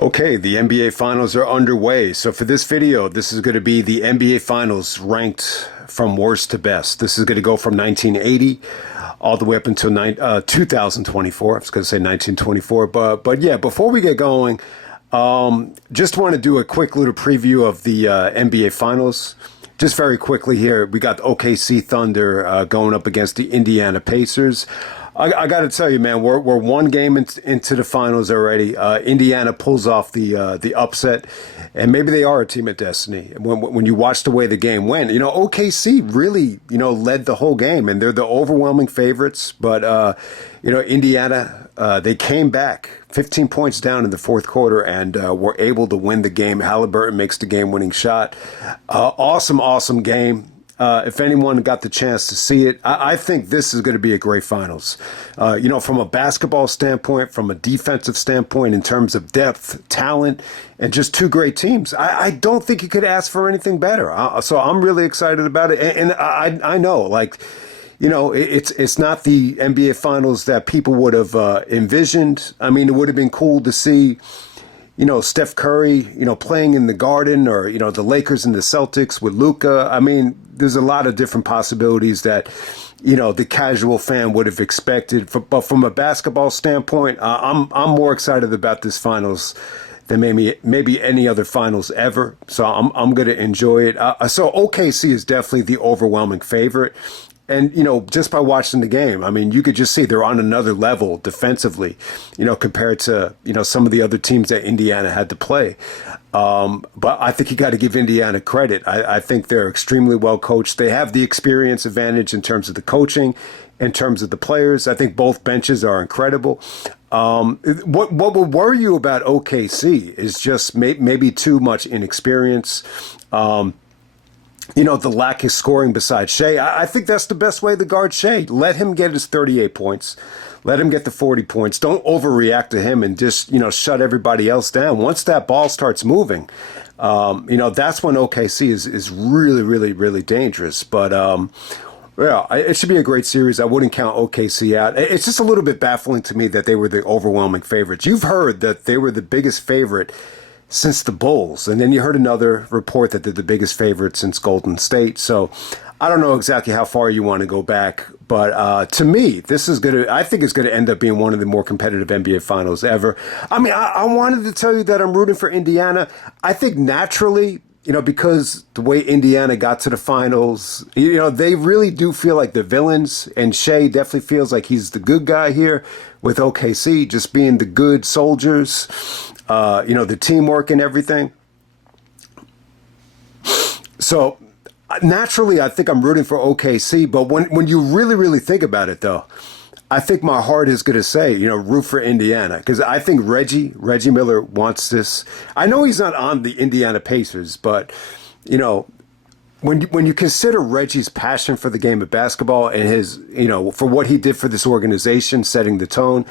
Okay, the NBA Finals are underway. So for this video, this is going to be the NBA Finals ranked from worst to best. This is going to go from 1980 all the way up until 2024. I was going to say 1924, but yeah, before we get going, just want to do a quick little preview of the NBA Finals. Just very quickly here, we got the OKC Thunder going up against the Indiana Pacers. I got to tell you, man, we're one game into the finals already. Indiana pulls off the upset, and maybe they are a team of destiny. When you watch the way the game went, OKC really, led the whole game, and they're the overwhelming favorites. But Indiana, they came back 15 points down in the fourth quarter and were able to win the game. Halliburton makes the game-winning shot. Awesome game. If anyone got the chance to see it, I think this is going to be a great finals. From a basketball standpoint, from a defensive standpoint, in terms of depth, talent, and just two great teams, I don't think you could ask for anything better. So I'm really excited about it. And I know, it's not the NBA Finals that people would have envisioned. I mean, it would have been cool to see Steph Curry, playing in the Garden, or, the Lakers and the Celtics with Luka. I mean, there's a lot of different possibilities that, the casual fan would have expected. But from a basketball standpoint, I'm more excited about this finals than maybe any other finals ever. So I'm going to enjoy it. So OKC is definitely the overwhelming favorite. And, just by watching the game, I mean, you could just see they're on another level defensively, compared to, some of the other teams that Indiana had to play. But I think you got to give Indiana credit. I think they're extremely well coached. They have the experience advantage in terms of the coaching, in terms of the players. I think both benches are incredible. What would worry you about OKC is just maybe too much inexperience. The lack of scoring besides Shea. I think that's the best way to guard Shea. Let him get his 38 points. Let him get the 40 points. Don't overreact to him and just, shut everybody else down. Once that ball starts moving, that's when OKC is really, really, really dangerous. But, it should be a great series. I wouldn't count OKC out. It's just a little bit baffling to me that they were the overwhelming favorites. You've heard that they were the biggest favorite since the Bulls. And then you heard another report that they're the biggest favorite since Golden State. So I don't know exactly how far you want to go back. But to me, I think it's going to end up being one of the more competitive NBA finals ever. I mean, I wanted to tell you that I'm rooting for Indiana. I think naturally, because the way Indiana got to the finals, they really do feel like the villains. And Shea definitely feels like he's the good guy here with OKC, just being the good soldiers. The teamwork and everything. So naturally, I think I'm rooting for OKC. But when you really, really think about it, though, I think my heart is going to say, root for Indiana. Because I think Reggie Miller wants this. I know he's not on the Indiana Pacers, but, when you consider Reggie's passion for the game of basketball and his, for what he did for this organization, setting the tone,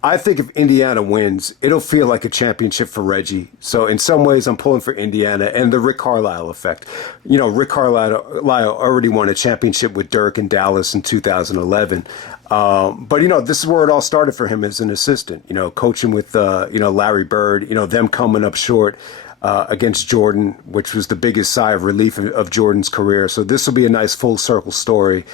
I think if Indiana wins, it'll feel like a championship for Reggie. So in some ways, I'm pulling for Indiana and the Rick Carlisle effect. Rick Carlisle already won a championship with Dirk in Dallas in 2011. But this is where it all started for him as an assistant, coaching with, Larry Bird, them coming up short against Jordan, which was the biggest sigh of relief of Jordan's career. So this will be a nice full circle story,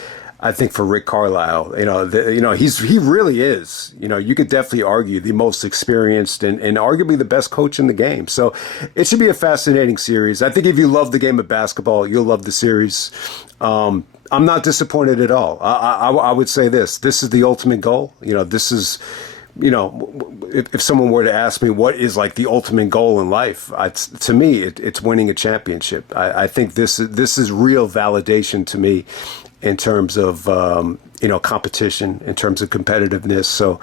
I think, for Rick Carlisle. He really is, you could definitely argue the most experienced and arguably the best coach in the game. So it should be a fascinating series. I think if you love the game of basketball, you'll love the series. I'm not disappointed at all. I would say this is the ultimate goal. This is, if someone were to ask me what is like the ultimate goal in life, to me, it's winning a championship. I think this is real validation to me in terms of, competition, in terms of competitiveness. So,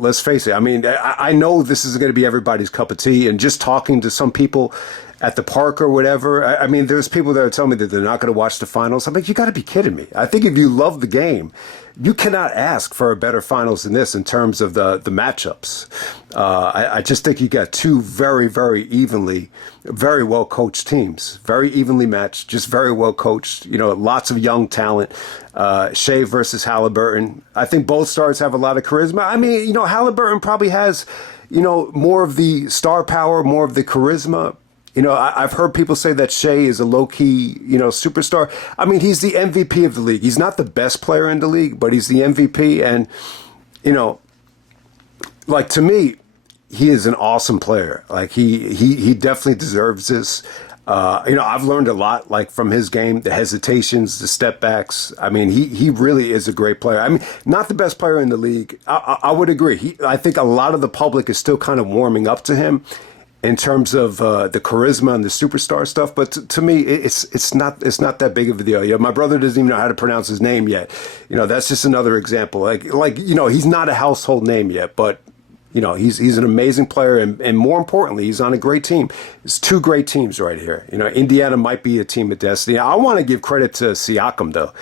let's face it. I mean, I know this is going to be everybody's cup of tea. And just talking to some people at the park or whatever, I mean, there's people that are telling me that they're not going to watch the finals. I'm like, you got to be kidding me. I think if you love the game, you cannot ask for a better finals than this in terms of the matchups. I just think you got two very, very evenly, very well coached teams, very evenly matched, just very well coached. Lots of young talent. Shea versus Halliburton. I think both stars have a lot of charisma. I mean, Halliburton probably has, more of the star power, more of the charisma. I've heard people say that Shea is a low-key, superstar. I mean, he's the MVP of the league. He's not the best player in the league, but he's the MVP. And, like, to me, he is an awesome player. Like, he definitely deserves this. I've learned a lot, like, from his game, the hesitations, the step backs. I mean, he really is a great player. I mean, not the best player in the league. I would agree. I think a lot of the public is still kind of warming up to him in terms of the charisma and the superstar stuff, but to me, it's not that big of a deal. My brother doesn't even know how to pronounce his name yet. That's just another example. Like he's not a household name yet, but he's an amazing player, and more importantly, he's on a great team. It's two great teams right here. Indiana might be a team of destiny. I want to give credit to Siakam though.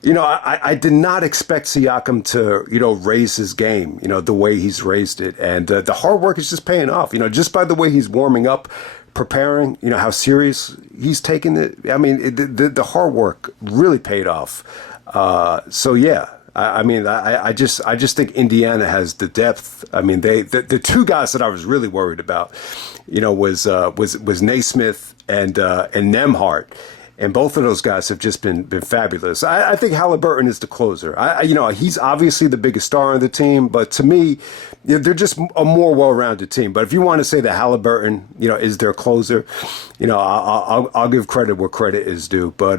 I did not expect Siakam to, raise his game, the way he's raised it. And the hard work is just paying off, just by the way he's warming up, preparing, how serious he's taking it. I mean, the hard work really paid off. So, yeah. I just think Indiana has the depth. I mean, the two guys that I was really worried about, was Naismith and Nembhard. And both of those guys have just been fabulous. I think Halliburton is the closer. He's obviously the biggest star on the team, but to me, they're just a more well-rounded team. But if you want to say that Halliburton, is their closer, I'll give credit where credit is due. But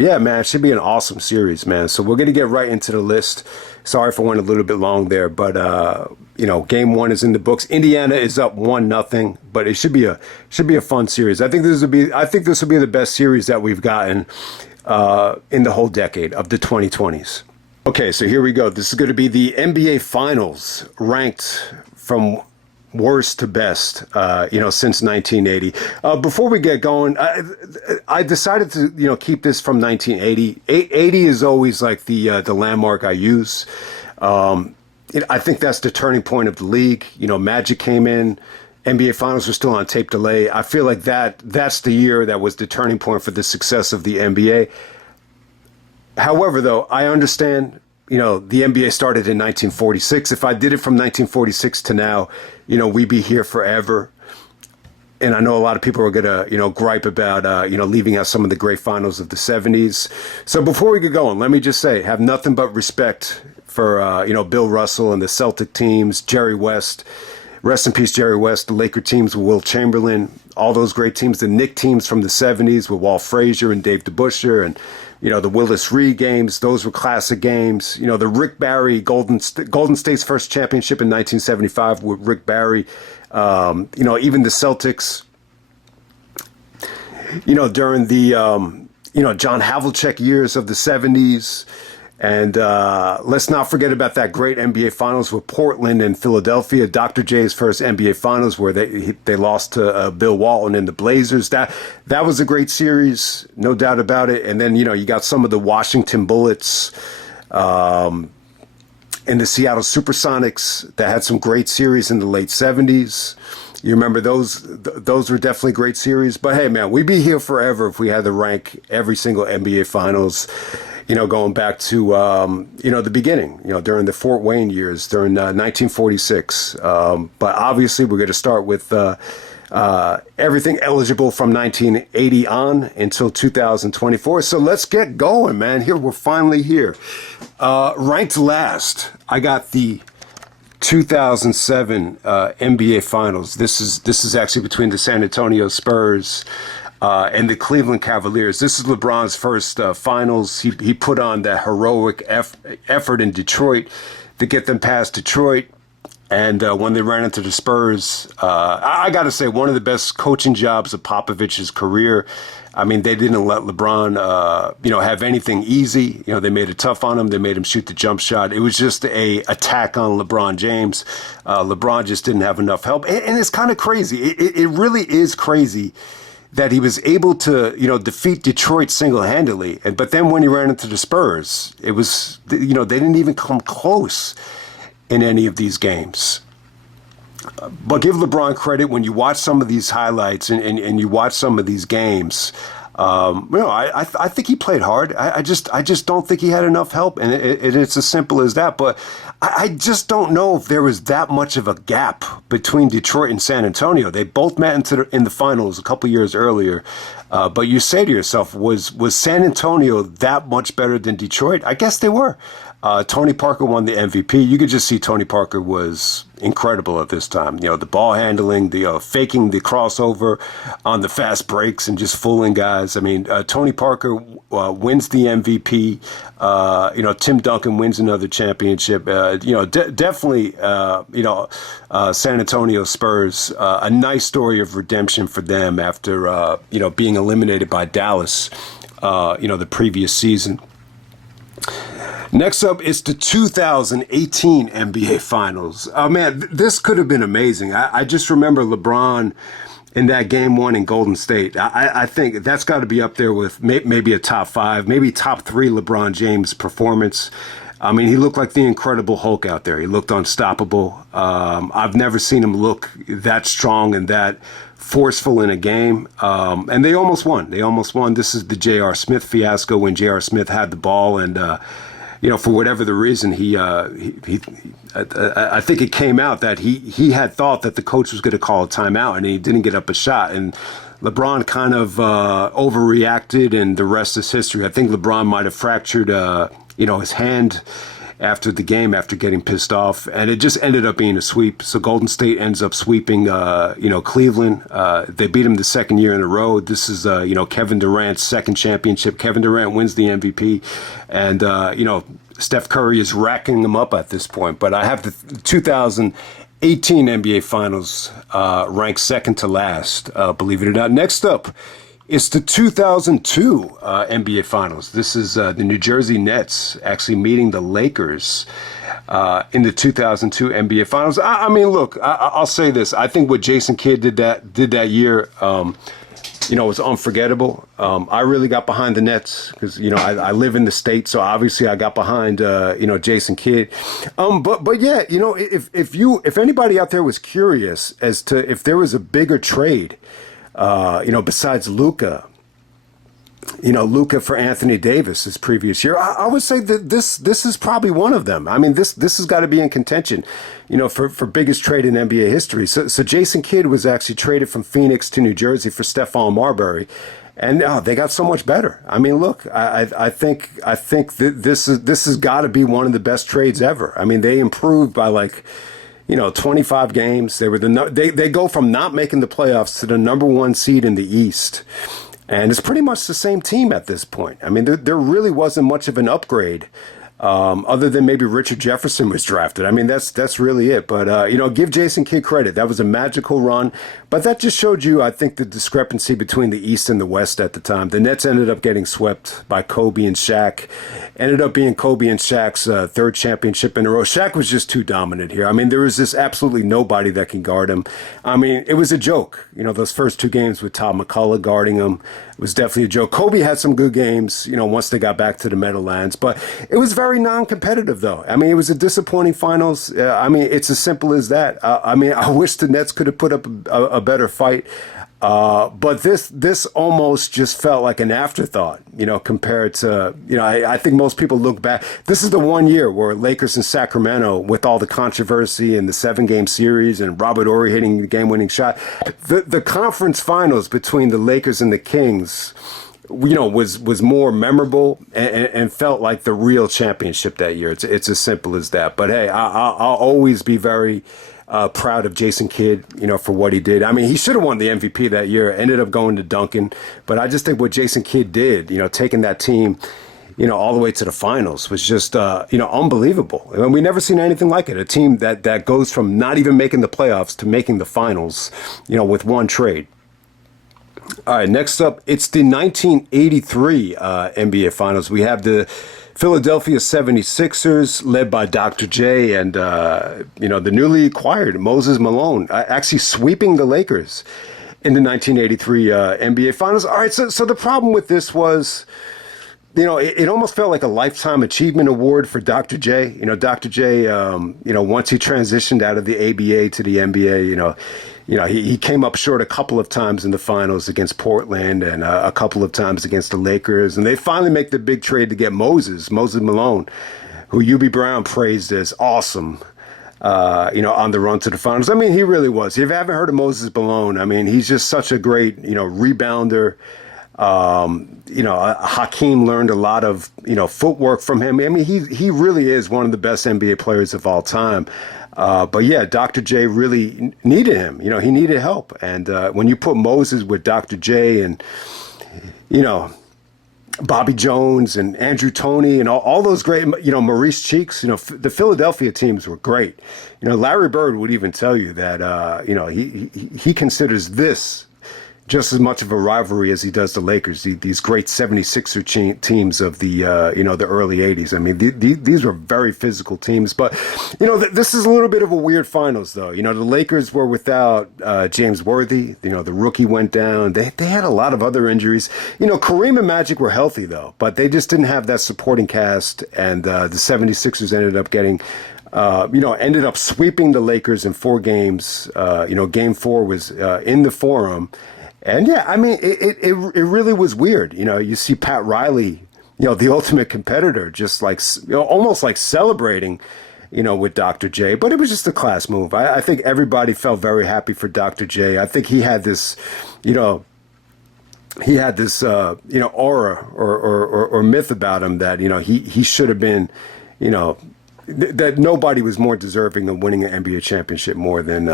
yeah, man, it should be an awesome series, man. So we're gonna get right into the list. Sorry if I went a little bit long there, but game one is in the books. Indiana is up 1-0, but it should be a fun series. I think this will be the best series that we've gotten in the whole decade of the 2020s. Okay, so here we go. This is going to be the NBA Finals, ranked from worst to best, since 1980. Before we get going, I decided to, keep this from 1980. 80 is always like the landmark I use. I think that's the turning point of the league. Magic came in. NBA Finals were still on tape delay. I feel like that's the year that was the turning point for the success of the NBA. However, though, I understand, the NBA started in 1946. If I did it from 1946 to now, we'd be here forever. And I know a lot of people are going to, gripe about, leaving out some of the great finals of the 70s. So before we get going, let me just say, have nothing but respect for, Bill Russell and the Celtic teams, Jerry West. Rest in peace, Jerry West. The Laker teams with Will Chamberlain, all those great teams. The Knick teams from the 70s with Walt Frazier and Dave DeBusschere, and the Willis Reed games. Those were classic games. The Rick Barry Golden State's first championship in 1975 with Rick Barry. Even the Celtics. During the John Havlicek years of the 70s. And let's not forget about that great NBA Finals with Portland and Philadelphia. Dr. J's first NBA Finals, where they lost to Bill Walton and the Blazers. That was a great series, no doubt about it. And then you got some of the Washington Bullets and the Seattle Supersonics that had some great series in the late 70s. You remember those were definitely great series. But hey, man, we'd be here forever if we had to rank every single NBA Finals. Going back to, the beginning, during the Fort Wayne years, during 1946. But obviously, we're going to start with everything eligible from 1980 on until 2024. So let's get going, man. Here, we're finally here. Ranked last, I got the 2007 NBA Finals. This is actually between the San Antonio Spurs and the Cleveland Cavaliers. This is LeBron's first finals. He put on that heroic effort in Detroit to get them past Detroit. And when they ran into the Spurs, I got to say, one of the best coaching jobs of Popovich's career. I mean, they didn't let LeBron, have anything easy. They made it tough on him. They made him shoot the jump shot. It was just a attack on LeBron James. LeBron just didn't have enough help. And it's kind of crazy. It really is crazy that he was able to, defeat Detroit single-handedly. But then when he ran into the Spurs, it was, they didn't even come close in any of these games. But give LeBron credit, when you watch some of these highlights and you watch some of these games, I think he played hard. I just don't think he had enough help, and it's as simple as that. But I just don't know if there was that much of a gap between Detroit and San Antonio. They both met in the finals a couple years earlier. But you say to yourself, was San Antonio that much better than Detroit? I guess they were. Tony Parker won the MVP. You could just see Tony Parker was incredible at this time. The ball handling, the faking the crossover on the fast breaks and just fooling guys. I mean, Tony Parker wins the MVP. Tim Duncan wins another championship. Definitely, San Antonio Spurs, a nice story of redemption for them after, being eliminated by Dallas, the previous season. Next up is the 2018 NBA Finals. Oh, man, this could have been amazing. I just remember LeBron in that game one in Golden State. I think that's got to be up there with maybe a top 5, maybe top 3 LeBron James performance. I mean, he looked like the Incredible Hulk out there. He looked unstoppable. I've never seen him look that strong and that forceful in a game. And they almost won. This is the J.R. Smith fiasco when J.R. Smith had the ball and, for whatever the reason, I think it came out that he had thought that the coach was going to call a timeout and he didn't get up a shot. And LeBron kind of overreacted, and the rest is history. I think LeBron might have fractured, his hand after the game, after getting pissed off, and it just ended up being a sweep. So Golden State ends up sweeping, Cleveland. They beat him the second year in a row. This is, Kevin Durant's second championship. Kevin Durant wins the MVP, and Steph Curry is racking them up at this point. But I have the 2018 NBA Finals ranked second to last, believe it or not. Next up, it's the 2002 NBA Finals. This is the New Jersey Nets actually meeting the Lakers in the 2002 NBA Finals. I mean, look, I'll say this. I think what Jason Kidd did that year, was unforgettable. I really got behind the Nets because, I live in the state, so obviously I got behind, Jason Kidd. But yeah, if anybody out there was curious as to if there was a bigger trade, besides Luka, Luka for Anthony Davis this previous year, I would say that this is probably one of them. I mean, this has got to be in contention, for biggest trade in NBA history. So Jason Kidd was actually traded from Phoenix to New Jersey for Stephon Marbury, and they got so much better. I mean, look, I think that this has got to be one of the best trades ever. I mean, they improved by 25 games. They go from not making the playoffs to the number 1 seed in the East. And it's pretty much the same team at this point. I mean, there really wasn't much of an upgrade, other than maybe Richard Jefferson was drafted. I mean, that's really it. But, give Jason Kidd credit. That was a magical run. But that just showed you, I think, the discrepancy between the East and the West at the time. The Nets ended up getting swept by Kobe and Shaq. Ended up being Kobe and Shaq's third championship in a row. Shaq was just too dominant here. I mean, there was just absolutely nobody that can guard him. I mean, it was a joke. Those first 2 games with Todd McCullough guarding him, it was definitely a joke. Kobe had some good games, once they got back to the Meadowlands. But it was very non-competitive, though. I mean, it was a disappointing finals. It's as simple as that. I wish the Nets could have put up a better fight. But this almost just felt like an afterthought, compared to, I think most people look back. This is the one year where Lakers and Sacramento, with all the controversy and the 7-game series and Robert Horry hitting the game-winning shot, the conference finals between the Lakers and the Kings, was more memorable and felt like the real championship that year. It's as simple as that. But hey, I'll always be very proud of Jason Kidd, for what he did. I mean, he should have won the MVP that year, ended up going to Duncan. But I just think what Jason Kidd did, taking that team, all the way to the finals was just, unbelievable. I mean, we never seen anything like it. A team that goes from not even making the playoffs to making the finals, with one trade. All right, next up, it's the 1983 NBA Finals. We have the Philadelphia 76ers, led by Dr. J, and, the newly acquired Moses Malone, actually sweeping the Lakers in the 1983 NBA Finals. All right, so the problem with this was, it almost felt like a Lifetime Achievement Award for Dr. J. Dr. J, once he transitioned out of the ABA to the NBA, he came up short a couple of times in the finals against Portland and a couple of times against the Lakers. And they finally make the big trade to get Moses Malone, who UB Brown praised as awesome, on the run to the finals. I mean, he really was. If you haven't heard of Moses Malone, I mean, he's just such a great, rebounder. Hakeem learned a lot of, footwork from him. I mean, he really is one of the best NBA players of all time. But yeah, Dr. J really needed him. He needed help. And when you put Moses with Dr. J and, Bobby Jones and Andrew Toney and all those great, Maurice Cheeks, the Philadelphia teams were great. Larry Bird would even tell you that, he considers this just as much of a rivalry as he does the Lakers, these great 76er teams of the, the early 80s. I mean, these were very physical teams. But, this is a little bit of a weird finals, though. The Lakers were without James Worthy. The rookie went down. They had a lot of other injuries. Kareem and Magic were healthy, though. But they just didn't have that supporting cast. And the 76ers ended up getting... ended up sweeping the Lakers in 4 games. Game 4 was in the Forum. And yeah, I mean, it really was weird. You see Pat Riley, the ultimate competitor, just like, almost like celebrating, with Dr. J. But it was just a class move. I think everybody felt very happy for Dr. J. I think he had this, aura or myth about him that, he should have been, that nobody was more deserving of winning an NBA championship more than,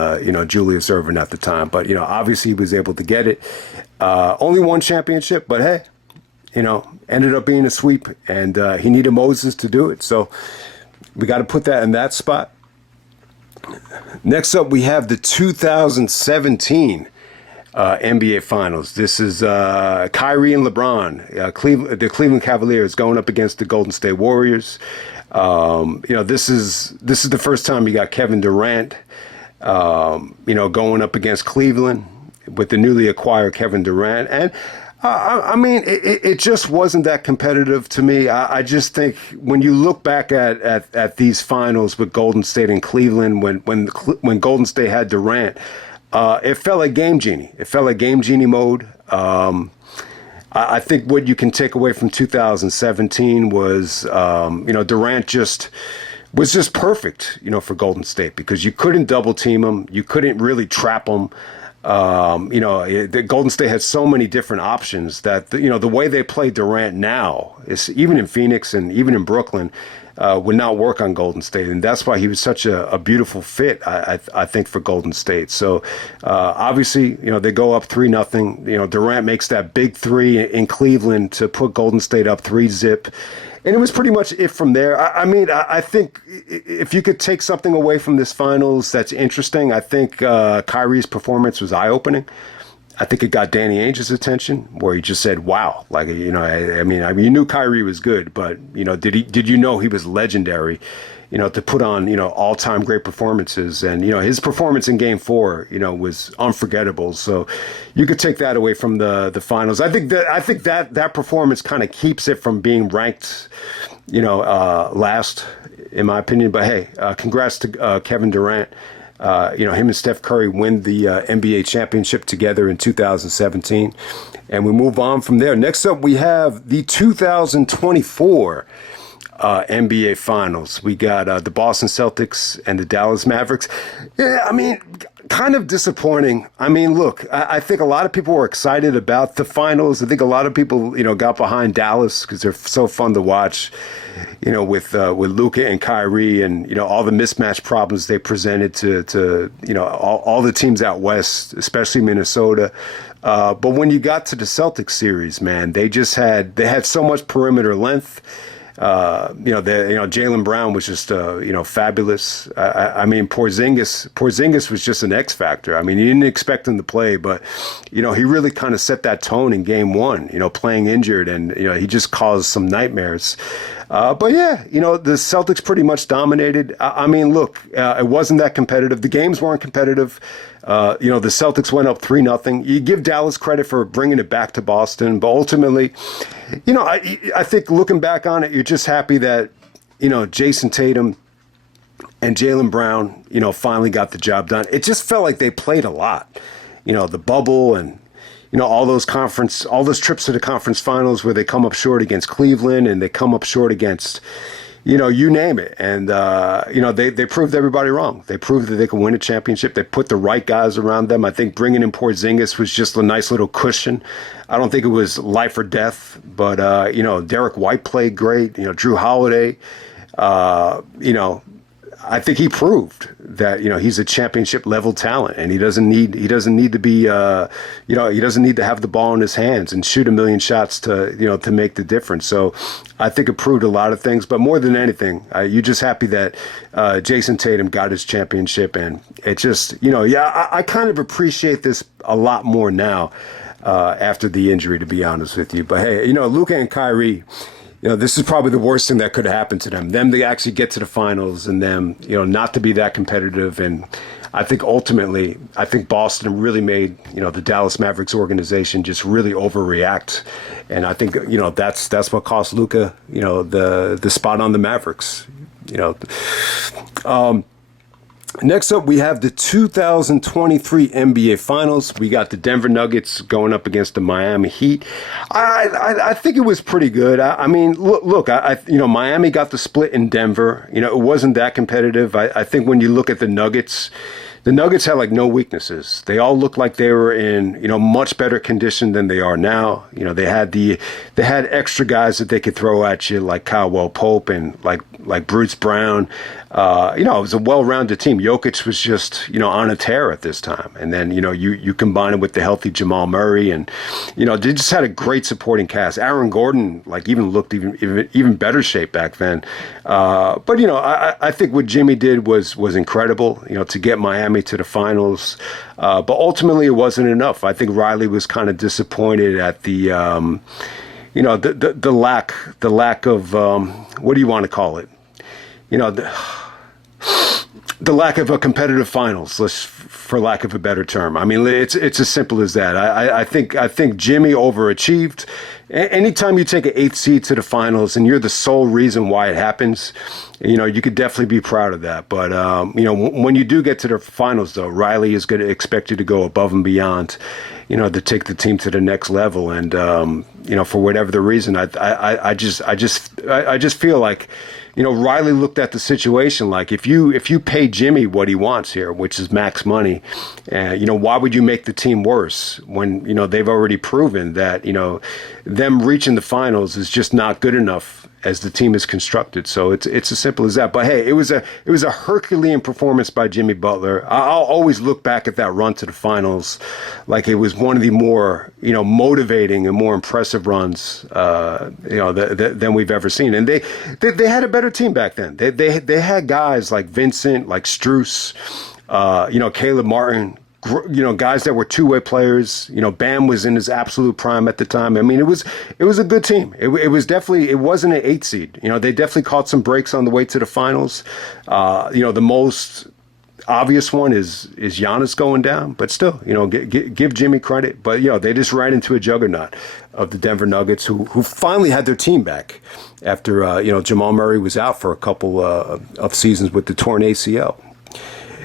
Julius Erving at the time. But, obviously he was able to get it. Only one championship, but hey, ended up being a sweep, and he needed Moses to do it. So we got to put that in that spot. Next up, we have the 2017 NBA Finals. This is Kyrie and LeBron, the Cleveland Cavaliers going up against the Golden State Warriors. This is the first time you got Kevin Durant, going up against Cleveland with the newly acquired Kevin Durant. And I mean, it just wasn't that competitive to me. I just think when you look back at these finals with Golden State and Cleveland, when Golden State had Durant, it felt like Game Genie. It felt like Game Genie mode. I think what you can take away from 2017 was, Durant was just perfect, for Golden State, because you couldn't double team him. You couldn't really trap him. The Golden State had so many different options that, the way they play Durant now is, even in Phoenix and even in Brooklyn, would not work on Golden State. And that's why he was such a beautiful fit, I think, for Golden State. So obviously, they go up 3-0. Durant makes that big 3 in Cleveland to put Golden State up 3-zip. And it was pretty much it from there. I think if you could take something away from this finals that's interesting, I think Kyrie's performance was eye-opening. I think it got Danny Ainge's attention, where he just said, "Wow!" Like, I mean, you knew Kyrie was good, but did you know he was legendary? To put on all-time great performances, and his performance in Game 4, was unforgettable. So you could take that away from the finals. I think that performance kind of keeps it from being ranked, last, in my opinion. But hey, congrats to Kevin Durant. Him and Steph Curry win the NBA championship together in 2017. And we move on from there. Next up, we have the 2024 NBA Finals. We got the Boston Celtics and the Dallas Mavericks. Yeah, I mean, kind of disappointing. I mean, look, I think a lot of people were excited about the finals. I think a lot of people, got behind Dallas because they're so fun to watch, with Luka and Kyrie and, all the mismatch problems they presented to all the teams out west, especially Minnesota. But when you got to the Celtics series, man, they had so much perimeter length. Jaylen Brown was just, fabulous. I mean, Porzingis was just an X factor. I mean, you didn't expect him to play, but, he really kind of set that tone in Game 1, playing injured, and, he just caused some nightmares. But yeah, the Celtics pretty much dominated. I mean, look, it wasn't that competitive. The games weren't competitive. The Celtics went up 3-0. You give Dallas credit for bringing it back to Boston, but ultimately, I think looking back on it, you're just happy that, Jason Tatum and Jaylen Brown, finally got the job done. It just felt like they played a lot. The bubble and, all those trips to the conference finals where they come up short against Cleveland and they come up short against, you name it. And, they proved everybody wrong. They proved that they could win a championship. They put the right guys around them. I think bringing in Porzingis was just a nice little cushion. I don't think it was life or death, but, Derek White played great. Drew Holiday, I think he proved that he's a championship level talent, and he doesn't need to be he doesn't need to have the ball in his hands and shoot a million shots to make the difference. So I think it proved a lot of things, but more than anything, you're just happy that Jason Tatum got his championship, and it just I kind of appreciate this a lot more now after the injury, to be honest with you. But hey, Luka and Kyrie. This is probably the worst thing that could have happened to them. Them to actually get to the finals and them, not to be that competitive. And I think ultimately, Boston really made, the Dallas Mavericks organization just really overreact. And I think, that's what cost Luka, the spot on the Mavericks. Next up, we have the 2023 NBA Finals. We got the Denver Nuggets going up against the Miami Heat. I think it was pretty good. I mean, look, Miami got the split in Denver. It wasn't that competitive. I think when you look at the Nuggets had like no weaknesses. They all looked like they were in, much better condition than they are now. They had extra guys that they could throw at you, like Caldwell Pope and like Bruce Brown. It was a well-rounded team. Jokic was just, on a tear at this time. And then, you combine it with the healthy Jamal Murray and, they just had a great supporting cast. Aaron Gordon, even looked even better shape back then. But I think what Jimmy did was incredible, to get Miami to the finals. But ultimately it wasn't enough. I think Riley was kind of disappointed at the lack of, what do you want to call it? The lack of a competitive finals, for lack of a better term. I mean, it's as simple as that. I think Jimmy overachieved. Anytime you take an 8th seed to the finals and you're the sole reason why it happens, you could definitely be proud of that. But when you do get to the finals, though, Riley is going to expect you to go above and beyond, to take the team to the next level. And for whatever the reason, I just feel like, Riley looked at the situation like if you pay Jimmy what he wants here, which is max money, why would you make the team worse when they've already proven that them reaching the finals is just not good enough as the team is constructed. So it's as simple as that. But hey, it was a Herculean performance by Jimmy Butler. I'll always look back at that run to the finals like it was one of the more motivating and more impressive runs than we've ever seen. And they had a better team back then. They had guys like Vincent, like Strus, Caleb Martin. Guys that were two-way players. Bam was in his absolute prime at the time. I mean, it was a good team. It wasn't an 8 seed. They definitely caught some breaks on the way to the finals. The most obvious one is Giannis going down, but still, give Jimmy credit. But they just ran into a juggernaut of the Denver Nuggets, who finally had their team back after Jamal Murray was out for a couple of seasons with the torn ACL.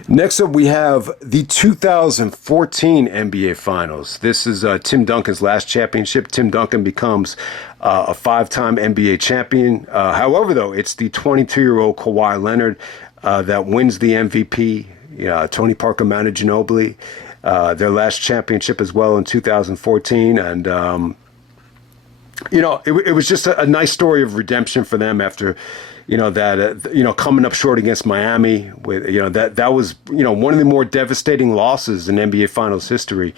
Next up, we have the 2014 NBA Finals. This is Tim Duncan's last championship. Tim Duncan becomes a 5-time NBA champion. However, though, it's the 22-year-old Kawhi Leonard that wins the MVP. Tony Parker Manu Ginobili, their last championship as well in 2014. And, it was just a nice story of redemption for them after coming up short against Miami with, that was, one of the more devastating losses in NBA Finals history.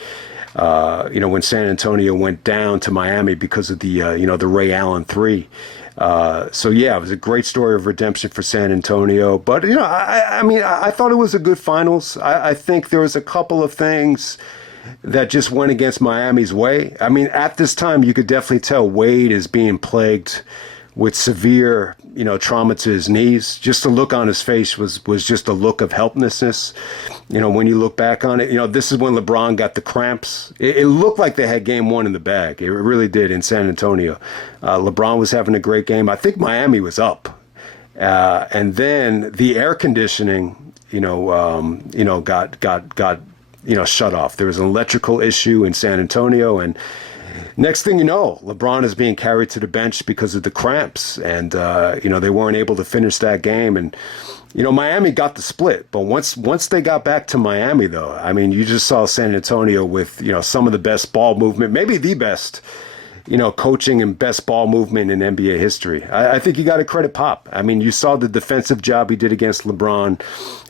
When San Antonio went down to Miami because of the Ray Allen 3. So yeah, it was a great story of redemption for San Antonio. But, I thought it was a good finals. I think there was a couple of things that just went against Miami's way. I mean, at this time, you could definitely tell Wade is being plagued with severe, trauma to his knees. Just the look on his face was just a look of helplessness. When you look back on it, this is when LeBron got the cramps. It looked like they had game one in the bag. It really did in San Antonio. LeBron was having a great game. I think Miami was up. And then the air conditioning, got shut off. There was an electrical issue in San Antonio, and next thing you know, LeBron is being carried to the bench because of the cramps, and they weren't able to finish that game. And Miami got the split, but once they got back to Miami, though, I mean, you just saw San Antonio with some of the best ball movement, maybe the best, coaching and best ball movement in NBA history. I think you got to credit Pop. I mean, you saw the defensive job he did against LeBron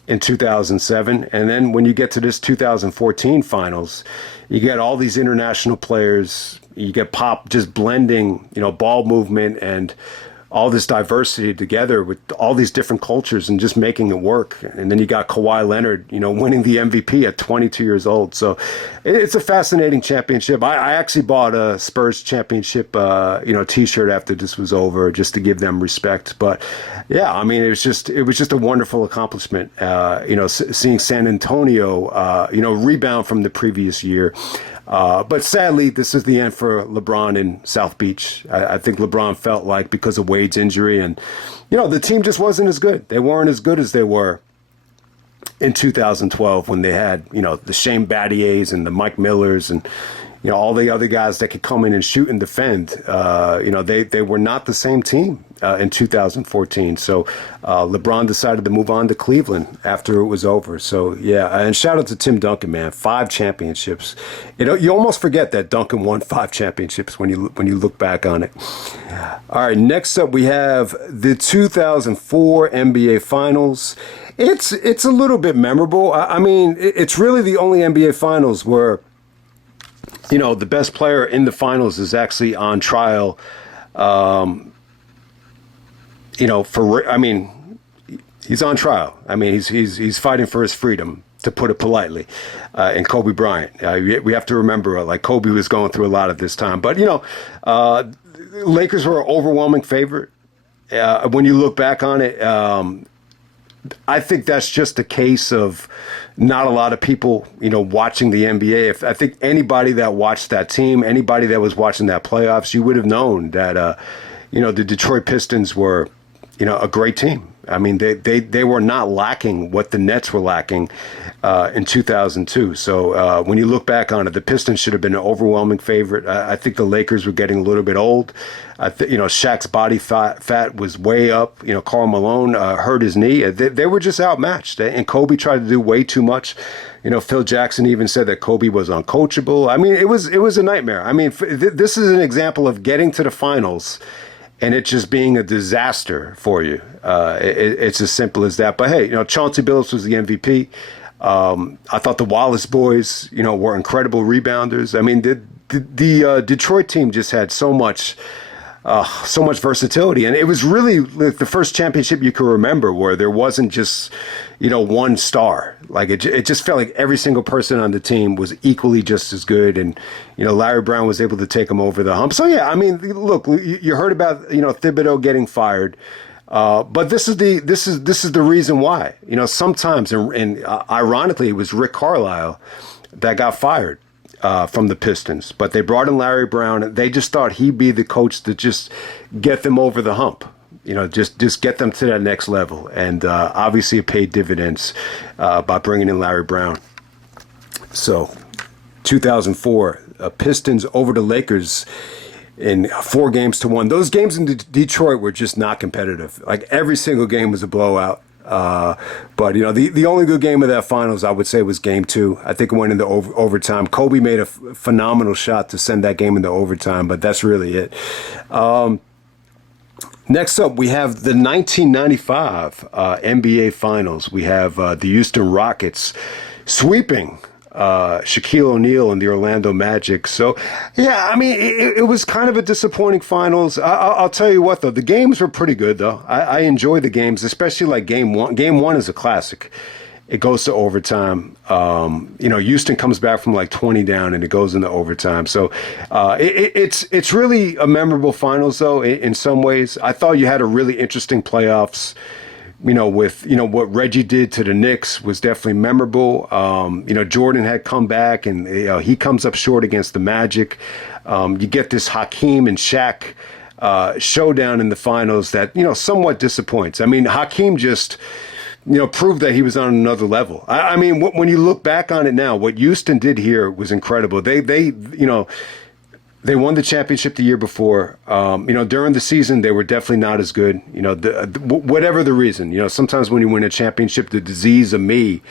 in 2007. And then when you get to this 2014 finals, you get all these international players. You get Pop just blending, ball movement and all this diversity together with all these different cultures and just making it work. And then you got Kawhi Leonard, winning the MVP at 22 years old. So it's a fascinating championship. I actually bought a Spurs championship, T-shirt after this was over, just to give them respect. But yeah, I mean, it was just a wonderful accomplishment. Seeing San Antonio, rebound from the previous year. But sadly, this is the end for LeBron in South Beach. I think LeBron felt like because of Wade's injury and, the team just wasn't as good. They weren't as good as they were in 2012 when they had, the Shane Battiers and the Mike Millers and, all the other guys that could come in and shoot and defend. They were not the same team in 2014. So LeBron decided to move on to Cleveland after it was over. So, yeah, and shout out to Tim Duncan, man. 5 championships. You almost forget that Duncan won 5 championships when you look back on it. All right, next up we have the 2004 NBA Finals. It's a little bit memorable. I mean, it's really the only NBA Finals where the best player in the finals is actually on trial. He's on trial. I mean, he's fighting for his freedom, to put it politely. And Kobe Bryant, we have to remember, like Kobe was going through a lot at this time. But Lakers were an overwhelming favorite. When you look back on it, I think that's just a case of not a lot of people, watching the NBA. I think anybody that watched that team, anybody that was watching that playoffs, you would have known that, the Detroit Pistons were, a great team. I mean, they were not lacking what the Nets were lacking in 2002. So when you look back on it, the Pistons should have been an overwhelming favorite. I think the Lakers were getting a little bit old. Shaq's body fat was way up. Karl Malone hurt his knee. They were just outmatched. And Kobe tried to do way too much. Phil Jackson even said that Kobe was uncoachable. I mean, it was a nightmare. I mean, this is an example of getting to the finals and it just being a disaster for you. It's as simple as that. But hey, Chauncey Billups was the MVP. I thought the Wallace boys, were incredible rebounders. I mean, the Detroit team just had so much versatility, and it was really like the first championship you could remember where there wasn't just, one star. Like it just felt like every single person on the team was equally just as good, and Larry Brown was able to take them over the hump. So yeah, I mean, look, you heard about Thibodeau getting fired. But this is the reason why. Sometimes, and ironically, it was Rick Carlisle that got fired from the Pistons. But they brought in Larry Brown. They just thought he'd be the coach to just get them over the hump. Just get them to that next level. And obviously, it paid dividends by bringing in Larry Brown. So, 2004, Pistons over the Lakers in 4-1. Those games in Detroit were just not competitive. Like every single game was a blowout. But the only good game of that finals, I would say, was Game 2. I think it went into overtime. Kobe made a phenomenal shot to send that game into overtime, but that's really it. Next up, we have the 1995 NBA Finals. We have the Houston Rockets sweeping Shaquille O'Neal and the Orlando Magic. So, yeah, I mean, it was kind of a disappointing finals. I'll tell you what, though. The games were pretty good, though. I enjoy the games, especially like Game 1. Game 1 is a classic. It goes to overtime. Houston comes back from like 20 down and it goes into overtime. So it's really a memorable finals, though, in some ways. I thought you had a really interesting playoffs. With what Reggie did to the Knicks was definitely memorable. Jordan had come back and he comes up short against the Magic. You get this Hakeem and Shaq showdown in the finals that, somewhat disappoints. I mean, Hakeem just, proved that he was on another level. I mean, when you look back on it now, what Houston did here was incredible. They won the championship the year before. During the season, they were definitely not as good. Whatever the reason. Sometimes when you win a championship, the disease of me,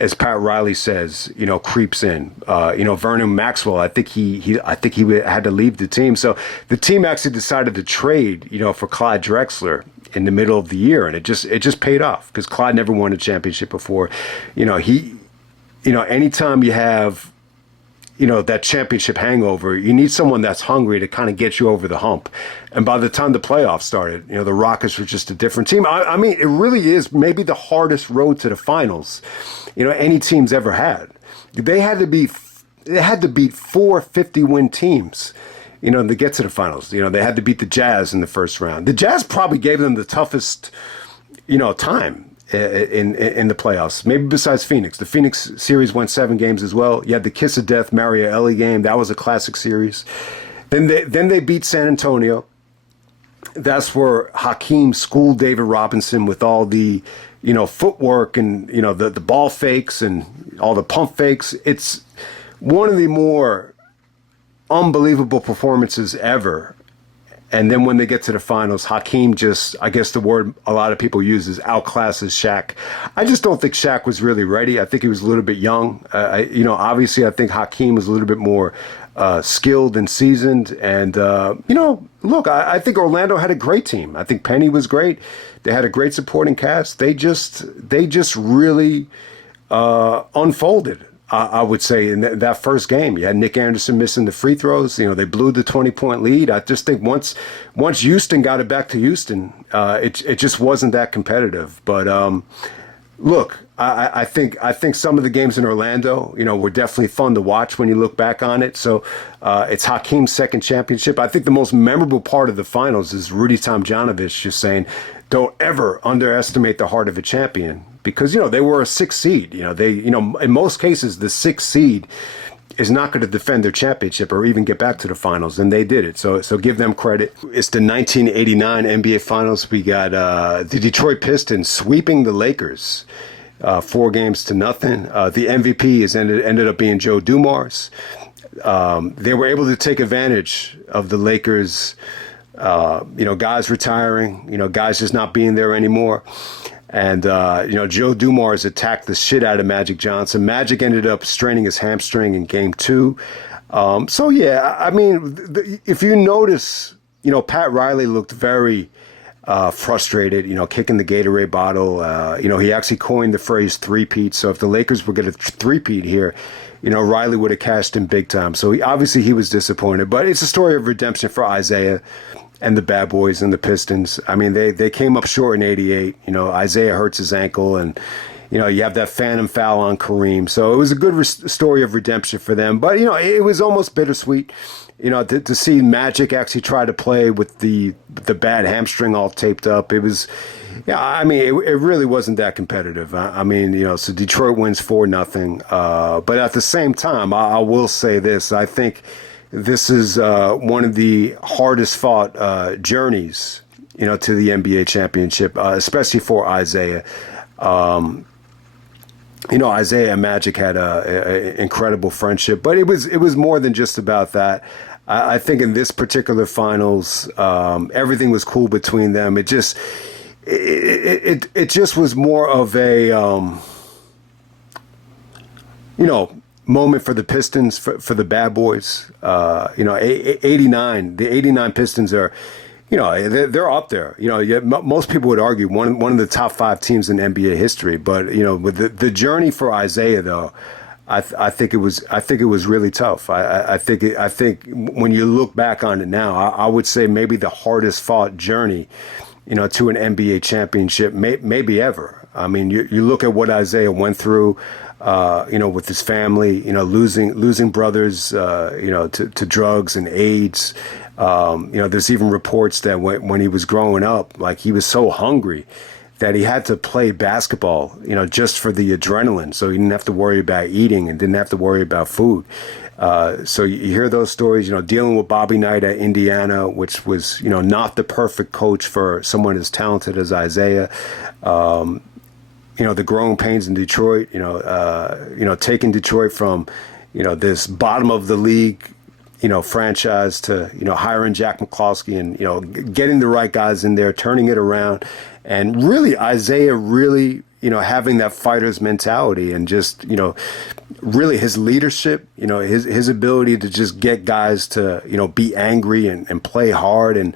as Pat Riley says, creeps in. Vernon Maxwell, I think he had to leave the team. So the team actually decided to trade, for Clyde Drexler in the middle of the year, and it just paid off because Clyde never won a championship before. Anytime you have that championship hangover, you need someone that's hungry to kind of get you over the hump. And by the time the playoffs started, the Rockets were just a different team. I mean, it really is maybe the hardest road to the finals, any team's ever had. They had to beat 4 50-win teams, to get to the finals. They had to beat the Jazz in the first round. The Jazz probably gave them the toughest, time in the playoffs, maybe besides Phoenix. The Phoenix series went 7 games as well. You had the Kiss of Death Mario Ellie game. That was a classic series. Then they beat San Antonio. That's where Hakeem schooled David Robinson with all the footwork and the ball fakes and all the pump fakes. It's one of the more unbelievable performances ever. And then when they get to the finals, Hakeem just, I guess the word a lot of people use is outclasses Shaq. I just don't think Shaq was really ready. I think he was a little bit young. Obviously I think Hakeem was a little bit more skilled and seasoned. And, look, I think Orlando had a great team. I think Penny was great. They had a great supporting cast. They just really unfolded. I would say in that first game, you had Nick Anderson missing the free throws. They blew the 20-point lead. I just think once Houston got it back to Houston, it just wasn't that competitive. But look, I think some of the games in Orlando, were definitely fun to watch when you look back on it. So it's Hakeem's second championship. I think the most memorable part of the finals is Rudy Tomjanovich just saying, "Don't ever underestimate the heart of a champion." Because, they were a 6th seed. In most cases, the 6th seed is not going to defend their championship or even get back to the finals, and they did it. So give them credit. It's the 1989 NBA Finals. We got the Detroit Pistons sweeping the Lakers 4 games to nothing. The MVP ended up being Joe Dumars. They were able to take advantage of the Lakers, guys retiring, guys just not being there anymore. And, Joe Dumars attacked the shit out of Magic Johnson. Magic ended up straining his hamstring in game 2. If you notice, Pat Riley looked very frustrated, kicking the Gatorade bottle. He actually coined the phrase three-peat. So if the Lakers were going to three-peat here, Riley would have cashed in big time. So he was disappointed. But it's a story of redemption for Isiah and the bad boys and the Pistons. I mean, they came up short in 88. Isiah hurts his ankle, and, you have that phantom foul on Kareem. So it was a good story of redemption for them. But, it was almost bittersweet, to see Magic actually try to play with the bad hamstring all taped up. It was, it really wasn't that competitive. So Detroit wins 4-0. But at the same time, I will say this. I think this is one of the hardest fought journeys, to the NBA championship, especially for Isiah. Isiah and Magic had a incredible friendship, but it was more than just about that. I think in this particular finals, everything was cool between them. It just was more of a moment for the Pistons, for the bad boys. 89, the 89 Pistons are, they're up there. Most people would argue one of the top 5 teams in NBA history. But with the journey for Isiah, though, I think it was really tough. I think when you look back on it now, I would say maybe the hardest fought journey, to an NBA championship, maybe ever. I mean, you look at what Isiah went through. With his family, losing brothers, to drugs and AIDS. There's even reports that when he was growing up, like he was so hungry that he had to play basketball, just for the adrenaline. So he didn't have to worry about eating and didn't have to worry about food. So you hear those stories, dealing with Bobby Knight at Indiana, which was, not the perfect coach for someone as talented as Isiah. The growing pains in Detroit, taking Detroit from, this bottom of the league, franchise to, hiring Jack McCloskey and, getting the right guys in there, turning it around. And really, Isiah really, having that fighter's mentality and just, really his leadership, his ability to just get guys to, be angry and play hard and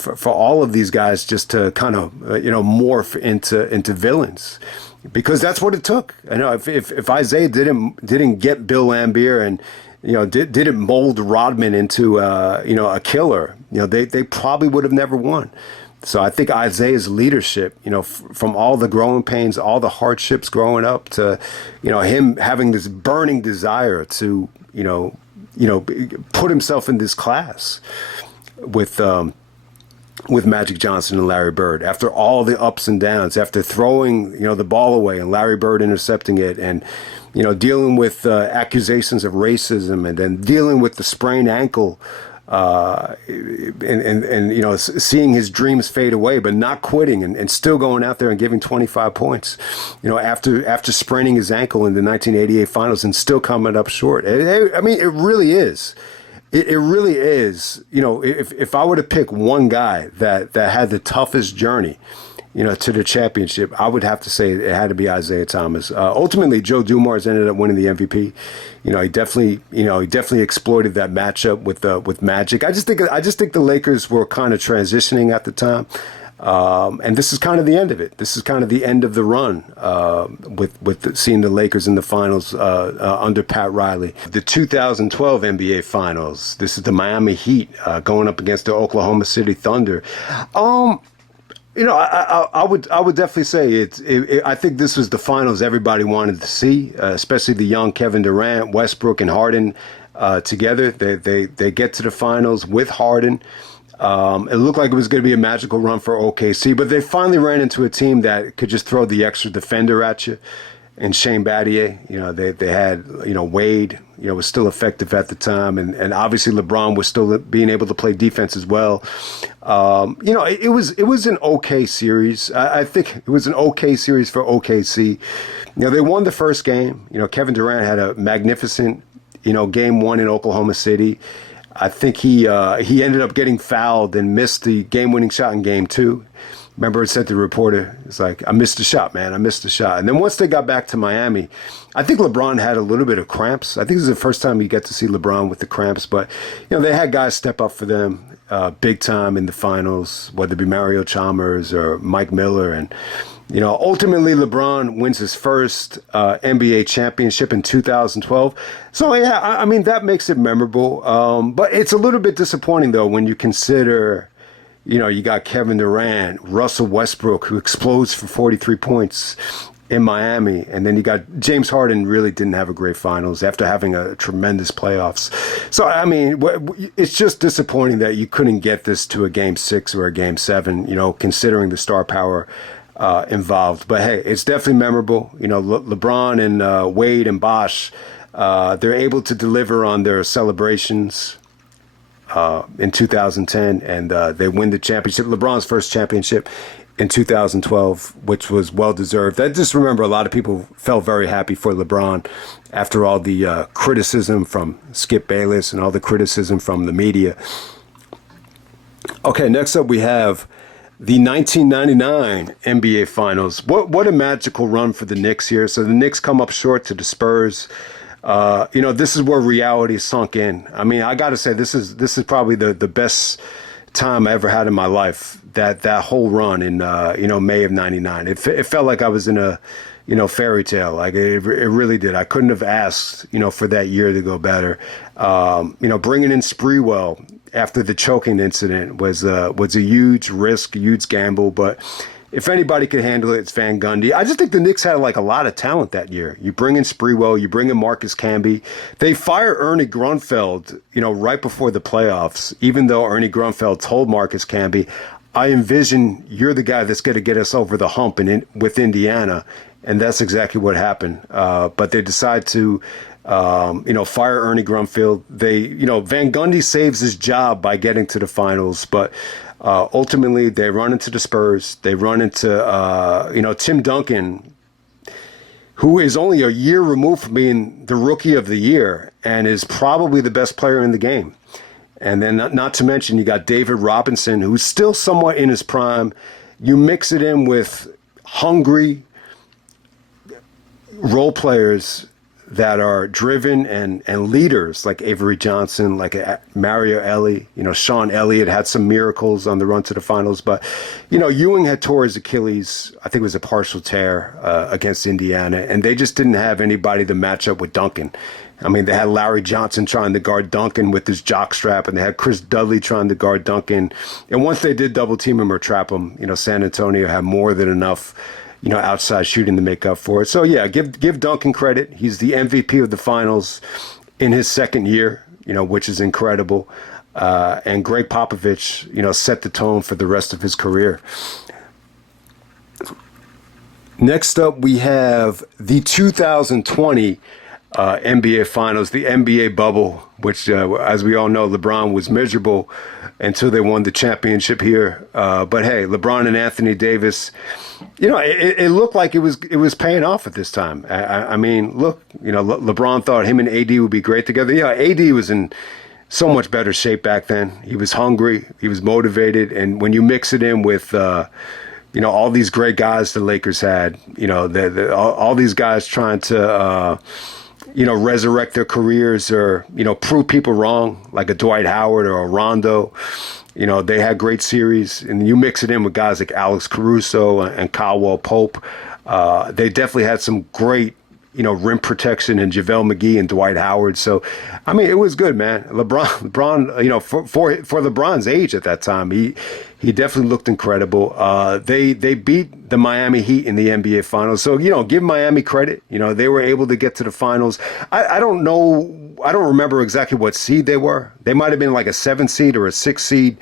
for all of these guys just to kind of, morph into villains. Because that's what it took. If Isiah didn't get Bill Laimbeer and didn't mold Rodman into a killer, they probably would have never won. So I think Isiah's leadership, from all the growing pains, all the hardships growing up to, him having this burning desire to, put himself in this class with Magic Johnson and Larry Bird, after all the ups and downs, after throwing, the ball away and Larry Bird intercepting it and, dealing with accusations of racism and then dealing with the sprained ankle, and seeing his dreams fade away, but not quitting and still going out there and giving 25 points, after spraining his ankle in the 1988 finals and still coming up short. It really is. It really is. If I were to pick one guy that had the toughest journey, to the championship, I would have to say it had to be Isiah Thomas. Ultimately, Joe Dumars ended up winning the MVP. He definitely exploited that matchup with Magic. I just think the Lakers were kind of transitioning at the time. And this is kind of the end of it. This is kind of the end of the run with seeing the Lakers in the finals under Pat Riley. The 2012 NBA Finals. This is the Miami Heat going up against the Oklahoma City Thunder. I would definitely say I think this was the finals everybody wanted to see, especially the young Kevin Durant, Westbrook, and Harden together. They get to the finals with Harden. It looked like it was going to be a magical run for OKC, but they finally ran into a team that could just throw the extra defender at you. And Shane Battier, they had, Wade, was still effective at the time. And obviously LeBron was still being able to play defense as well. It was an okay series. I think it was an okay series for OKC. They won the first game. Kevin Durant had a magnificent, game one in Oklahoma City. I think he ended up getting fouled and missed the game-winning shot in game two. Remember, it said to the reporter, it's like, I missed the shot, man. I missed the shot. And then once they got back to Miami, I think LeBron had a little bit of cramps. I think this is the first time you get to see LeBron with the cramps. But, they had guys step up for them big time in the finals, whether it be Mario Chalmers or Mike Miller. And, ultimately LeBron wins his first NBA championship in 2012. So, yeah, that makes it memorable. But it's a little bit disappointing, though, when you consider... you got Kevin Durant, Russell Westbrook, who explodes for 43 points in Miami. And then you got James Harden, really didn't have a great finals after having a tremendous playoffs. So, it's just disappointing that you couldn't get this to a game 6 or a game 7, considering the star power involved. But, hey, it's definitely memorable. LeBron and Wade and Bosh, they're able to deliver on their celebrations in 2010, and they win the championship, LeBron's first championship in 2012, which was well-deserved. I just remember a lot of people felt very happy for LeBron after all the criticism from Skip Bayless and all the criticism from the media. Okay, next up we have the 1999 NBA Finals. What a magical run for the Knicks here. So the Knicks come up short to the Spurs. This is where reality sunk in. I got to say, this is probably the best time I ever had in my life. That whole run in May of '99. It felt like I was in a fairy tale. Like it really did. I couldn't have asked for that year to go better. Bringing in Sprewell after the choking incident was a huge risk, huge gamble, but. If anybody could handle it, it's Van Gundy. I just think the Knicks had a lot of talent that year. You bring in Sprewell, you bring in Marcus Camby. They fire Ernie Grunfeld, right before the playoffs, even though Ernie Grunfeld told Marcus Camby, I envision you're the guy that's going to get us over the hump with Indiana. And that's exactly what happened. But they decide to, fire Ernie Grunfeld. Van Gundy saves his job by getting to the finals. But ultimately, they run into the Spurs. They run into, Tim Duncan, who is only a year removed from being the rookie of the year and is probably the best player in the game. And then not to mention you got David Robinson, who's still somewhat in his prime. You mix it in with hungry role players that are driven and leaders like Avery Johnson, like Mario Elie. Sean Elliott had some miracles on the run to the finals. But, Ewing had tore his Achilles. I think it was a partial tear against Indiana. And they just didn't have anybody to match up with Duncan. I mean, they had Larry Johnson trying to guard Duncan with his jockstrap, and they had Chris Dudley trying to guard Duncan. And once they did double team him or trap him, San Antonio had more than enough outside shooting to make up for it. So, yeah, give Duncan credit. He's the MVP of the finals in his second year, which is incredible. And Greg Popovich, set the tone for the rest of his career. Next up, we have the 2020 NBA Finals, the NBA bubble, which, as we all know, LeBron was miserable until they won the championship here. But hey, LeBron and Anthony Davis, it looked like it was paying off at this time. I mean, look, LeBron thought him and AD would be great together. Yeah, AD was in so much better shape back then. He was hungry, he was motivated, and when you mix it in with all these great guys the Lakers had, all these guys trying to resurrect their careers or, prove people wrong, like a Dwight Howard or a Rondo. They had great series. And you mix it in with guys like Alex Caruso and Caldwell Pope. They definitely had some great, rim protection and JaVale McGee and Dwight Howard. So, I mean, it was good, man. LeBron, for LeBron's age at that time, he definitely looked incredible. They beat the Miami Heat in the NBA Finals. So, give Miami credit. They were able to get to the finals. I don't know. I don't remember exactly what seed they were. They might have been like a 7 seed or a 6 seed.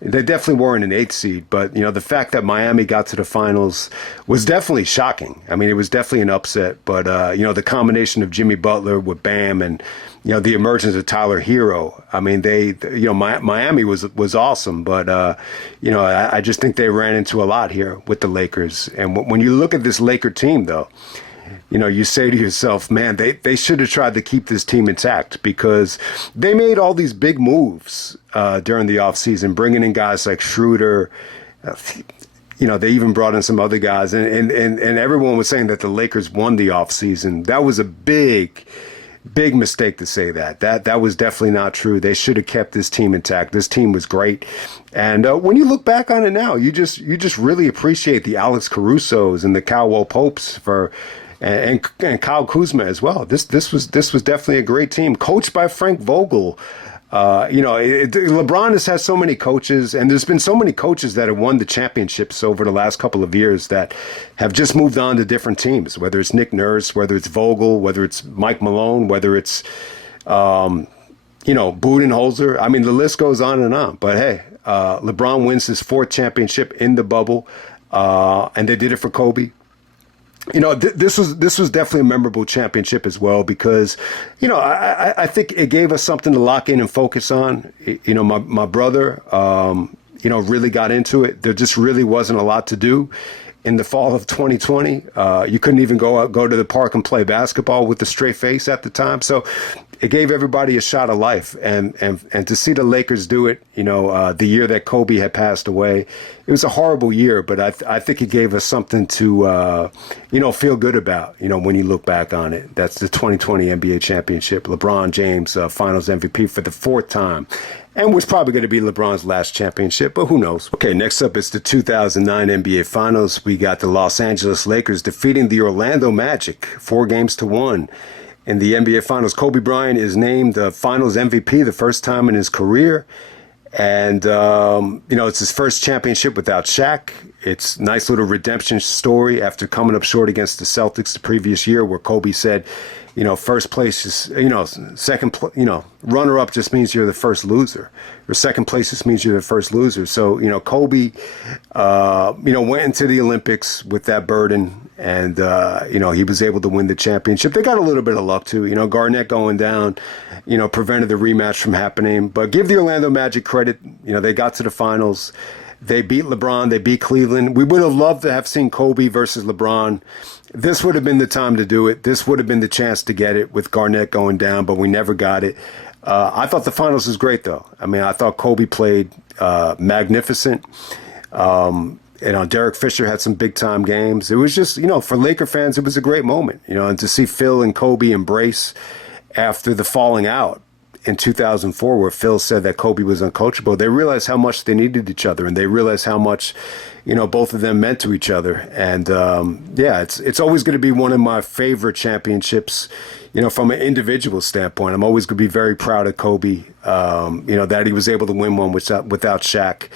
They definitely weren't an 8 seed, but the fact that Miami got to the finals was definitely shocking. I mean, it was definitely an upset, but the combination of Jimmy Butler with Bam and the emergence of Tyler Hero. I mean, Miami was awesome, but I just think they ran into a lot here with the Lakers. And when you look at this Laker team, though, you say to yourself, man, they should have tried to keep this team intact because they made all these big moves during the offseason, bringing in guys like Schroeder. They even brought in some other guys. And everyone was saying that the Lakers won the offseason. That was a big mistake to say that. That was definitely not true. They should have kept this team intact. This team was great. And when you look back on it now, you just really appreciate the Alex Carusos and the Caldwell Popes and Kyle Kuzma as well. This was definitely a great team, coached by Frank Vogel. LeBron has had so many coaches, and there's been so many coaches that have won the championships over the last couple of years that have just moved on to different teams, whether it's Nick Nurse, whether it's Vogel, whether it's Mike Malone, whether it's, Budenholzer. I mean, the list goes on and on. But hey, LeBron wins his 4th championship in the bubble, and they did it for Kobe. This was definitely a memorable championship as well because, I think it gave us something to lock in and focus on. My brother, really got into it. There just really wasn't a lot to do in the fall of 2020. You couldn't even go to the park and play basketball with a straight face at the time. So it gave everybody a shot of life. And to see the Lakers do it, the year that Kobe had passed away, it was a horrible year, but I think it gave us something to, feel good about, when you look back on it. That's the 2020 NBA championship. LeBron James, finals MVP for the 4th time. And was probably going to be LeBron's last championship, but who knows? Okay, next up is the 2009 NBA Finals. We got the Los Angeles Lakers defeating the Orlando Magic 4-1. In the NBA Finals, Kobe Bryant is named the Finals MVP the first time in his career. And, it's his first championship without Shaq. It's a nice little redemption story after coming up short against the Celtics the previous year where Kobe said first place is, runner up just means you're the first loser. Or second place just means you're the first loser. So, Kobe, went into the Olympics with that burden, and, he was able to win the championship. They got a little bit of luck too. Garnett going down, prevented the rematch from happening. But give the Orlando Magic credit. They got to the finals. They beat LeBron. They beat Cleveland. We would have loved to have seen Kobe versus LeBron. This would have been the time to do it. This would have been the chance to get it with Garnett going down, but we never got it. I thought the finals was great, though. I mean, I thought Kobe played magnificent. Derek Fisher had some big-time games. It was just, for Laker fans, it was a great moment, and to see Phil and Kobe embrace after the falling out in 2004, where Phil said that Kobe was uncoachable. They realized how much they needed each other, and they realized how much, both of them meant to each other. And it's always going to be one of my favorite championships, from an individual standpoint. I'm always going to be very proud of Kobe, that he was able to win one without Shaq.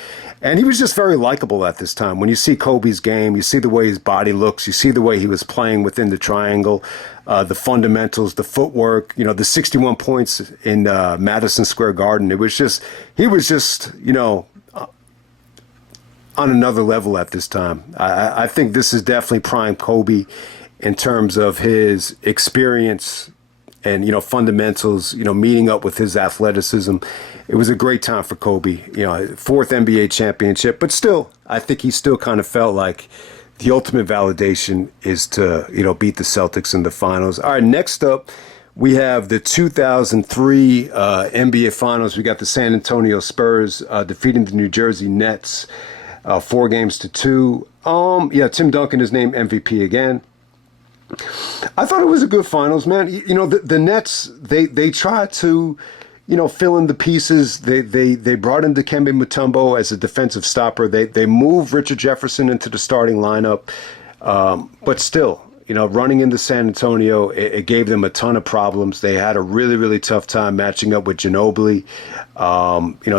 And he was just very likable at this time. When you see Kobe's game, you see the way his body looks, you see the way he was playing within the triangle, the fundamentals, the footwork, the 61 points in Madison Square Garden. He was just, on another level at this time. I think this is definitely prime Kobe in terms of his experience and, fundamentals, meeting up with his athleticism. It was a great time for Kobe, fourth NBA championship, but still, I think he still kind of felt like the ultimate validation is to, beat the Celtics in the finals. All right, next up, we have the 2003 NBA finals. We got the San Antonio Spurs defeating the New Jersey Nets 4-2. Tim Duncan is named MVP again. I thought it was a good finals, man. The Nets, they tried to, fill in the pieces. They brought in Dikembe Mutombo as a defensive stopper. They moved Richard Jefferson into the starting lineup. But still, running into San Antonio, it gave them a ton of problems. They had a really, really tough time matching up with Ginobili.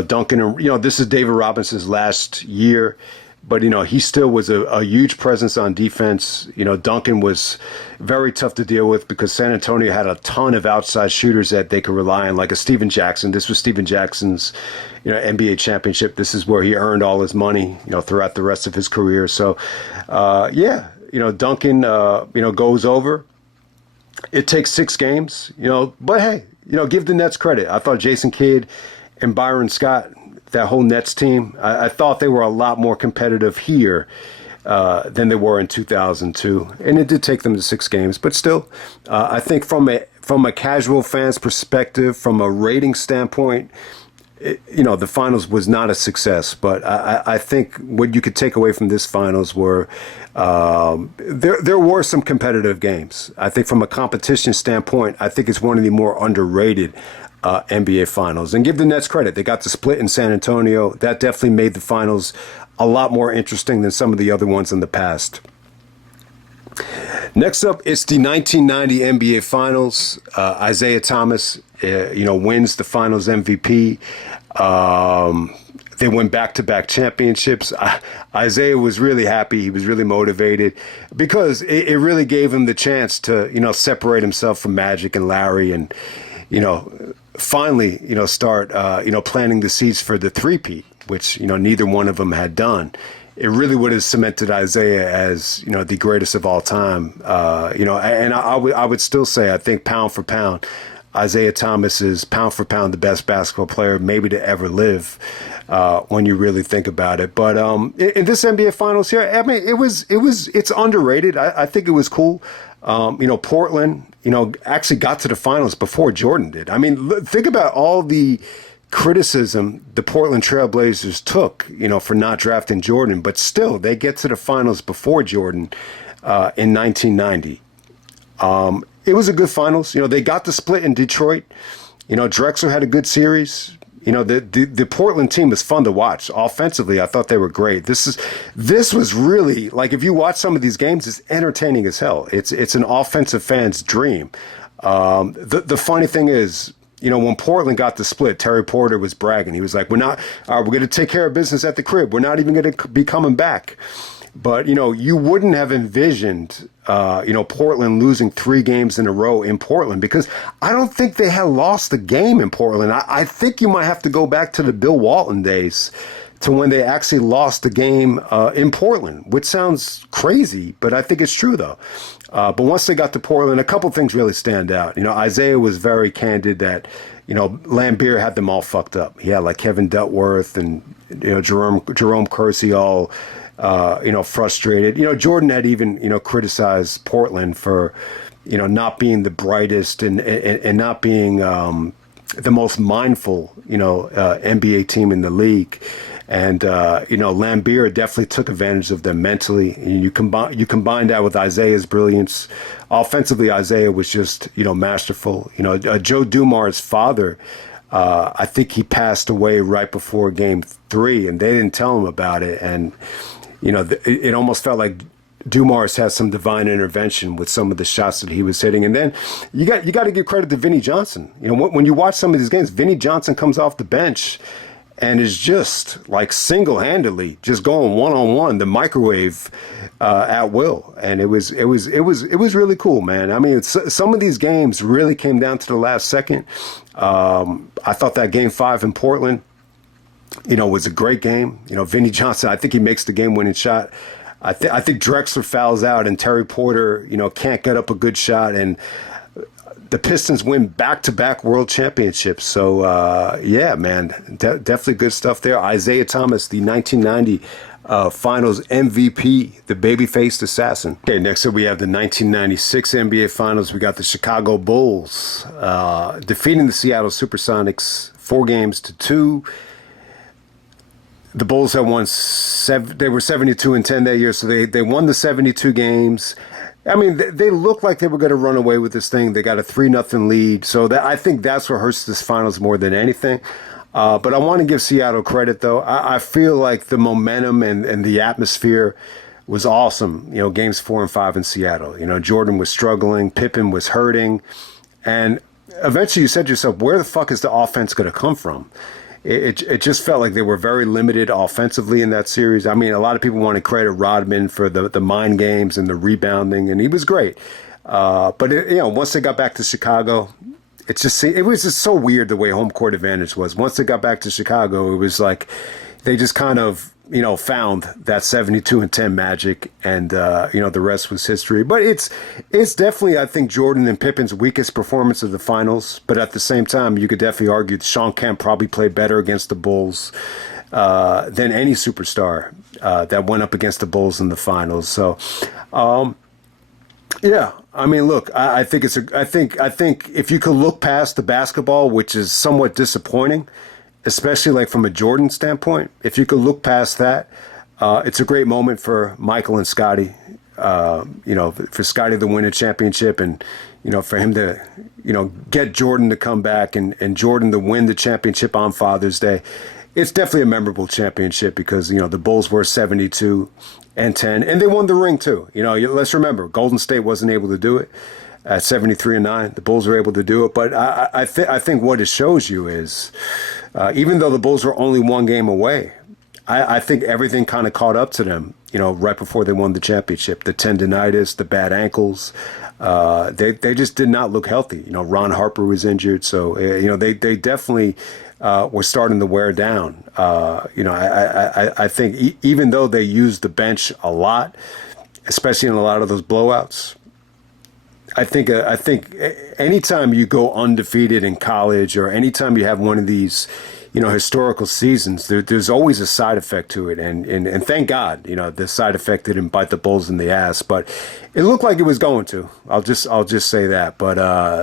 Duncan, this is David Robinson's last year. But, he still was a huge presence on defense. Duncan was very tough to deal with because San Antonio had a ton of outside shooters that they could rely on, like a Steven Jackson. This was Steven Jackson's, NBA championship. This is where he earned all his money, throughout the rest of his career. So, Duncan, goes over. It takes 6 games, but hey, give the Nets credit. I thought Jason Kidd and Byron Scott, that whole Nets team, I thought they were a lot more competitive here than they were in 2002. And it did take them to 6 games. But still, I think from a casual fan's perspective, from a rating standpoint, the finals was not a success. But I think what you could take away from this finals were there were some competitive games. I think from a competition standpoint, I think it's one of the more underrated NBA finals. And give the Nets credit. They got the split in San Antonio. That definitely made the finals a lot more interesting than some of the other ones in the past. Next up, it's the 1990 NBA Finals. Isiah Thomas, wins the Finals MVP. They won back-to-back championships. Isiah was really happy. He was really motivated because it really gave him the chance to, separate himself from Magic and Larry and, finally, start, planting the seeds for the three-peat, which, neither one of them had done. It really would have cemented Isiah as, the greatest of all time. And I would still say, I think pound for pound, Isiah Thomas is pound for pound the best basketball player maybe to ever live when you really think about it. But in this NBA Finals here, I mean, it's underrated. I think it was cool. Portland, actually got to the finals before Jordan did. I mean, think about all the criticism the Portland Trailblazers took, for not drafting Jordan, but still they get to the finals before Jordan in 1990. It was a good finals. They got the split in Detroit. Drexler had a good series. The Portland team was fun to watch. Offensively, I thought they were great. This was really, like, if you watch some of these games, it's entertaining as hell. It's an offensive fan's dream. The funny thing is, when Portland got the split, Terry Porter was bragging. He was like, we're going to take care of business at the crib. We're not even going to be coming back. But, you wouldn't have envisioned, Portland losing 3 games in a row in Portland, because I don't think they had lost a game in Portland. I think you might have to go back to the Bill Walton days to when they actually lost the game in Portland, which sounds crazy, but I think it's true, though. But once they got to Portland, a couple things really stand out. Isiah was very candid that, Lambeer had them all fucked up. He had like Kevin Duckworth and, Jerome Kersey all, frustrated. Jordan had even, criticized Portland for, not being the brightest and not being the most mindful, NBA team in the league. And, Lambeer definitely took advantage of them mentally. And you combine that with Isiah's brilliance. Offensively, Isiah was just, masterful. Joe Dumars' father, I think he passed away right before Game 3, and they didn't tell him about it. And, it almost felt like Dumars had some divine intervention with some of the shots that he was hitting. And then you got to give credit to Vinnie Johnson. When you watch some of these games, Vinnie Johnson comes off the bench and is just like single-handedly just going one-on-one, the microwave at will. And it was really cool, man. I mean, some of these games really came down to the last second. I thought that Game 5 in Portland, was a great game. Vinnie Johnson, I think he makes the game-winning shot. I think Drexler fouls out and Terry Porter, can't get up a good shot, and the Pistons win back-to-back world championships. So, yeah, man, definitely good stuff there. Isiah Thomas, the 1990 Finals MVP, the baby-faced assassin. Okay, next up we have the 1996 NBA Finals. We got the Chicago Bulls defeating the Seattle Supersonics 4-2. The Bulls had won they were 72-10 that year, so they won the 72 games. I mean, they looked like they were going to run away with this thing. They got a 3-0 lead, so I think that's what hurts this finals more than anything. But I want to give Seattle credit, though. I feel like the momentum and the atmosphere was awesome. Games 4 and 5 in Seattle. Jordan was struggling, Pippen was hurting, and eventually you said to yourself, where the fuck is the offense going to come from? It just felt like they were very limited offensively in that series. I mean, a lot of people want to credit Rodman for the mind games and the rebounding, and he was great. But once they got back to Chicago, it was just so weird the way home court advantage was. Once they got back to Chicago, it was like they just kind of found that 72-10 magic, and the rest was history. But it's definitely, I think, Jordan and Pippen's weakest performance of the finals. But at the same time, you could definitely argue that Shawn Kemp probably played better against the Bulls than any superstar that went up against the Bulls in the finals. So, yeah, I mean, look, I think I think if you could look past the basketball, which is somewhat disappointing, especially like from a Jordan standpoint, if you could look past that, it's a great moment for Michael and Scottie, for Scottie to win a championship, and, for him to, get Jordan to come back and Jordan to win the championship on Father's Day. It's definitely a memorable championship because, the Bulls were 72-10, and they won the ring too. Let's remember, Golden State wasn't able to do it. At 73-9, the Bulls were able to do it. But I think what it shows you is, even though the Bulls were only 1 game away, I think everything kind of caught up to them, right before they won the championship. The tendinitis, the bad ankles, they just did not look healthy. Ron Harper was injured, so they definitely were starting to wear down. I think even though they used the bench a lot, especially in a lot of those blowouts, I think anytime you go undefeated in college, or anytime you have one of these, historical seasons, there's always a side effect to it, and thank God, the side effect didn't bite the Bulls in the ass, but it looked like it was going to. I'll just say that. But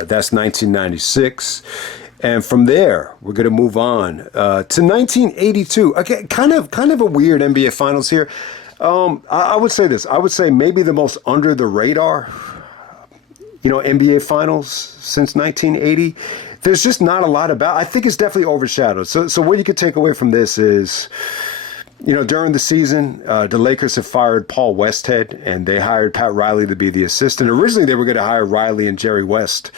that's 1996, and from there we're gonna move on to 1982. Okay, kind of a weird NBA Finals here. I would say this. I would say maybe the most under the radar, NBA Finals since 1980. There's just not a lot about. I think it's definitely overshadowed. So what you could take away from this is, during the season, the Lakers have fired Paul Westhead, and they hired Pat Riley to be the assistant. Originally, they were going to hire Riley and Jerry West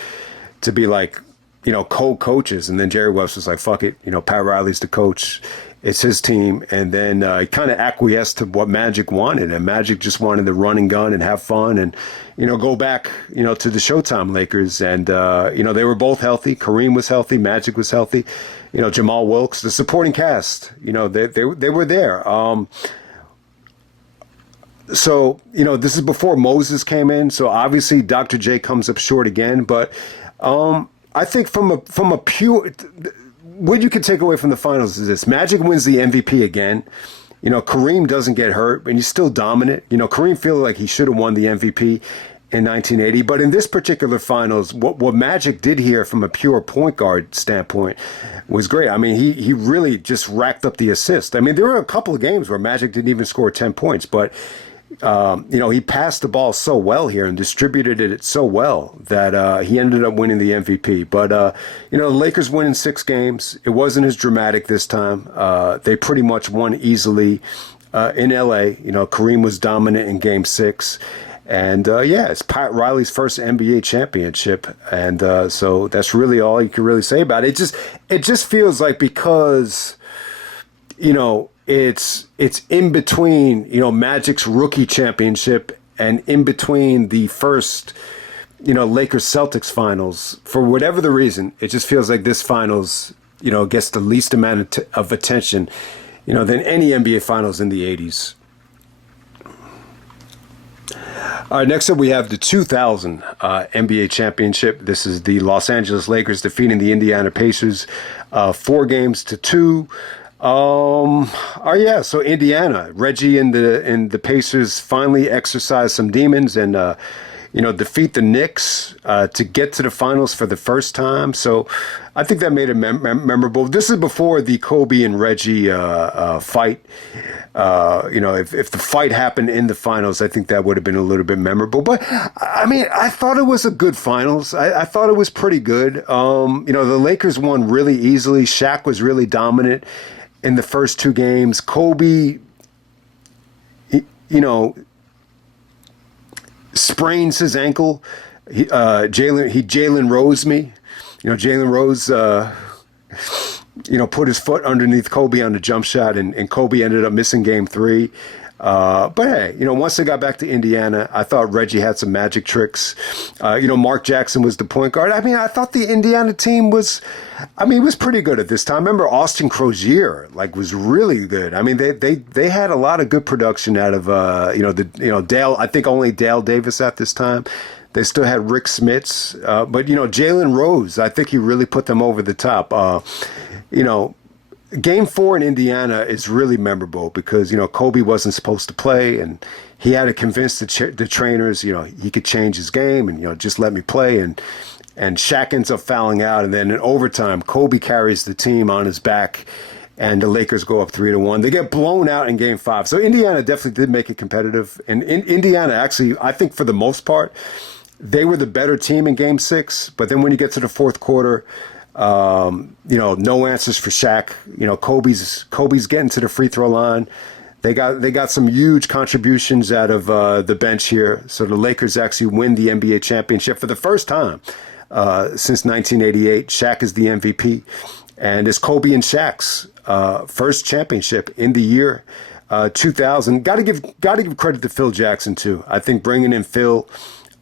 to be like, co-coaches. And then Jerry West was like, fuck it. Pat Riley's the coach. It's his team. And then he kind of acquiesced to what Magic wanted. And Magic just wanted to run and gun and have fun and, go back, to the Showtime Lakers. And, they were both healthy. Kareem was healthy. Magic was healthy. Jamal Wilkes, the supporting cast, they were there. So, this is before Moses came in. So obviously Dr. J comes up short again. But I think from a pure, what you can take away from the finals is this: Magic wins the MVP again. Kareem doesn't get hurt, and he's still dominant. Kareem feels like he should have won the MVP in 1980. But in this particular finals, what Magic did here from a pure point guard standpoint was great. I mean, he really just racked up the assist. I mean, there were a couple of games where Magic didn't even score 10 points, but he passed the ball so well here and distributed it so well that he ended up winning the MVP. But, the Lakers win in 6 games. It wasn't as dramatic this time. They pretty much won easily in L.A. Kareem was dominant in Game 6. And, it's Pat Riley's first NBA championship. And so that's really all you can really say about it. It just feels like because, it's in between, Magic's rookie championship and in between the first, Lakers Celtics finals. For whatever the reason, it just feels like this finals, gets the least amount of attention, than any NBA finals in the 80s. All right, next up we have the 2000 NBA championship. This is the Los Angeles Lakers defeating the Indiana Pacers 4-2. So Indiana, Reggie and the Pacers finally exercised some demons and defeat the Knicks to get to the finals for the first time. So I think that made it memorable. This is before the Kobe and Reggie fight. If the fight happened in the finals, I think that would have been a little bit memorable. But I mean, I thought it was a good finals. I thought it was pretty good. The Lakers won really easily. Shaq was really dominant in the first 2 games. Kobe, sprains his ankle. Jalen Rose me. Jalen Rose, put his foot underneath Kobe on the jump shot, and Kobe ended up missing Game 3. But hey, once they got back to Indiana, I thought Reggie had some magic tricks. Mark Jackson was the point guard. I mean, I thought the Indiana team was pretty good at this time. Remember Austin Crozier, was really good. I mean, they had a lot of good production out of, Dale, I think only Dale Davis at this time. They still had Rick Smits, but Jalen Rose, I think he really put them over the top. Game 4 in Indiana is really memorable because, Kobe wasn't supposed to play and he had to convince the trainers, he could change his game and, just let me play. And Shaq ends up fouling out. And then in overtime, Kobe carries the team on his back and the Lakers go up 3-1. They get blown out in Game 5. So Indiana definitely did make it competitive. And Indiana, actually, I think for the most part, they were the better team in Game 6. But then when you get to the fourth quarter, no answers for Shaq. Kobe's getting to the free throw line. They got some huge contributions out of the bench here. So the Lakers actually win the NBA championship for the first time since 1988. Shaq is the MVP, and it's Kobe and Shaq's first championship in the year 2000. Got to give credit to Phil Jackson too. I think bringing in Phil,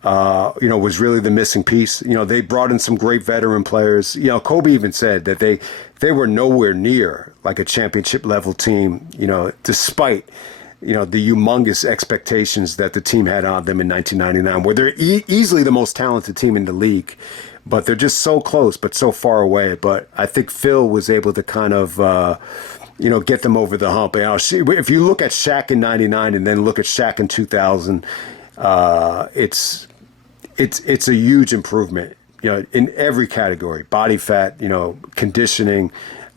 was really the missing piece. They brought in some great veteran players. Kobe even said that they were nowhere near like a championship level team, despite, the humongous expectations that the team had on them in 1999, where they're easily the most talented team in the league, but they're just so close, but so far away. But I think Phil was able to kind of, get them over the hump. If you look at Shaq in 99 and then look at Shaq in 2000, it's a huge improvement, in every category: body fat, conditioning,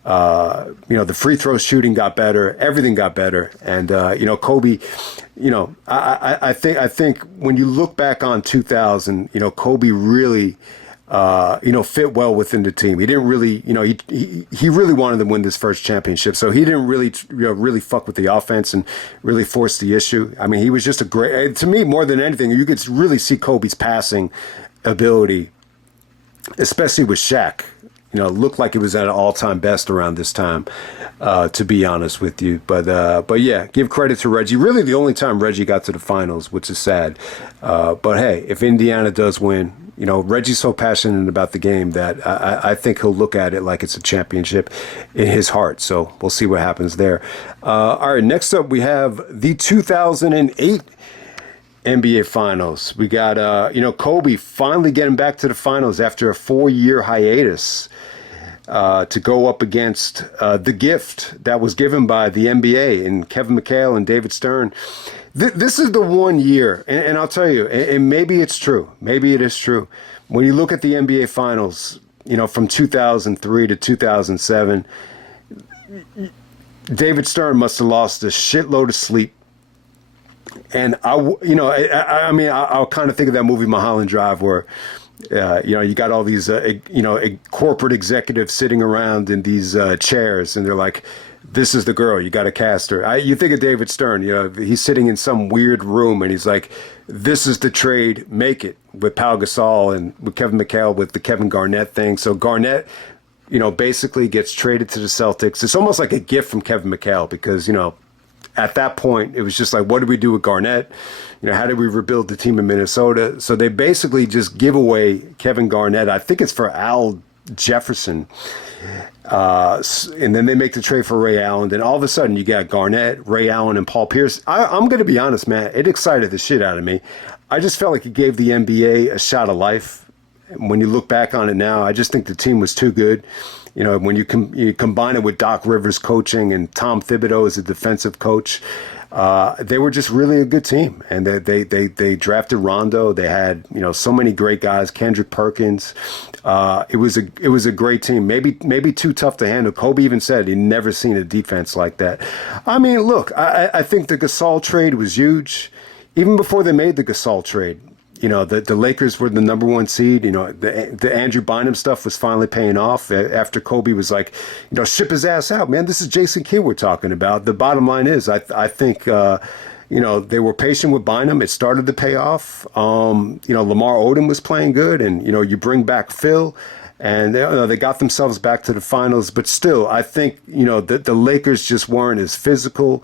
the free throw shooting got better, everything got better. And, Kobe, I think when you look back on 2000, Kobe really, fit well within the team. He didn't really, he really wanted to win this first championship. So he didn't really, really fuck with the offense and really force the issue. I mean, he was just to me, more than anything, you could really see Kobe's passing ability especially with Shaq. Looked like it was at an all-time best around this time, to be honest with you. But yeah, give credit to Reggie. Really, the only time Reggie got to the finals, which is sad. But hey, if Indiana does win, Reggie's so passionate about the game that I think he'll look at it like it's a championship in his heart. So we'll see what happens there. All right, next up we have the 2008 NBA Finals. We got, Kobe finally getting back to the finals after a 4-year hiatus to go up against the gift that was given by the NBA and Kevin McHale and David Stern. This is the one year, and I'll tell you, and maybe it's true. Maybe it is true. When you look at the NBA Finals, from 2003 to 2007, David Stern must have lost a shitload of sleep. And I'll kind of think of that movie Mulholland Drive, where you got all these corporate executives sitting around in these chairs, and they're like, "This is the girl. You got to cast her." You think of David Stern. He's sitting in some weird room, and he's like, "This is the trade. Make it," with Pau Gasol and with Kevin McHale with the Kevin Garnett thing. So Garnett, basically gets traded to the Celtics. It's almost like a gift from Kevin McHale because at that point, it was just like, what did we do with Garnett? How did we rebuild the team in Minnesota? So they basically just give away Kevin Garnett. I think it's for Al Jefferson. And then they make the trade for Ray Allen. Then all of a sudden, you got Garnett, Ray Allen, and Paul Pierce. I'm going to be honest, man. It excited the shit out of me. I just felt like it gave the NBA a shot of life. When you look back on it now, I just think the team was too good. When you combine it with Doc Rivers coaching and Tom Thibodeau as a defensive coach, they were just really a good team. And they drafted Rondo. They had so many great guys. Kendrick Perkins. It was a great team. Maybe too tough to handle. Kobe even said he'd never seen a defense like that. I mean, look, I think the Gasol trade was huge. Even before they made the Gasol trade. The Lakers were the number 1 seed. The Andrew Bynum stuff was finally paying off after Kobe was like, ship his ass out, man. This is Jason Kidd we're talking about. The bottom line is, I think, they were patient with Bynum. It started to pay off. Lamar Odom was playing good, and you bring back Phil, and they got themselves back to the finals. But still, I think the Lakers just weren't as physical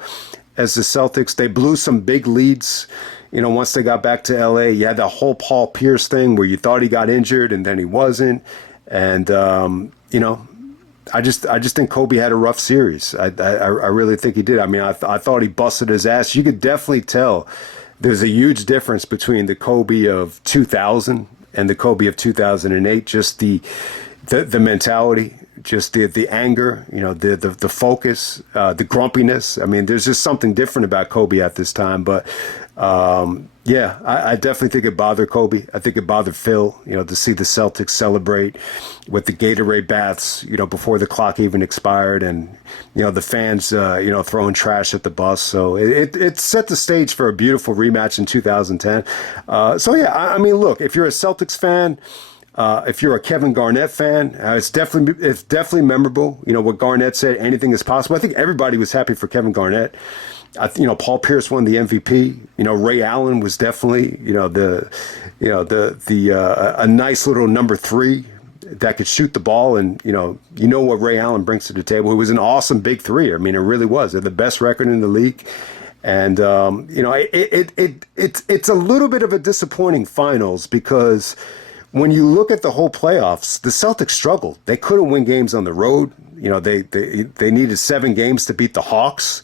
as the Celtics. They blew some big leads. Once they got back to LA, you had that whole Paul Pierce thing where you thought he got injured and then he wasn't. And, I just think Kobe had a rough series. I really think he did. I mean, I thought he busted his ass. You could definitely tell there's a huge difference between the Kobe of 2000 and the Kobe of 2008. Just the mentality, just the anger, the focus, the grumpiness. I mean, there's just something different about Kobe at this time. But I definitely think it bothered Kobe. I think it bothered Phil, to see the Celtics celebrate with the Gatorade baths, before the clock even expired, and the fans, throwing trash at the bus. So it set the stage for a beautiful rematch in 2010. I mean, look, if you're a Celtics fan. If you're a Kevin Garnett fan, it's definitely memorable. What Garnett said, anything is possible. I think everybody was happy for Kevin Garnett. Paul Pierce won the MVP. Ray Allen was definitely, a nice little number 3 that could shoot the ball. And, what Ray Allen brings to the table. It was an awesome big 3. I mean, it really was. They're the best record in the league. And, it's a little bit of a disappointing finals because when you look at the whole playoffs, the Celtics struggled. They couldn't win games on the road. They needed 7 games to beat the Hawks,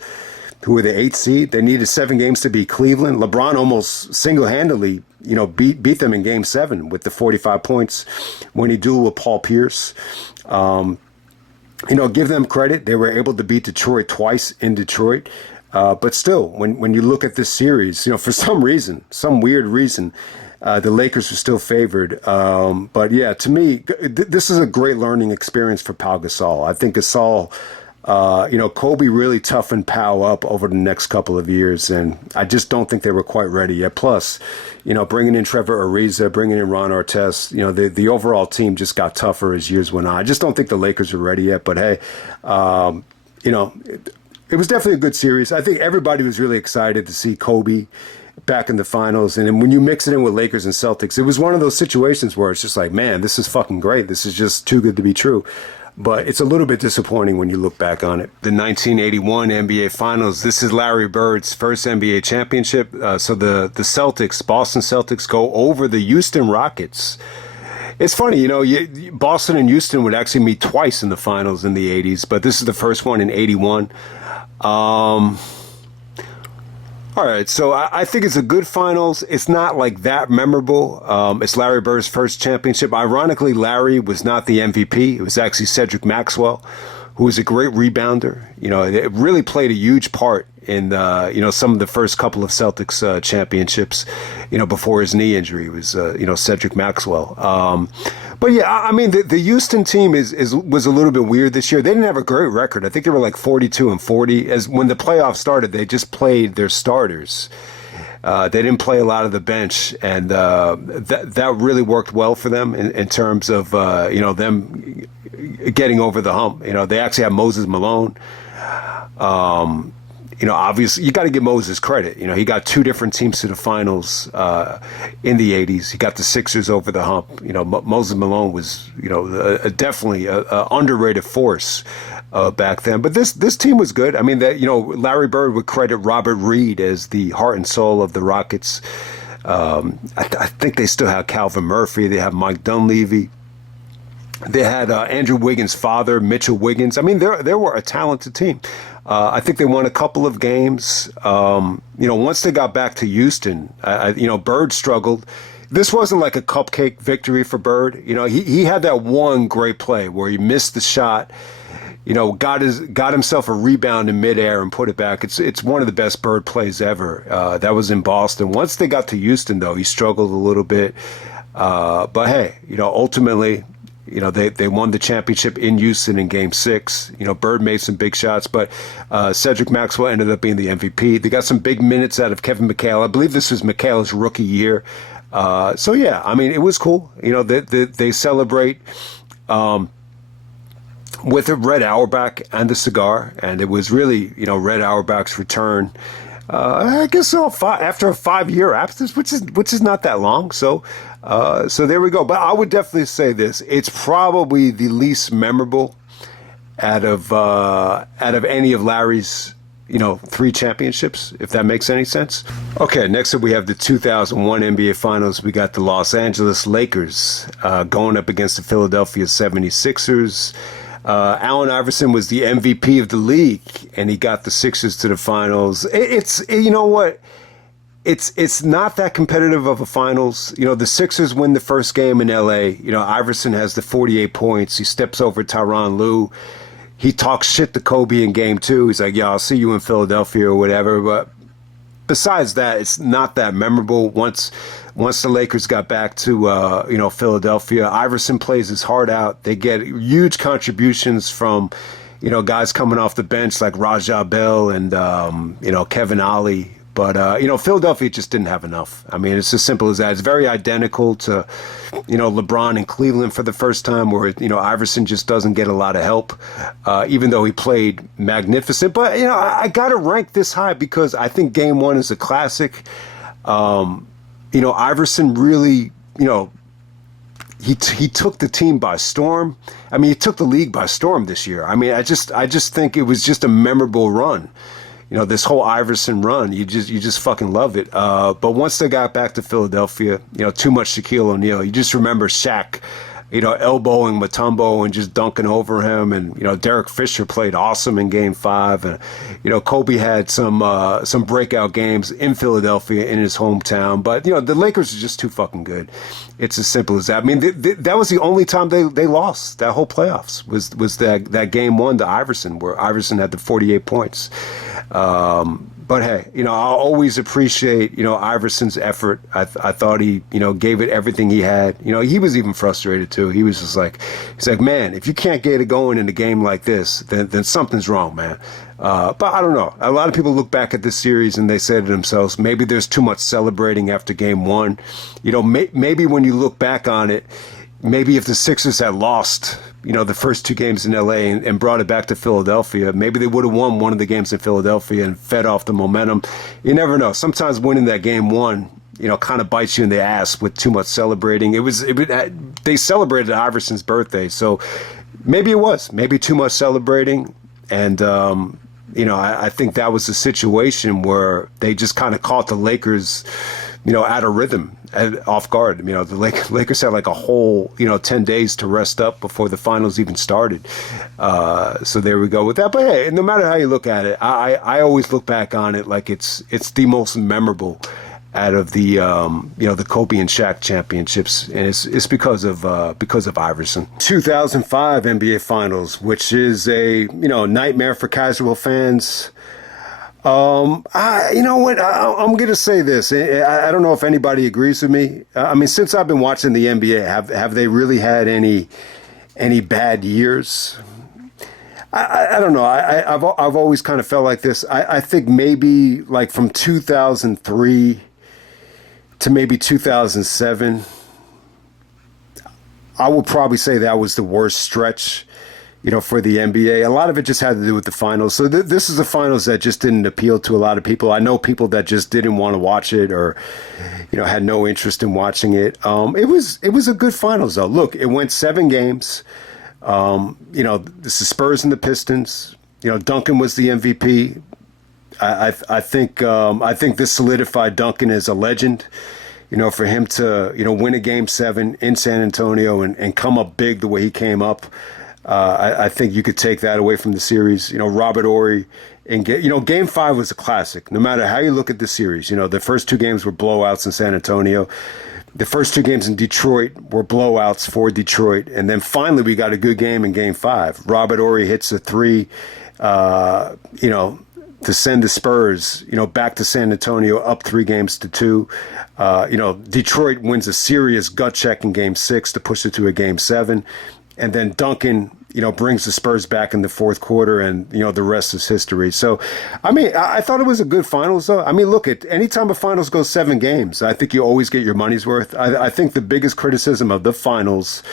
who were the 8th seed. They needed 7 games to beat Cleveland. LeBron almost single-handedly, beat them in Game 7 with the 45 points when he dueled with Paul Pierce. Give them credit. They were able to beat Detroit twice in Detroit. But still, when you look at this series, for some reason, some weird reason, the Lakers were still favored. But yeah, to me, this is a great learning experience for Pau Gasol. I think Gasol, Kobe really toughened Pau up over the next couple of years, and I just don't think they were quite ready yet. Plus, bringing in Trevor Ariza, bringing in Ron Artest, the overall team just got tougher as years went on. I just don't think the Lakers were ready yet. But hey, it was definitely a good series. I think everybody was really excited to see Kobe back in the finals. And then when you mix it in with Lakers and Celtics, it was one of those situations where it's just like, man, this is fucking great. This is just too good to be true. But it's a little bit disappointing when you look back on it. The 1981 NBA Finals, this is Larry Bird's first NBA championship. So the Celtics, Boston Celtics, go over the Houston Rockets. It's funny, you know, Boston and Houston would actually meet twice in the finals in the 80s, but this is the first one in 81. All right, so I think it's a good finals. It's not like that memorable. It's Larry Bird's first championship. Ironically, Larry was not the MVP. It was actually Cedric Maxwell, who was a great rebounder. You know, it really played a huge part in, you know, some of the first couple of Celtics championships, you know, before his knee injury. It was, you know, Cedric Maxwell. But yeah, I mean, the Houston team was a little bit weird this year. They didn't have a great record. I think they were like 42-40. As when the playoffs started, they just played their starters. They didn't play a lot of the bench, and that really worked well for them in terms of you know, them getting over the hump. You know, they actually have Moses Malone. You know, obviously, you got to give Moses credit. You know, he got two different teams to the finals in the 80s. He got the Sixers over the hump. You know, Moses Malone was, you know, definitely a underrated force back then. But this team was good. I mean, that, you know, Larry Bird would credit Robert Reed as the heart and soul of the Rockets. I think they still have Calvin Murphy. They have Mike Dunleavy. They had Andrew Wiggins' father, Mitchell Wiggins. I mean, they were a talented team. I think they won a couple of games. You know, once they got back to Houston, you know, Bird struggled. This wasn't like a cupcake victory for Bird. You know, he had that one great play where he missed the shot, you know, got himself a rebound in midair and put it back. It's one of the best Bird plays ever. That was in Boston. Once they got to Houston, though, he struggled a little bit. But hey, you know, ultimately, you know, they won the championship in Houston in Game 6. You know, Bird made some big shots, but Cedric Maxwell ended up being the MVP. They got some big minutes out of Kevin McHale. I believe this was McHale's rookie year. So, yeah, I mean, it was cool. You know, they celebrate with a Red Auerbach and a cigar, and it was really, you know, Red Auerbach's return. I guess so, after a 5-year absence, which is not that long. So there we go. But I would definitely say this: it's probably the least memorable out of any of Larry's, you know, 3 championships, if that makes any sense. Okay, next up we have the 2001 NBA Finals. We got the Los Angeles Lakers going up against the Philadelphia 76ers. Allen Iverson was the MVP of the league, and he got the Sixers to the finals. You know what? It's not that competitive of a finals. You know, the Sixers win the first game in LA. You know, Iverson has the 48 points. He steps over Tyronn Lue. He talks shit to Kobe in game 2. He's like, yeah, I'll see you in Philadelphia or whatever. But besides that, it's not that memorable. Once the Lakers got back to, you know, Philadelphia, Iverson plays his heart out. They get huge contributions from, you know, guys coming off the bench like Rajah Bell and, you know, Kevin Ollie. But, you know, Philadelphia just didn't have enough. I mean, it's as simple as that. It's very identical to, you know, LeBron in Cleveland for the first time, where, you know, Iverson just doesn't get a lot of help, even though he played magnificent. But, you know, I got to rank this high because I think Game 1 is a classic. You know, Iverson really, you know, he took the team by storm. I mean, he took the league by storm this year. I mean, I just think it was just a memorable run. You know, this whole Iverson run, you just fucking love it. But once they got back to Philadelphia, you know, too much Shaquille O'Neal. You just remember Shaq, you know, elbowing Mutombo and just dunking over him. And, you know, Derek Fisher played awesome in Game 5. And, you know, Kobe had some breakout games in Philadelphia in his hometown. But, you know, the Lakers are just too fucking good. It's as simple as that. I mean, that was the only time they lost that whole playoffs was that Game 1 to Iverson, where Iverson had the 48 points. But hey, you know, I'll always appreciate, you know, Iverson's effort. I thought he, you know, gave it everything he had. You know, he was even frustrated too. He was just like, he's like, man, if you can't get it going in a game like this, then something's wrong, man. But I don't know. A lot of people look back at this series and they say to themselves, maybe there's too much celebrating after Game 1. You know, maybe when you look back on it, maybe if the Sixers had lost, the first two games in LA and brought it back to Philadelphia, maybe they would have won one of the games in Philadelphia and fed off the momentum. You never know. Sometimes winning that game one, kind of bites you in the ass with too much celebrating. They celebrated Iverson's birthday, so maybe it was too much celebrating. And, I think that was a situation where they just kind of caught the Lakers, out of rhythm, off guard. The Lakers had like a whole, 10 days to rest up before the finals even started. So there we go with that. But hey, no matter how you look at it, I always look back on it like it's the most memorable out of the the Kobe and Shaq championships, and it's because of Iverson. 2005 NBA Finals, which is a nightmare for casual fans. I'm gonna say this. I don't know if anybody agrees with me. Since I've been watching the NBA, have they really had any bad years? I don't know. I've always kind of felt like this. I think maybe like from 2003 to maybe 2007, I would probably say that was the worst stretch, for the NBA. A lot of it just had to do with the finals. So this is the finals that just didn't appeal to a lot of people. I know people that just didn't want to watch it or, had no interest in watching it. It was a good finals though. Look, it went 7 games. This is Spurs and the Pistons. Duncan was the MVP. I think this solidified Duncan as a legend. For him to win a game 7 in San Antonio and come up big the way he came up. I think you could take that away from the series. Robert Horry and Game 5 was a classic. No matter how you look at the series, the first 2 games were blowouts in San Antonio. The first 2 games in Detroit were blowouts for Detroit. And then finally we got a good game in Game 5. Robert Horry hits a 3, to send the Spurs, back to San Antonio up 3-2. Detroit wins a serious gut check in Game 6 to push it to a Game 7. And then Duncan, brings the Spurs back in the fourth quarter, and, the rest is history. So, I thought it was a good finals, though. Look, anytime a finals goes 7 games, I think you always get your money's worth. I think the biggest criticism of the finals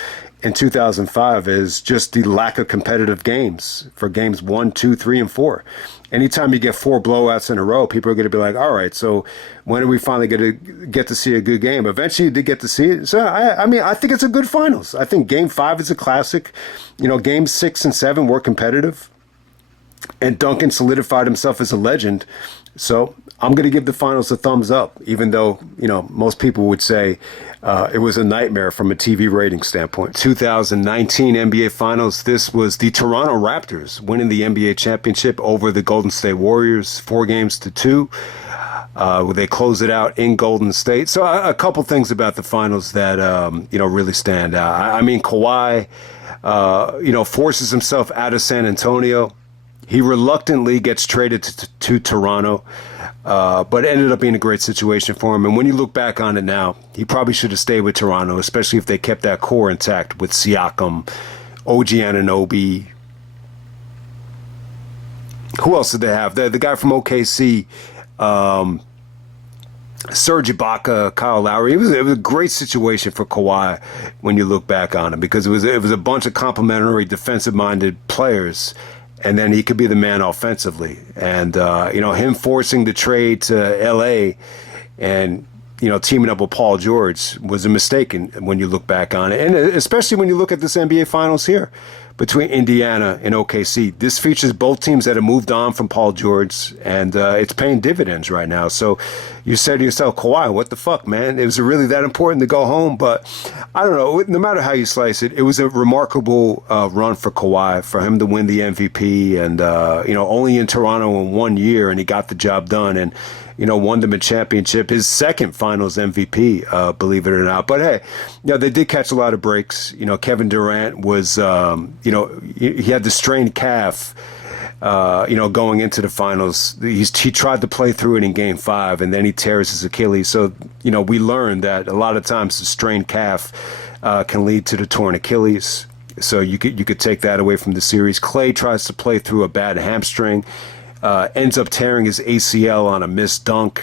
in 2005 is just the lack of competitive games for games 1, 2, 3, and 4. Anytime you get 4 blowouts in a row, people are going to be like, all right, so when are we finally going to get to see a good game? Eventually you did get to see it. So, I think it's a good finals. I think Game 5 is a classic. Games 6 and 7 were competitive. And Duncan solidified himself as a legend. So I'm going to give the finals a thumbs up, even though, most people would say it was a nightmare from a TV rating standpoint. 2019 NBA Finals, this was the Toronto Raptors winning the NBA championship over the Golden State Warriors, 4-2. They close it out in Golden State. So a couple things about the finals that, really stand out. Kawhi, forces himself out of San Antonio. He reluctantly gets traded to Toronto, but it ended up being a great situation for him. And when you look back on it now, he probably should have stayed with Toronto, especially if they kept that core intact with Siakam, OG Anunoby. Who else did they have? The guy from OKC, Serge Ibaka, Kyle Lowry. It was a great situation for Kawhi when you look back on it, because it was a bunch of complementary defensive-minded players. And then he could be the man offensively. And, him forcing the trade to L.A. and, teaming up with Paul George was a mistake when you look back on it. And especially when you look at this NBA Finals here between Indiana and OKC. This features both teams that have moved on from Paul George, and it's paying dividends right now. So you said to yourself, Kawhi, what the fuck, man? It was really that important to go home? But I don't know. No matter how you slice it, it was a remarkable run for Kawhi, for him to win the MVP, and, only in Toronto in 1 year, and he got the job done. And, won them a championship, his second finals MVP, believe it or not. But hey, they did catch a lot of breaks. Kevin Durant was, he had the strained calf, going into the finals. He tried to play through it in Game 5, and then he tears his Achilles. So, we learned that a lot of times the strained calf can lead to the torn Achilles. So you could take that away from the series. Clay tries to play through a bad hamstring. Ends up tearing his ACL on a missed dunk.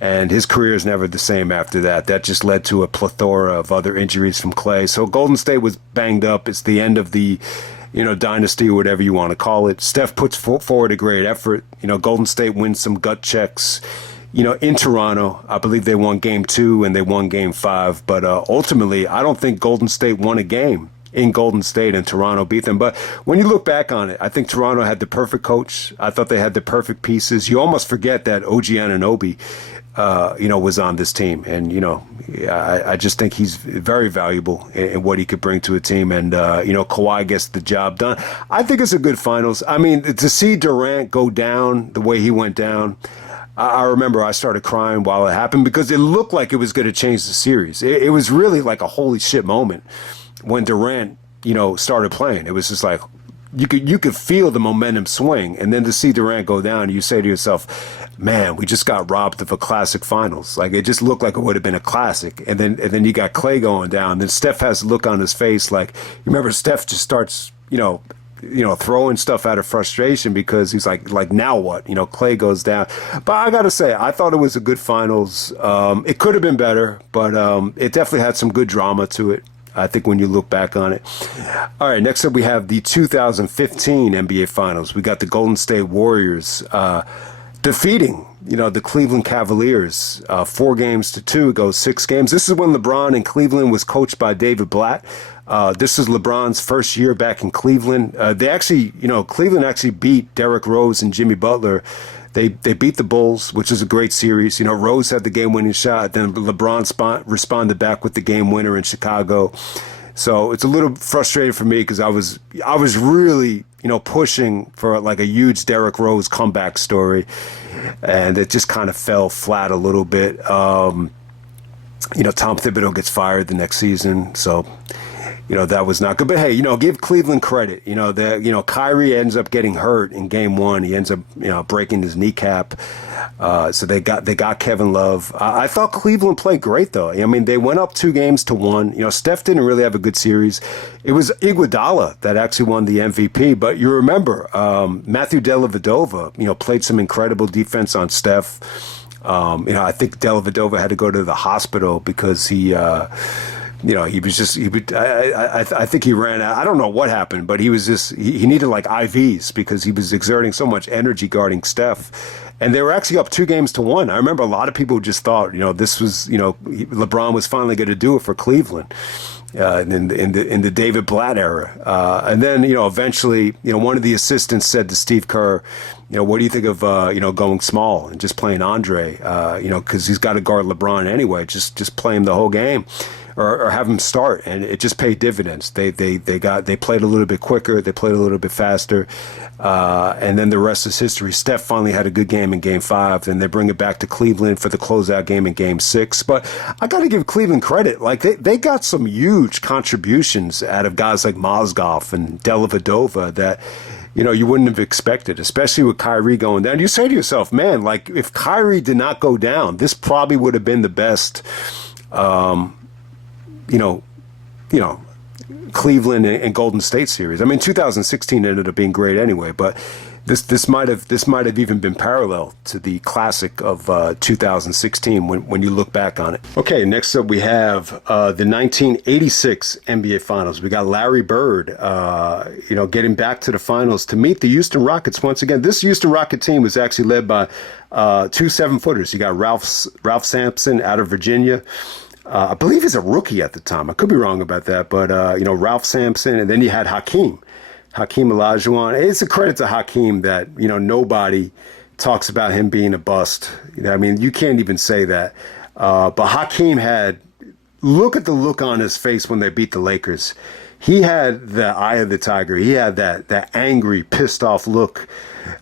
And his career is never the same after that. That just led to a plethora of other injuries from Clay. So Golden State was banged up. It's the end of the, dynasty or whatever you want to call it. Steph puts forward a great effort. Golden State wins some gut checks. In Toronto, I believe they won game 2 and they won game 5. But ultimately, I don't think Golden State won a game in Golden State, and Toronto beat them. But when you look back on it, I think Toronto had the perfect coach. I thought they had the perfect pieces. You almost forget that OG Anunoby, was on this team. And, I just think he's very valuable in what he could bring to a team. And, Kawhi gets the job done. I think it's a good finals. I mean, to see Durant go down the way he went down, I remember I started crying while it happened because it looked like it was going to change the series. It was really like a holy shit moment when Durant, started playing. It was just like you could feel the momentum swing, and then to see Durant go down, you say to yourself, "Man, we just got robbed of a classic finals." Like it just looked like it would have been a classic, and then you got Clay going down. Then Steph has a look on his face like, you remember Steph just starts, throwing stuff out of frustration because he's like now what? Clay goes down. But I got to say, I thought it was a good finals. It could have been better, but it definitely had some good drama to it, I think, when you look back on it. All right, next up we have the 2015 NBA Finals. We got the Golden State Warriors defeating, the Cleveland Cavaliers 4-2. It goes 6 games. This is when LeBron in Cleveland was coached by David Blatt. This is LeBron's first year back in Cleveland. Cleveland actually beat Derrick Rose and Jimmy Butler. They beat the Bulls, which is a great series. Rose had the game-winning shot. Then LeBron responded back with the game winner in Chicago. So it's a little frustrating for me because I was really, pushing for like a huge Derrick Rose comeback story, and it just kind of fell flat a little bit. Tom Thibodeau gets fired the next season, so that was not good. But hey, give Cleveland credit. Kyrie ends up getting hurt in game 1. He ends up, breaking his kneecap. So they got Kevin Love. I thought Cleveland played great though. I mean, they went up 2-1. Steph didn't really have a good series. It was Iguodala that actually won the MVP. But you remember, Matthew Dellavedova, played some incredible defense on Steph. I think Dellavedova had to go to the hospital because he I think he ran out. I don't know what happened, but he needed like IVs because he was exerting so much energy guarding Steph. And they were actually up 2-1. I remember a lot of people just thought, this was, LeBron was finally going to do it for Cleveland in the David Blatt era. And then, eventually, one of the assistants said to Steve Kerr, what do you think of, going small and just playing Andre, because he's got to guard LeBron anyway, just play him the whole game. Or have them start, and it just paid dividends. They played a little bit quicker, they played a little bit faster, and then the rest is history. Steph finally had a good game in Game 5, and they bring it back to Cleveland for the closeout game in Game 6. But I got to give Cleveland credit; like they got some huge contributions out of guys like Mozgov and Dellavedova that you wouldn't have expected, especially with Kyrie going down. You say to yourself, man, like if Kyrie did not go down, this probably would have been the best. Cleveland and Golden State series. I mean, 2016 ended up being great anyway, but this might have even been parallel to the classic of 2016 when you look back on it. Okay, next up we have the 1986 NBA Finals. We got Larry Bird, getting back to the finals to meet the Houston Rockets once again. This Houston Rocket team was actually led by 2 7-footers. You got Ralph Sampson out of Virginia. I believe he's a rookie at the time. I could be wrong about that, but Ralph Sampson, and then you had Hakeem Olajuwon. It's a credit to Hakeem that nobody talks about him being a bust. I mean, you can't even say that. But Hakeem look at the look on his face when they beat the Lakers. He had the eye of the tiger. He had that angry, pissed off look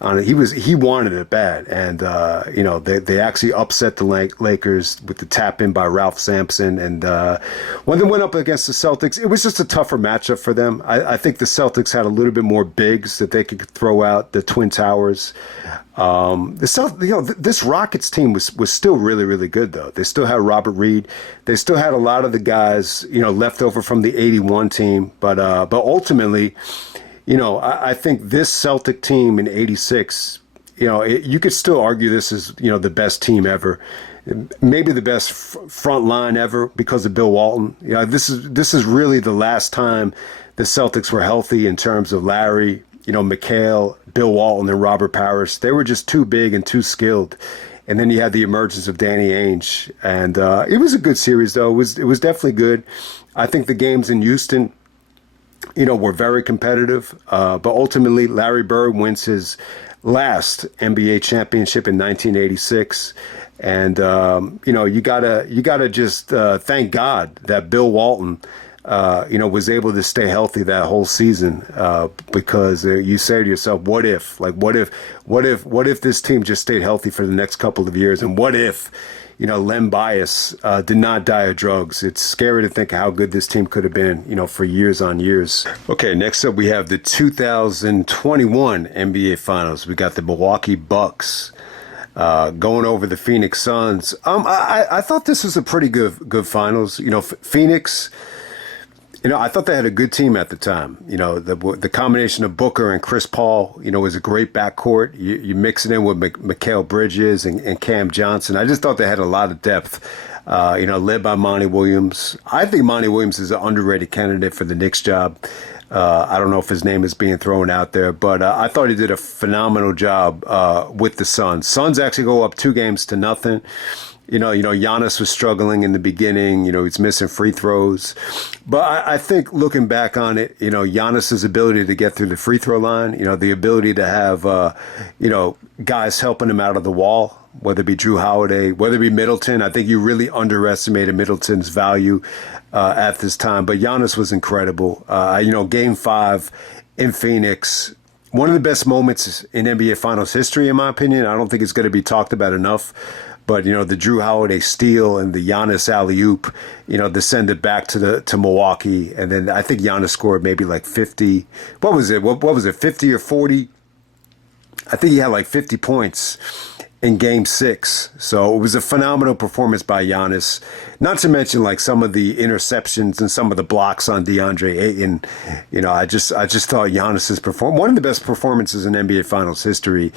on it. He wanted it bad, and they actually upset the Lakers with the tap in by Ralph Sampson. And when they went up against the Celtics, it was just a tougher matchup for them. I think the Celtics had a little bit more bigs that they could throw out, the Twin Towers. This Rockets team was still really, really good though. They still had Robert Reed. They still had a lot of the guys left over from the '81 team. But ultimately, I think this Celtic team in '86, you could still argue this is the best team ever. maybe the best front line ever because of Bill Walton. This is really the last time the Celtics were healthy in terms of Larry, McHale, Bill Walton, and Robert Parrish. They were just too big and too skilled. And then you had the emergence of Danny Ainge, and it was a good series though. It was definitely good. I think the games in Houston, were very competitive. But ultimately, Larry Bird wins his last NBA championship in 1986. And, you gotta just thank God that Bill Walton, was able to stay healthy that whole season, because you say to yourself, what if this team just stayed healthy for the next couple of years? And what if, Len Bias did not die of drugs? It's scary to think how good this team could have been, for years on years. Okay, next up we have the 2021 NBA Finals. We got the Milwaukee Bucks going over the Phoenix Suns. I thought this was a pretty good finals. Phoenix, I thought they had a good team at the time. The combination of Booker and Chris Paul, was a great backcourt. You mix it in with Mikal Bridges and Cam Johnson. I just thought they had a lot of depth, led by Monty Williams. I think Monty Williams is an underrated candidate for the Knicks job. I don't know if his name is being thrown out there, but I thought he did a phenomenal job with the Suns. Suns actually go up 2-0. Giannis was struggling in the beginning. He's missing free throws. But I think looking back on it, Giannis's ability to get through the free throw line, the ability to have, guys helping him out of the wall, whether it be Drew Holiday, whether it be Middleton. I think you really underestimated Middleton's value at this time. But Giannis was incredible. Game 5 in Phoenix, one of the best moments in NBA Finals history, in my opinion. I don't think it's going to be talked about enough. But, the Drew Holiday steal and the Giannis alley-oop, to send it back to Milwaukee. And then I think Giannis scored maybe like 50. What was it? What was it, 50 or 40? I think he had like 50 points in Game 6. So it was a phenomenal performance by Giannis. Not to mention like some of the interceptions and some of the blocks on DeAndre Ayton. I just thought Giannis's one of the best performances in NBA Finals history,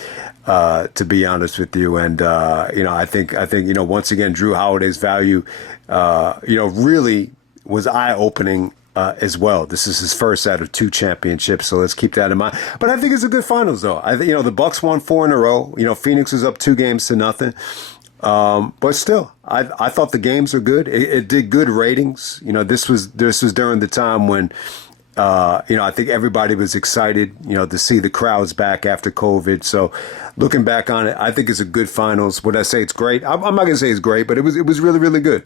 to be honest with you. And I think once again Drew Holiday's value, really was eye-opening. As well. This is his first out of 2 championships, so let's keep that in mind. But I think it's a good finals, though. I think the Bucks won 4 in a row. Phoenix was up 2-0. But still, I thought the games were good. It did good ratings. This was during the time when I think everybody was excited, to see the crowds back after COVID. So looking back on it, I think it's a good finals. Would I say it's great? I'm not gonna say it's great, but it was really, really good.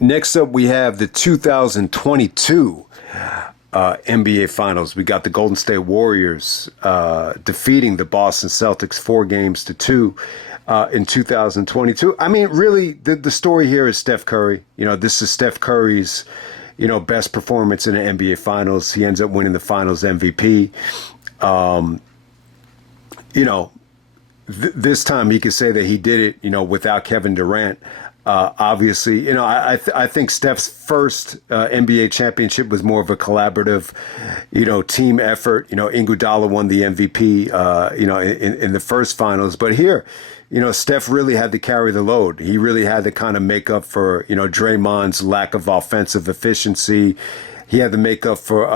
Next up, we have the 2022 NBA Finals. We got the Golden State Warriors defeating the Boston Celtics 4-2 in 2022. I mean, really, the story here is Steph Curry. This is Steph Curry's, best performance in the NBA Finals. He ends up winning the Finals MVP. This time he could say that he did it, without Kevin Durant. Obviously, I think Steph's first NBA championship was more of a collaborative, team effort. Iguodala won the MVP, in the first finals. But here, Steph really had to carry the load. He really had to kind of make up for, Draymond's lack of offensive efficiency. He had to make up for,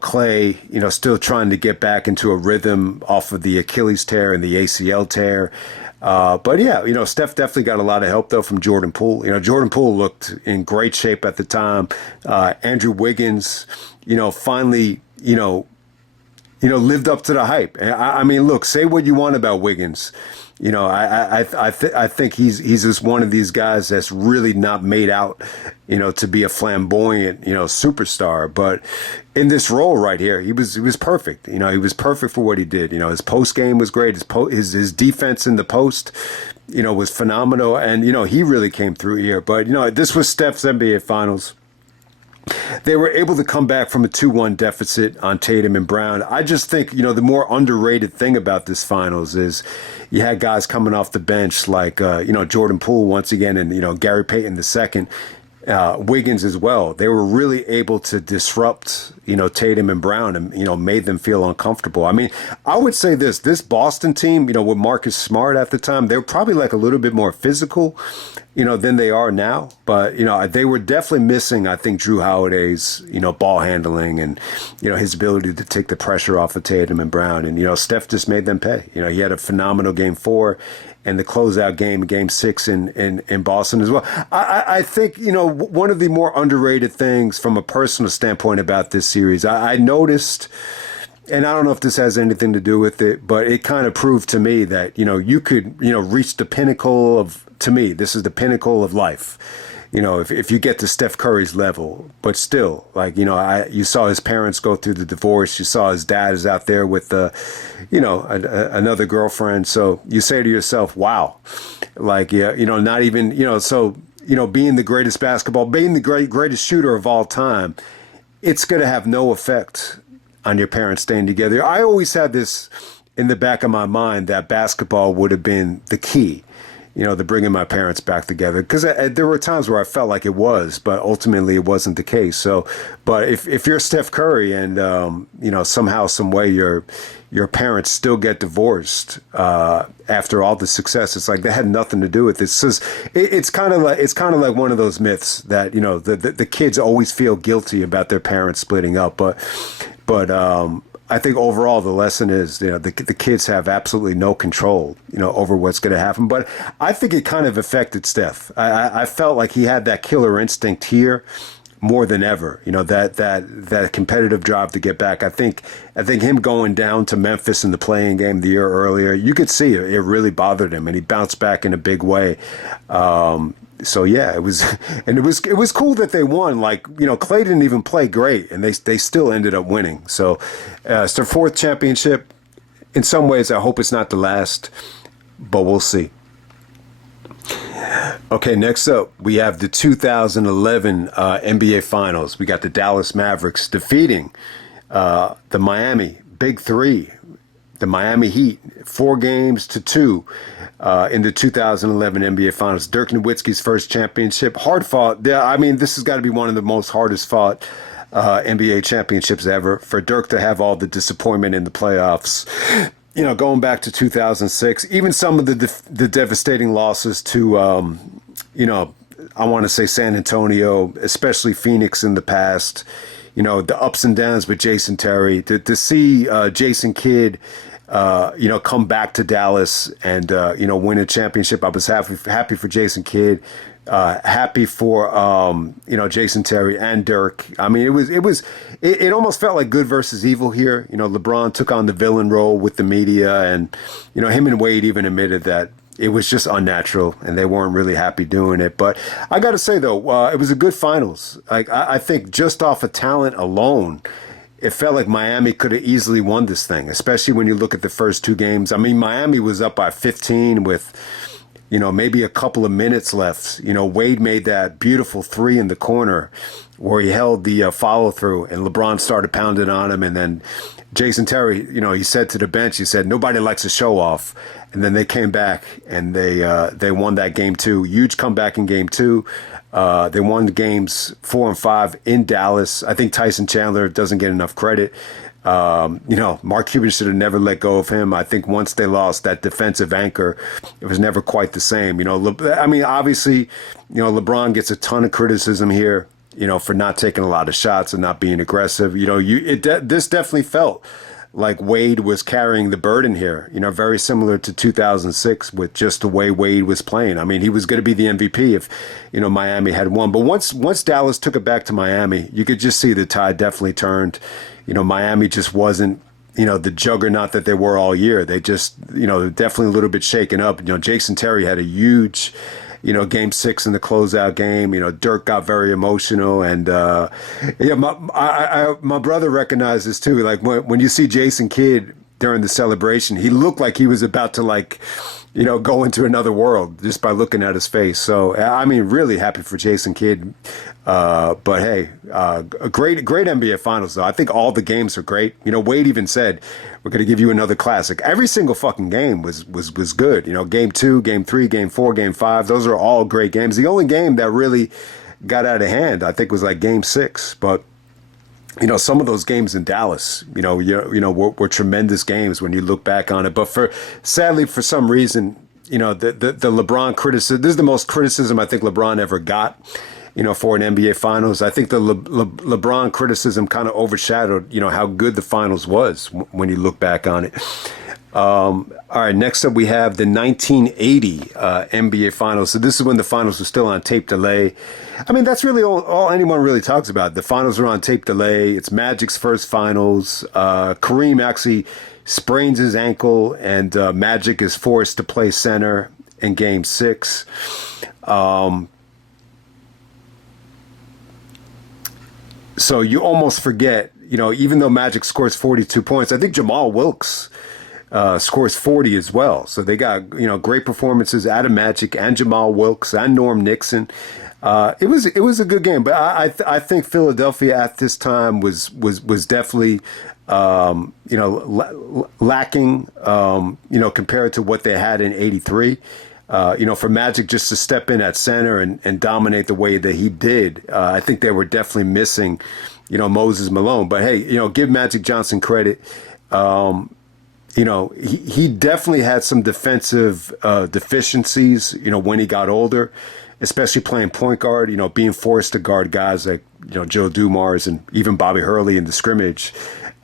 Clay, still trying to get back into a rhythm off of the Achilles tear and the ACL tear. But yeah, Steph definitely got a lot of help though from Jordan Poole. Jordan Poole looked in great shape at the time. Andrew Wiggins, finally, lived up to the hype. I mean, look, say what you want about Wiggins. I think he's just one of these guys that's really not made out, to be a flamboyant, superstar. But in this role right here, he was perfect. He was perfect for what he did. His post game was great. His defense in the post, was phenomenal. And, he really came through here. But, this was Steph's NBA Finals. They were able to come back from a 2-1 deficit on Tatum and Brown. I just think, the more underrated thing about this finals is you had guys coming off the bench like, Jordan Poole once again and, Gary Payton II, Wiggins as well. They were really able to disrupt, Tatum and Brown and, made them feel uncomfortable. I mean, I would say this Boston team, with Marcus Smart at the time, they were probably like a little bit more physical, than they are now. But, they were definitely missing, I think, Drew Holiday's, ball handling and, his ability to take the pressure off of Tatum and Brown. And, Steph just made them pay. He had a phenomenal game 4 and the closeout game 6 in Boston as well. I think, one of the more underrated things from a personal standpoint about this series, I noticed, and I don't know if this has anything to do with it, but it kind of proved to me that, you could, reach the pinnacle of, to me, this is the pinnacle of life. If you get to Steph Curry's level, but still, like, you saw his parents go through the divorce. You saw his dad is out there with, another girlfriend. So you say to yourself, wow, like, not even, so, being the greatest being the greatest shooter of all time, it's going to have no effect on your parents staying together. I always had this in the back of my mind that basketball would have been the key, to bringing my parents back together. Because there were times where I felt like it was, but ultimately it wasn't the case. So, but if you're Steph Curry and, somehow, some way your parents still get divorced after all the success, it's like they had nothing to do with it. It's kind of like one of those myths that, the kids always feel guilty about their parents splitting up. But I think overall the lesson is, the kids have absolutely no control, over what's going to happen. But I think it kind of affected Steph. I felt like he had that killer instinct here more than ever. That competitive drive to get back. I think him going down to Memphis in the playing game the year earlier, you could see it really bothered him, and he bounced back in a big way. So yeah, it was cool that they won. Like, Clay didn't even play great, and they still ended up winning. So it's their 4th championship. In some ways, I hope it's not the last, but we'll see. Okay, next up, we have the 2011 NBA Finals. We got the Dallas Mavericks defeating the Miami Big Three, the Miami Heat, 4-2 in the 2011 NBA Finals. Dirk Nowitzki's first championship. Hard fought. I mean, this has got to be one of the most hardest fought NBA championships ever. For Dirk to have all the disappointment in the playoffs, going back to 2006, even some of the devastating losses to, I want to say San Antonio, especially Phoenix in the past, the ups and downs with Jason Terry, to see Jason Kidd, come back to Dallas and, win a championship. I was happy for Jason Kidd, happy for, Jason Terry and Dirk. I mean, it almost felt like good versus evil here. LeBron took on the villain role with the media, and, him and Wade even admitted that it was just unnatural and they weren't really happy doing it. But I got to say, though, it was a good finals. Like, I think just off of talent alone, it felt like Miami could have easily won this thing, especially when you look at the first 2 games. I mean, Miami was up by 15 with, maybe a couple of minutes left. Wade made that beautiful 3 in the corner where he held the follow through, and LeBron started pounding on him. And then Jason Terry, he said to the bench, he said, nobody likes a show off. And then they came back and they won that game 2. Huge comeback in game 2. They won the games 4 and 5 in Dallas. I think Tyson Chandler doesn't get enough credit. Mark Cuban should have never let go of him. I think once they lost that defensive anchor, it was never quite the same. Obviously, LeBron gets a ton of criticism here, for not taking a lot of shots and not being aggressive. This definitely felt like Wade was carrying the burden here, very similar to 2006 with just the way Wade was playing. I mean, he was going to be the MVP if, Miami had won. But once Dallas took it back to Miami, you could just see the tide definitely turned. Miami just wasn't, the juggernaut that they were all year. They just, definitely a little bit shaken up. Jason Terry had a huge, game 6 in the closeout game. Dirk got very emotional, and my brother recognized this too. Like when you see Jason Kidd during the celebration, he looked like he was about to go into another world just by looking at his face. So I mean, really happy for Jason Kidd. But hey, a great NBA Finals though. I think all the games are great. Wade even said, we're going to give you another classic. Every single fucking game was good. Game 2, game 3, game 4, game 5. Those are all great games. The only game that really got out of hand, I think, was like game 6. But some of those games in Dallas, were tremendous games when you look back on it. But sadly, for some reason, the LeBron criticism, this is the most criticism I think LeBron ever got, for an NBA Finals. I think the LeBron criticism kind of overshadowed, how good the Finals was when you look back on it. All right, next up we have the 1980 NBA Finals. So this is when the Finals were still on tape delay. I mean, that's really all anyone really talks about. The Finals were on tape delay. It's Magic's first Finals. Kareem actually sprains his ankle, and Magic is forced to play center in Game 6. So you almost forget, even though Magic scores 42 points, I think Jamal Wilkes scores 40 as well. So they got, great performances out of Magic and Jamal Wilkes and Norm Nixon. It was a good game, but I think Philadelphia at this time was definitely lacking compared to what they had in '83. For Magic just to step in at center and dominate the way that he did, I think they were definitely missing, Moses Malone. But hey, give Magic Johnson credit. He definitely had some defensive deficiencies, when he got older, especially playing point guard, being forced to guard guys like, Joe Dumars and even Bobby Hurley in the scrimmage.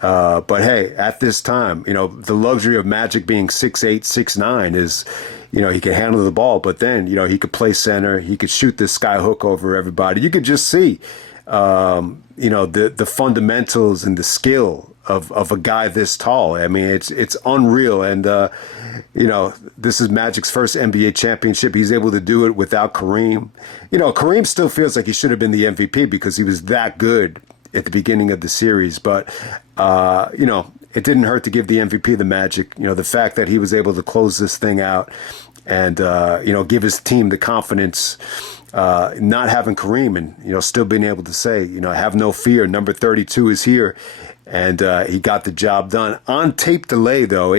But hey, at this time, the luxury of Magic being 6'8", 6'9" is, he could handle the ball, but then, he could play center. He could shoot this sky hook over everybody. You could just see, the fundamentals and the skill of a guy this tall. I mean, it's unreal. And, this is Magic's first NBA championship. He's able to do it without Kareem. Kareem still feels like he should have been the MVP because he was that good at the beginning of the series. But, it didn't hurt to give the MVP the Magic. The fact that he was able to close this thing out and, give his team the confidence, not having Kareem and, still being able to say, have no fear. Number 32 is here. And he got the job done on tape delay, though.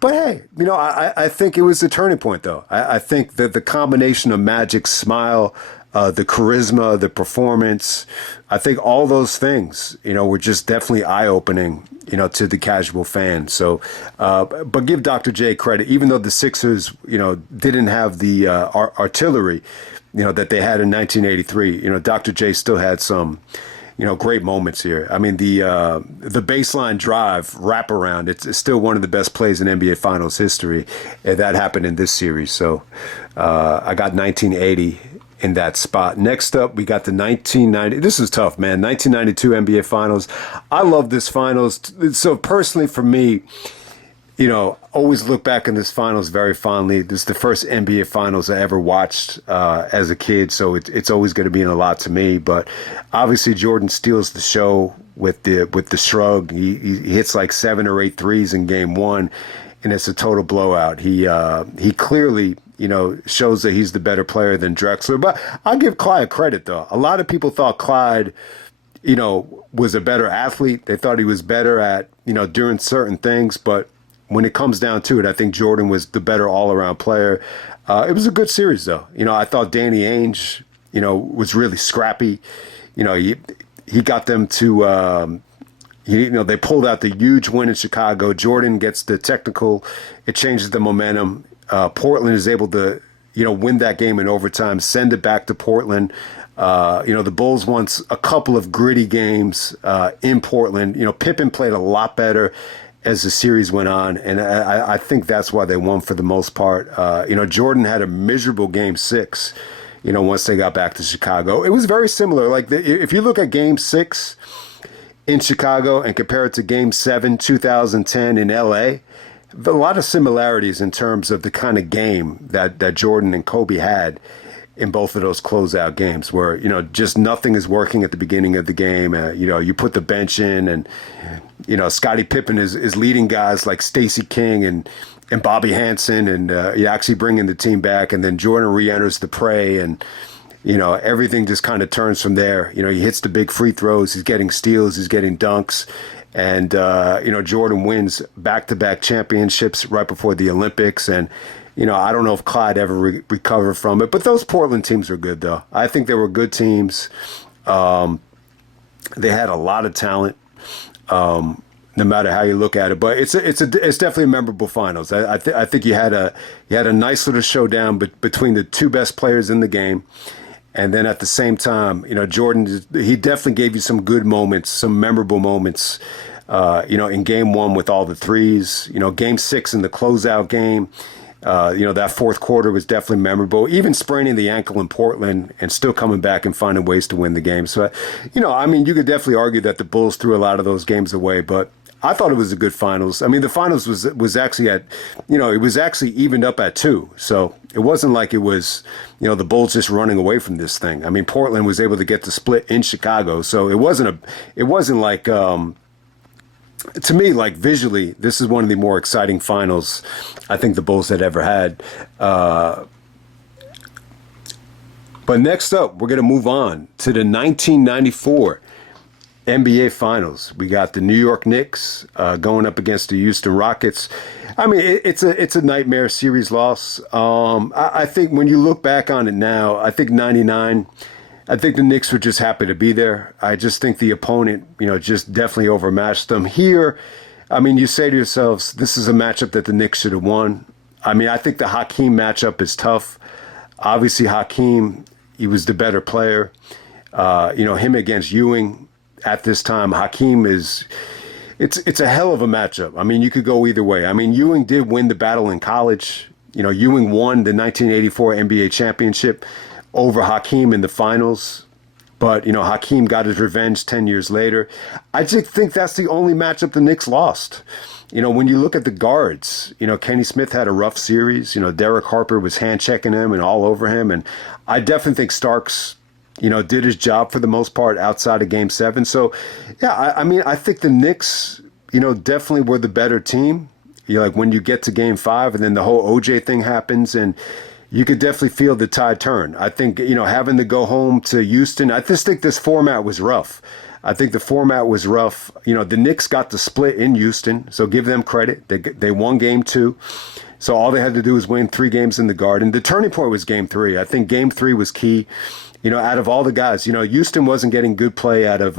But hey, I think it was a turning point, though. I think that the combination of Magic's smile, the charisma, the performance, I think all those things, were just definitely eye-opening, to the casual fan. So, but give Dr. J credit, even though the Sixers, didn't have the artillery, that they had in 1983. Dr. J still had some, great moments here. I mean, the baseline drive wraparound, it's still one of the best plays in NBA Finals history. And that happened in this series. So I got 1980 in that spot. Next up, we got the 1990. This is tough, man. 1992 NBA Finals. I love this Finals. So personally for me, always look back on this Finals very fondly. This is the first NBA Finals I ever watched as a kid, so it's always going to mean a lot to me. But obviously, Jordan steals the show with the shrug. He hits like 7 or 8 threes in Game 1, and it's a total blowout. He clearly shows that he's the better player than Drexler. But I'll give Clyde credit, though. A lot of people thought Clyde, was a better athlete. They thought he was better at, doing certain things, but when it comes down to it, I think Jordan was the better all-around player. It was a good series, though. I thought Danny Ainge, was really scrappy. He got them to, they pulled out the huge win in Chicago. Jordan gets the technical. It changes the momentum. Portland is able to, win that game in overtime, send it back to Portland. The Bulls won a couple of gritty games in Portland. Pippen played a lot better as the series went on, and I think that's why they won for the most part. Jordan had a miserable Game 6, once they got back to Chicago. It was very similar. Like, if you look at Game 6 in Chicago and compare it to Game 7, 2010 in L.A., a lot of similarities in terms of the kind of game that Jordan and Kobe had in both of those closeout games where, just nothing is working at the beginning of the game. You put the bench in and, Scottie Pippen is leading guys like Stacey King and Bobby Hansen, and you actually bringing the team back. And then Jordan re-enters the fray, and, everything just kind of turns from there. He hits the big free throws. He's getting steals. He's getting dunks. And, Jordan wins back-to-back championships right before the Olympics. And, I don't know if Clyde ever recovered from it, but those Portland teams were good, though. I think they were good teams. They had a lot of talent, no matter how you look at it. But it's definitely a memorable finals. I think you had a nice little showdown between the two best players in the game. And then at the same time, Jordan, he definitely gave you some good moments, some memorable moments, in game one with all the threes, game six in the closeout game. That fourth quarter was definitely memorable, even spraining the ankle in Portland and still coming back and finding ways to win the game. So, you could definitely argue that the Bulls threw a lot of those games away, but I thought it was a good finals. I mean, the finals was actually it was actually evened up at 2. So it wasn't like it was, the Bulls just running away from this thing. I mean, Portland was able to get the split in Chicago. So it wasn't like, to me, like visually, this is one of the more exciting finals I think the Bulls had ever had. But next up, we're going to move on to the 1994 NBA Finals. We got the New York Knicks going up against the Houston Rockets. I mean, it's a nightmare series loss. I think when you look back on it now, I think 99, I think the Knicks were just happy to be there. I just think the opponent, just definitely overmatched them. Here, I mean, you say to yourselves, this is a matchup that the Knicks should have won. I mean, I think the Hakeem matchup is tough. Obviously, Hakeem, he was the better player. Him against Ewing. At this time, Hakeem it's a hell of a matchup. I mean, you could go either way. I mean, Ewing did win the battle in college. Ewing won the 1984 NBA championship over Hakeem in the finals. But, Hakeem got his revenge 10 years later. I just think that's the only matchup the Knicks lost. When you look at the guards, Kenny Smith had a rough series. Derek Harper was hand-checking him and all over him. And I definitely think Starks did his job for the most part outside of Game 7. So, yeah, I mean, I think the Knicks, definitely were the better team. Like when you get to Game 5 and then the whole OJ thing happens and you could definitely feel the tide turn. I think, having to go home to Houston, I just think this format was rough. I think the format was rough. The Knicks got the split in Houston, so give them credit. They won Game 2. So all they had to do was win 3 games in the Garden. The turning point was Game 3. I think Game 3 was key. Out of all the guys, Houston wasn't getting good play out of,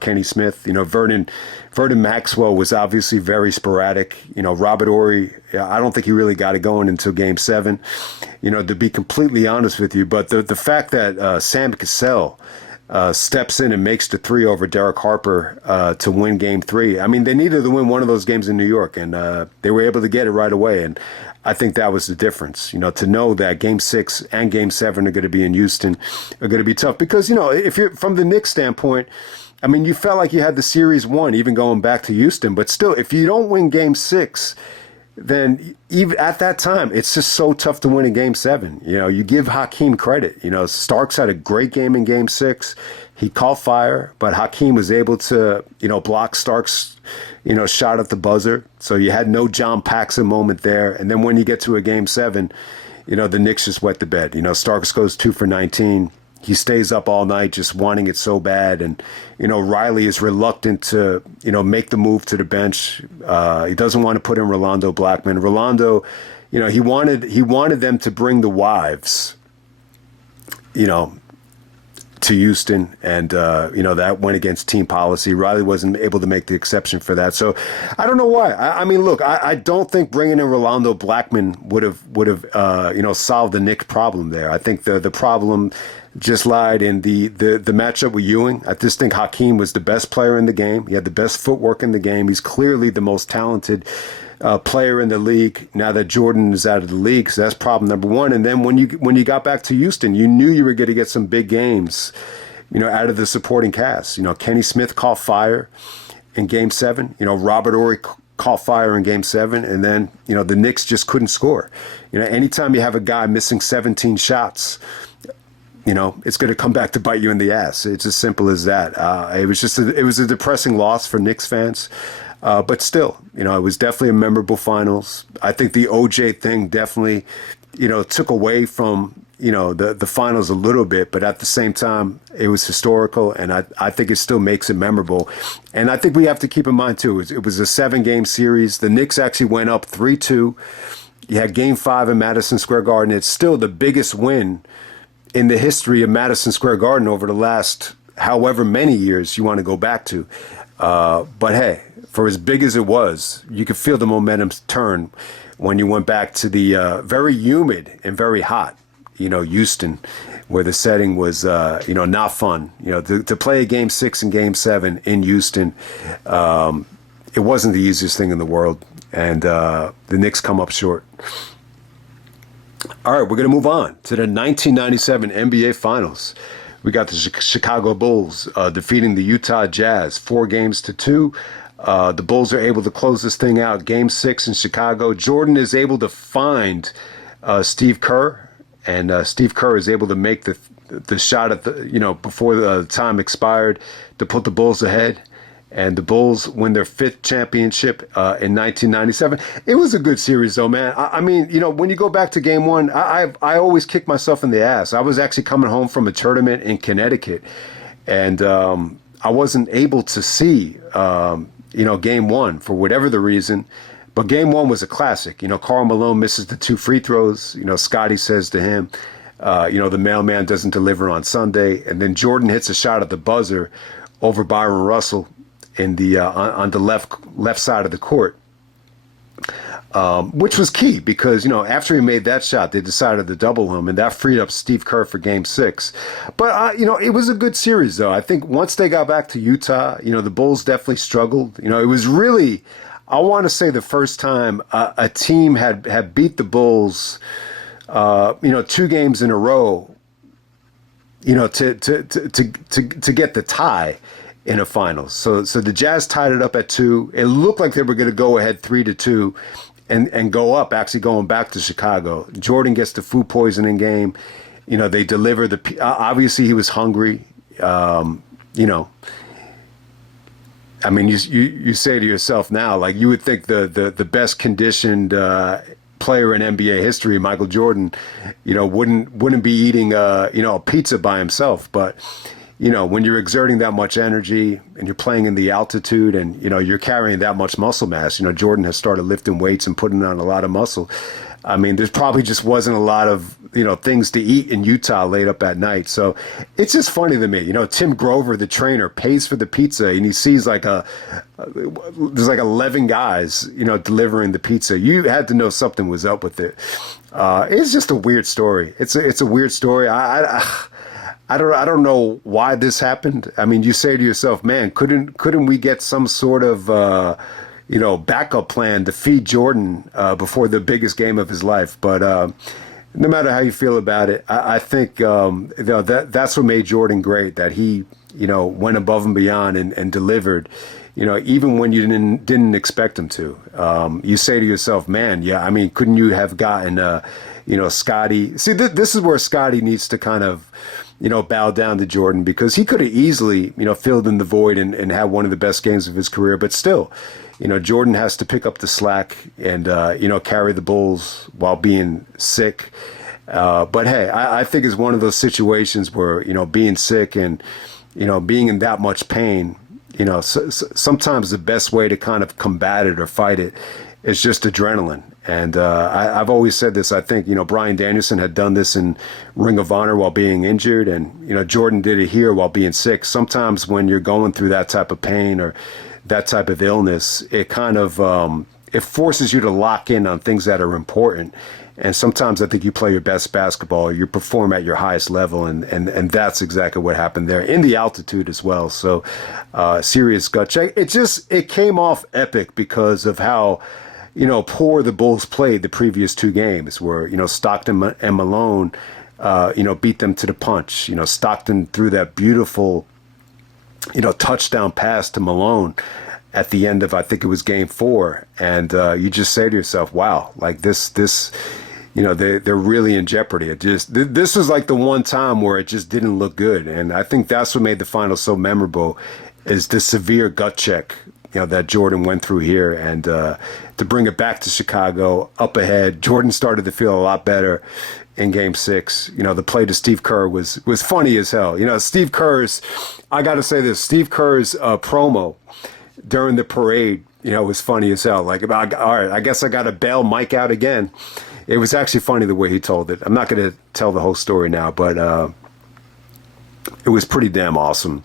Kenny Smith. Vernon Maxwell was obviously very sporadic. Robert Horry, I don't think he really got it going until Game 7, to be completely honest with you. But the fact that Sam Cassell steps in and makes the 3 over Derek Harper to win Game 3. I mean, they needed to win one of those games in New York, and they were able to get it right away. And I think that was the difference, to know that Game 6 and Game 7 are going to be in Houston are going to be tough. Because, if you're from the Knicks standpoint, I mean, you felt like you had the series won, even going back to Houston. But still, if you don't win Game 6, then even at that time, it's just so tough to win in Game 7. You give Hakeem credit. Starks had a great game in Game 6. He caught fire, but Hakeem was able to, block Starks, shot at the buzzer. So you had no John Paxson moment there. And then when you get to a Game 7, the Knicks just wet the bed. Starks goes 2 for 19. He stays up all night just wanting it so bad. And, Riley is reluctant to, make the move to the bench. He doesn't want to put in Rolando Blackman. Rolando, he wanted them to bring the wives, to Houston, and that went against team policy. Riley wasn't able to make the exception for that, so I don't know why. I mean, look, I don't think bringing in Rolando Blackman would have solved the Knicks problem there. I think the problem just lied in the matchup with Ewing. I just think Hakeem was the best player in the game. He had the best footwork in the game. He's clearly the most talented player in the league now that Jordan is out of the league. So that's problem number one. And then when you got back to Houston, you knew you were going to get some big games, out of the supporting cast. Kenny Smith caught fire in Game 7. Robert Horry caught fire in Game 7. And then, the Knicks just couldn't score. Anytime you have a guy missing 17 shots, it's going to come back to bite you in the ass. It's as simple as that. It was a depressing loss for Knicks fans. But still, it was definitely a memorable finals. I think the OJ thing definitely, took away from, the finals a little bit. But at the same time, it was historical. And I think it still makes it memorable. And I think we have to keep in mind, too, it was a 7-game series. The Knicks actually went up 3-2. You had Game 5 in Madison Square Garden. It's still the biggest win in the history of Madison Square Garden over the last however many years you want to go back to. But hey, for as big as it was, you could feel the momentum turn when you went back to the very humid and very hot, Houston, where the setting was, not fun. To play a Game 6 and Game 7 in Houston, it wasn't the easiest thing in the world. And the Knicks come up short. All right, we're going to move on to the 1997 NBA Finals. We got the Chicago Bulls defeating the Utah Jazz 4-2. The Bulls are able to close this thing out. Game 6 in Chicago. Jordan is able to find Steve Kerr, and Steve Kerr is able to make the shot at before the time expired to put the Bulls ahead. And the Bulls win their 5th championship in 1997. It was a good series, though, man. I mean, when you go back to Game 1, I always kick myself in the ass. I was actually coming home from a tournament in Connecticut, and I wasn't able to see, Game 1 for whatever the reason. But Game 1 was a classic. Karl Malone misses the 2 free throws. Scotty says to him, the mailman doesn't deliver on Sunday. And then Jordan hits a shot at the buzzer over Byron Russell in the on the left side of the court, which was key because after he made that shot, they decided to double him, and that freed up Steve Kerr for Game 6. But it was a good series, though. I think once they got back to Utah, the Bulls definitely struggled. It was really, I want to say, the first time a team had beat the Bulls, 2 games in a row, to get the tie in a finals. So the Jazz tied it up at 2. It looked like they were going to go ahead 3-2 and go up, actually going back to Chicago. Jordan gets the food poisoning game. They deliver obviously he was hungry. I mean, you say to yourself now, like you would think the best conditioned player in NBA history, Michael Jordan, wouldn't be eating a pizza by himself, but when you're exerting that much energy and you're playing in the altitude and, you're carrying that much muscle mass, Jordan has started lifting weights and putting on a lot of muscle. I mean, there probably just wasn't a lot of, things to eat in Utah late up at night. So it's just funny to me, Tim Grover, the trainer, pays for the pizza and he sees there's like 11 guys, delivering the pizza. You had to know something was up with it. It's just a weird story. It's a weird story. I don't know why this happened. I mean, you say to yourself, man, couldn't we get some sort of backup plan to feed Jordan before the biggest game of his life? But no matter how you feel about it, I think that's what made Jordan great. That he went above and beyond and delivered. Even when you didn't expect him to. You say to yourself, man, yeah, I mean, couldn't you have gotten Scotty? See, this is where Scotty needs to kind of bow down to Jordan, because he could have easily, filled in the void and had one of the best games of his career. But still, Jordan has to pick up the slack and, carry the Bulls while being sick. But hey, I think it's one of those situations where, being sick and, being in that much pain, sometimes the best way to kind of combat it or fight it is just adrenaline. And I've always said this. I think, Bryan Danielson had done this in Ring of Honor while being injured. And, Jordan did it here while being sick. Sometimes when you're going through that type of pain or that type of illness, it kind of it forces you to lock in on things that are important. And sometimes I think you play your best basketball, you perform at your highest level. And that's exactly what happened there in the altitude as well. So serious gut check. It came off epic because of how, poor the Bulls played the previous 2 games where, Stockton and Malone, beat them to the punch. Stockton threw that beautiful, touchdown pass to Malone at the end of, I think it was Game 4. And you just say to yourself, wow, like this, they're really in jeopardy. This was like the one time where it just didn't look good. And I think that's what made the final so memorable is the severe gut check that Jordan went through here, and to bring it back to Chicago, up ahead. Jordan started to feel a lot better in Game 6. The play to Steve Kerr was funny as hell. Steve Kerr's, I got to say this, Steve Kerr's promo during the parade, was funny as hell. Like, all right, I guess I got to bail Mike out again. It was actually funny the way he told it. I'm not going to tell the whole story now, but it was pretty damn awesome.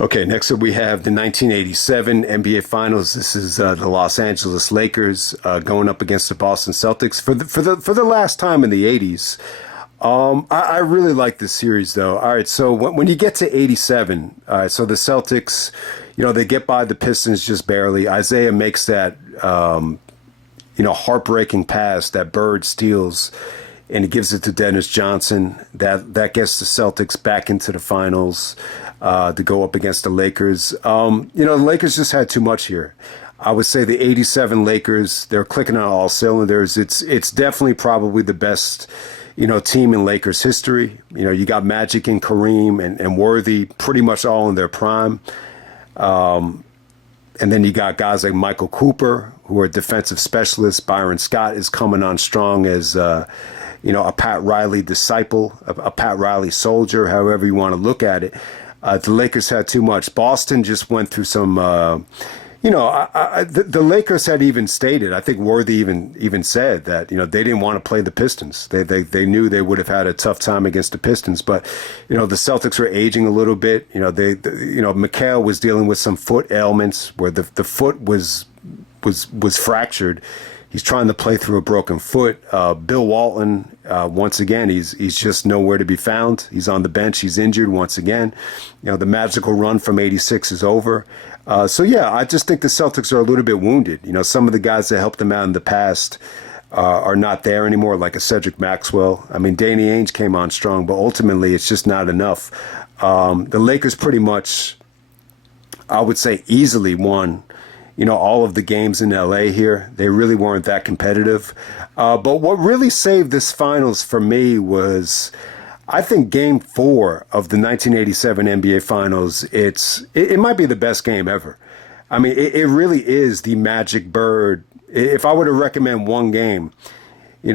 Okay, next up we have the 1987 NBA Finals. This is the Los Angeles Lakers going up against the Boston Celtics for the last time in the 80s. I really like this series, though. All right, so when you get to 87, all right, so the Celtics, they get by the Pistons just barely. Isiah makes that, heartbreaking pass that Bird steals, and he gives it to Dennis Johnson. That gets the Celtics back into the finals to go up against the Lakers. The Lakers just had too much here. I would say the 87 Lakers, they're clicking on all cylinders. It's definitely probably the best, team in Lakers history. You got Magic and Kareem and Worthy pretty much all in their prime. And then you got guys like Michael Cooper, who are defensive specialists. Byron Scott is coming on strong as, a Pat Riley disciple, a Pat Riley soldier, however you want to look at it. The Lakers had too much. Boston just went through some, the Lakers had even stated, I think Worthy even said that, they didn't want to play the Pistons. They knew they would have had a tough time against the Pistons, but, the Celtics were aging a little bit. Mikal was dealing with some foot ailments where the foot was fractured. He's trying to play through a broken foot. Bill Walton, once again, he's just nowhere to be found. He's on the bench. He's injured once again. The magical run from 86 is over. I just think the Celtics are a little bit wounded. Some of the guys that helped them out in the past are not there anymore, like a Cedric Maxwell. I mean, Danny Ainge came on strong, but ultimately it's just not enough. The Lakers pretty much, I would say, easily won all of the games in LA here. They really weren't that competitive. But what really saved this finals for me was, I think, Game 4 of the 1987 NBA Finals. It might be the best game ever. I mean, it really is the Magic Bird. If I were to recommend one game,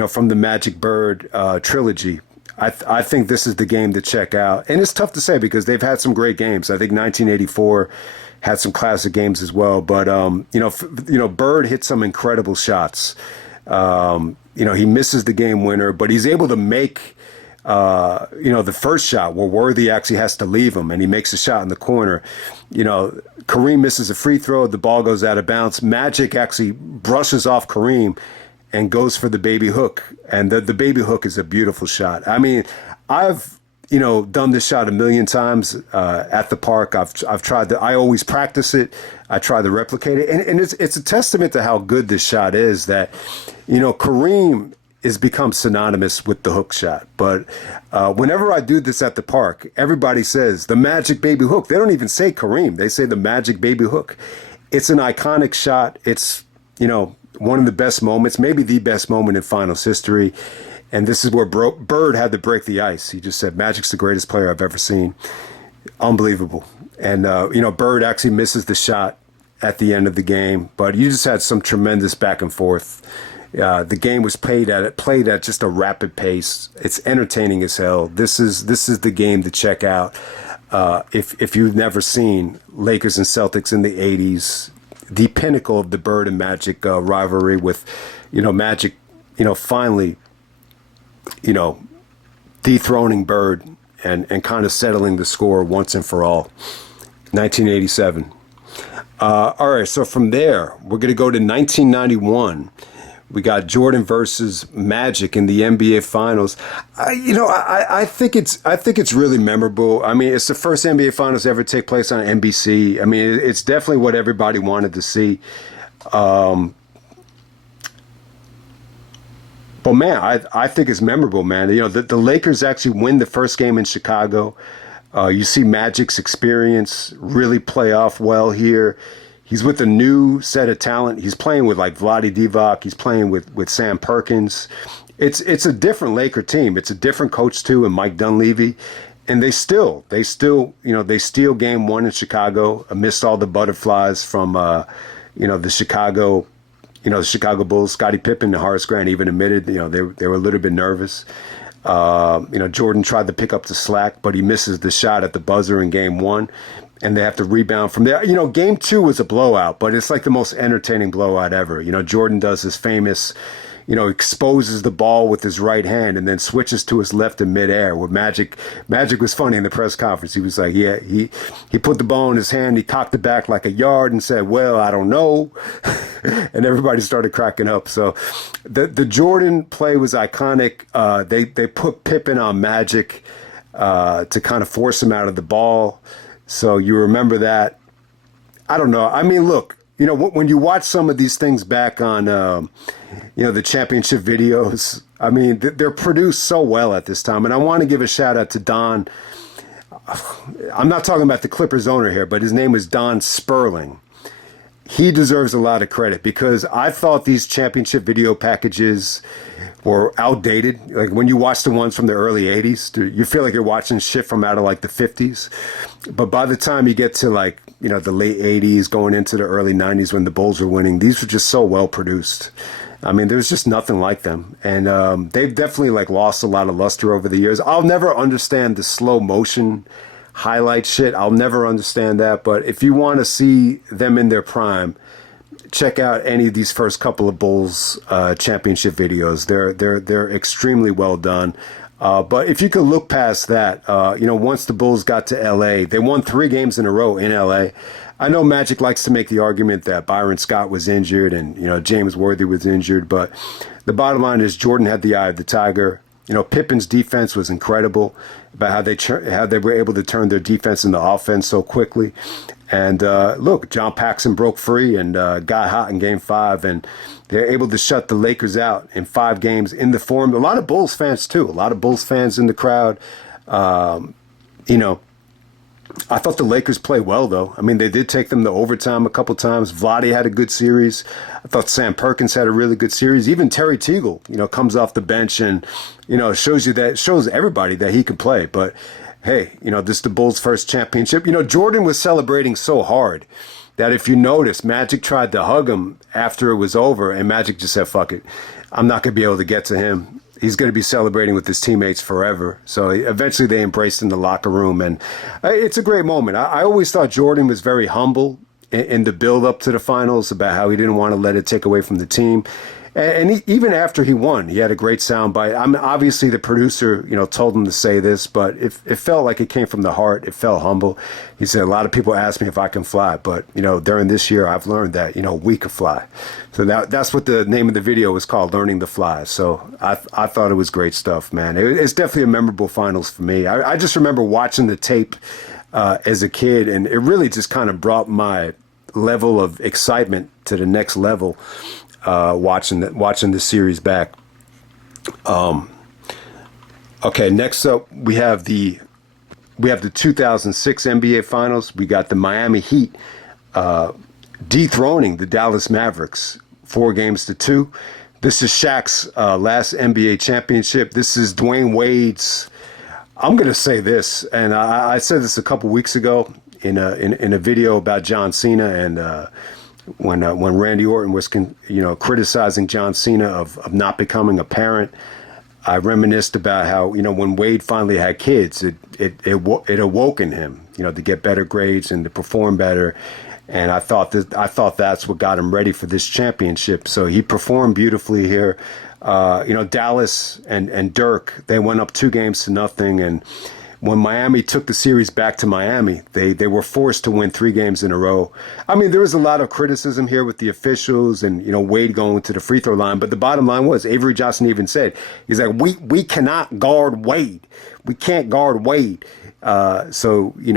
from the Magic Bird trilogy, I think this is the game to check out. And it's tough to say because they've had some great games. I think 1984 had some classic games as well, but Bird hit some incredible shots. He misses the game winner, but he's able to make the first shot where Worthy actually has to leave him, and he makes a shot in the corner. Kareem misses a free throw, the ball goes out of bounds. Magic actually brushes off Kareem and goes for the baby hook, and the baby hook is a beautiful shot. I mean, I've done this shot a million times at the park. I've tried to. I always practice it. I try to replicate it, and it's a testament to how good this shot is. That Kareem has become synonymous with the hook shot. But whenever I do this at the park, everybody says the magic baby hook. They don't even say Kareem. They say the magic baby hook. It's an iconic shot. It's one of the best moments, maybe the best moment in finals history. And this is where Bird had to break the ice. He just said, Magic's the greatest player I've ever seen. Unbelievable. And, Bird actually misses the shot at the end of the game. But you just had some tremendous back and forth. The game was played at just a rapid pace. It's entertaining as hell. This is the game to check out. If you've never seen Lakers and Celtics in the 80s, the pinnacle of the Bird and Magic rivalry with, Magic, finally, dethroning Bird and kind of settling the score once and for all. 1987. All right, so from there, we're going to go to 1991. We got Jordan versus Magic in the NBA Finals. I think it's really memorable. I mean, it's the first NBA Finals to ever take place on NBC. I mean, it's definitely what everybody wanted to see. But man, I think it's memorable, man. The Lakers actually win the first game in Chicago. You see Magic's experience really play off well here. He's with a new set of talent. He's playing with like Vlade Divac. He's playing with Sam Perkins. It's a different Laker team. It's a different coach too, and Mike Dunleavy. And they steal game one in Chicago amidst all the butterflies from the Chicago Bulls. Scottie Pippen and Horace Grant even admitted, they were a little bit nervous. Jordan tried to pick up the slack, but he misses the shot at the buzzer in game one, and they have to rebound from there. Game two was a blowout, but it's like the most entertaining blowout ever. Jordan does his famous, exposes the ball with his right hand and then switches to his left in midair. Where Magic was funny in the press conference. He was like, yeah, he put the ball in his hand, he cocked it back like a yard and said, well, I don't know. And everybody started cracking up. So the Jordan play was iconic. They put Pippen on Magic to kind of force him out of the ball. So you remember that. I don't know. I mean, look, when you watch some of these things back on, the championship videos, I mean, they're produced so well at this time. And I want to give a shout out to Don. I'm not talking about the Clippers owner here, but his name is Don Sperling. He deserves a lot of credit because I thought these championship video packages were outdated. Like when you watch the ones from the early 80s, you feel like you're watching shit from out of like the 50s. But by the time you get to like, the late 80s going into the early 90s when the Bulls were winning, these were just so well produced. I mean, there's just nothing like them. And they've definitely like lost a lot of luster over the years. I'll never understand the slow motion highlight shit. I'll never understand that. But if you want to see them in their prime, check out any of these first couple of Bulls championship videos. They're extremely well done. But if you could look past that, once the Bulls got to LA, they won 3 games in a row in LA. I know Magic likes to make the argument that Byron Scott was injured and, James Worthy was injured. But the bottom line is Jordan had the eye of the tiger. Pippen's defense was incredible about how they were able to turn their defense into offense so quickly. And look, John Paxson broke free and got hot in Game 5, and they're able to shut the Lakers out in 5 games in the form. A lot of Bulls fans too. A lot of Bulls fans in the crowd. I thought the Lakers played well, though. I mean, they did take them to overtime a couple times. Vlade had a good series. I thought Sam Perkins had a really good series. Even Terry Teagle, comes off the bench and, shows everybody that he can play. But, hey, this is the Bulls' first championship. Jordan was celebrating so hard that if you notice, Magic tried to hug him after it was over, and Magic just said, fuck it. I'm not going to be able to get to him. He's going to be celebrating with his teammates forever. So eventually they embraced in the locker room. And it's a great moment. I always thought Jordan was very humble in the build up to the finals about how he didn't want to let it take away from the team. And even after he won, he had a great soundbite. I mean, obviously the producer, told him to say this, but it felt like it came from the heart. It felt humble. He said, a lot of people ask me if I can fly, but, during this year, I've learned that, we can fly. So that's what the name of the video was called, Learning to Fly. So I thought it was great stuff, man. It's definitely a memorable finals for me. I just remember watching the tape as a kid, and it really just kind of brought my level of excitement to the next level. Watching the series back. Okay, next up we have the 2006 NBA Finals. We got the Miami Heat dethroning the Dallas Mavericks 4-2. This is Shaq's last NBA championship. This is Dwayne Wade's. I'm gonna say this, and I said this a couple weeks ago in a video about John Cena and. When Randy Orton was criticizing John Cena of not becoming a parent, I reminisced about how when Wade finally had kids, it awoke in him to get better grades and to perform better, and I thought that's what got him ready for this championship. So he performed beautifully here. Dallas and Dirk, they went up 2-0, and when Miami took the series back to Miami, they were forced to win 3 games in a row. I mean, there was a lot of criticism here with the officials and, Wade going to the free throw line. But the bottom line was, Avery Johnson even said, he's like, we cannot guard Wade. We can't guard Wade. So he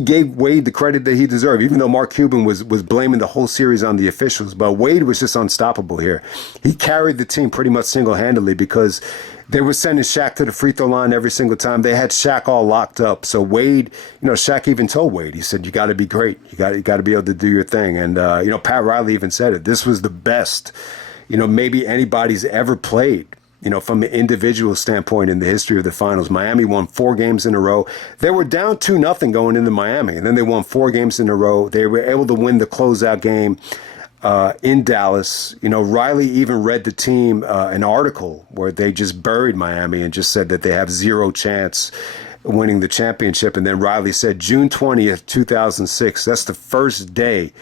gave Wade the credit that he deserved, even though Mark Cuban was blaming the whole series on the officials. But Wade was just unstoppable here. He carried the team pretty much single-handedly because they were sending Shaq to the free throw line every single time. They had Shaq all locked up. So Wade, Shaq even told Wade, he said, you got to be great. You got to be able to do your thing. And, Pat Riley even said it. This was the best, maybe anybody's ever played. From an individual standpoint in the history of the finals. Miami won 4 games in a row. They were down 2-0 going into Miami, and then they won 4 games in a row. They were able to win the closeout game in Dallas. Riley even read the team an article where they just buried Miami and just said that they have 0 chance winning the championship. And then Riley said June 20th, 2006, that's the first day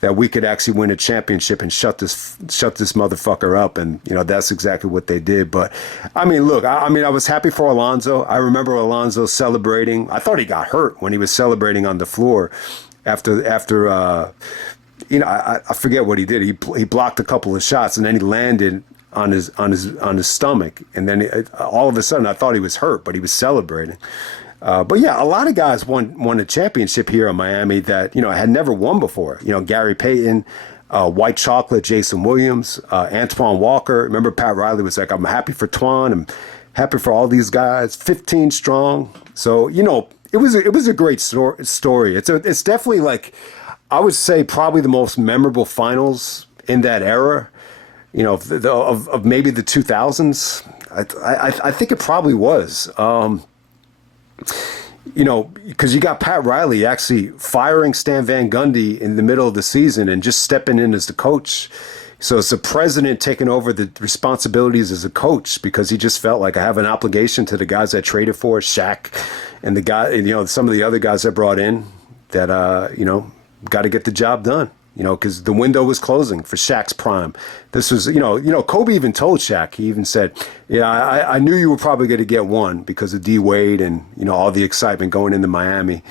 that we could actually win a championship and shut this motherfucker up. And, that's exactly what they did. But, I mean, look, I was happy for Alonzo. I remember Alonzo celebrating. I thought he got hurt when he was celebrating on the floor after I forget what he did. He blocked a couple of shots, and then he landed on his stomach. And then all of a sudden, I thought he was hurt, but he was celebrating. But yeah, a lot of guys won a championship here in Miami that, had never won before. Gary Payton, White Chocolate, Jason Williams, Antoine Walker. Remember Pat Riley was like, I'm happy for Twan. I'm happy for all these guys, 15 strong. So, it was a great story. It's definitely like, I would say probably the most memorable finals in that era, of maybe the 2000s. I think it probably was. Because you got Pat Riley actually firing Stan Van Gundy in the middle of the season and just stepping in as the coach. So it's the president taking over the responsibilities as a coach because he just felt like I have an obligation to the guys I traded for, Shaq, and the guy, some of the other guys I brought in that, got to get the job done. Because the window was closing for Shaq's prime. This was, Kobe even told Shaq, he even said, I knew you were probably going to get one because of D Wade and, all the excitement going into Miami.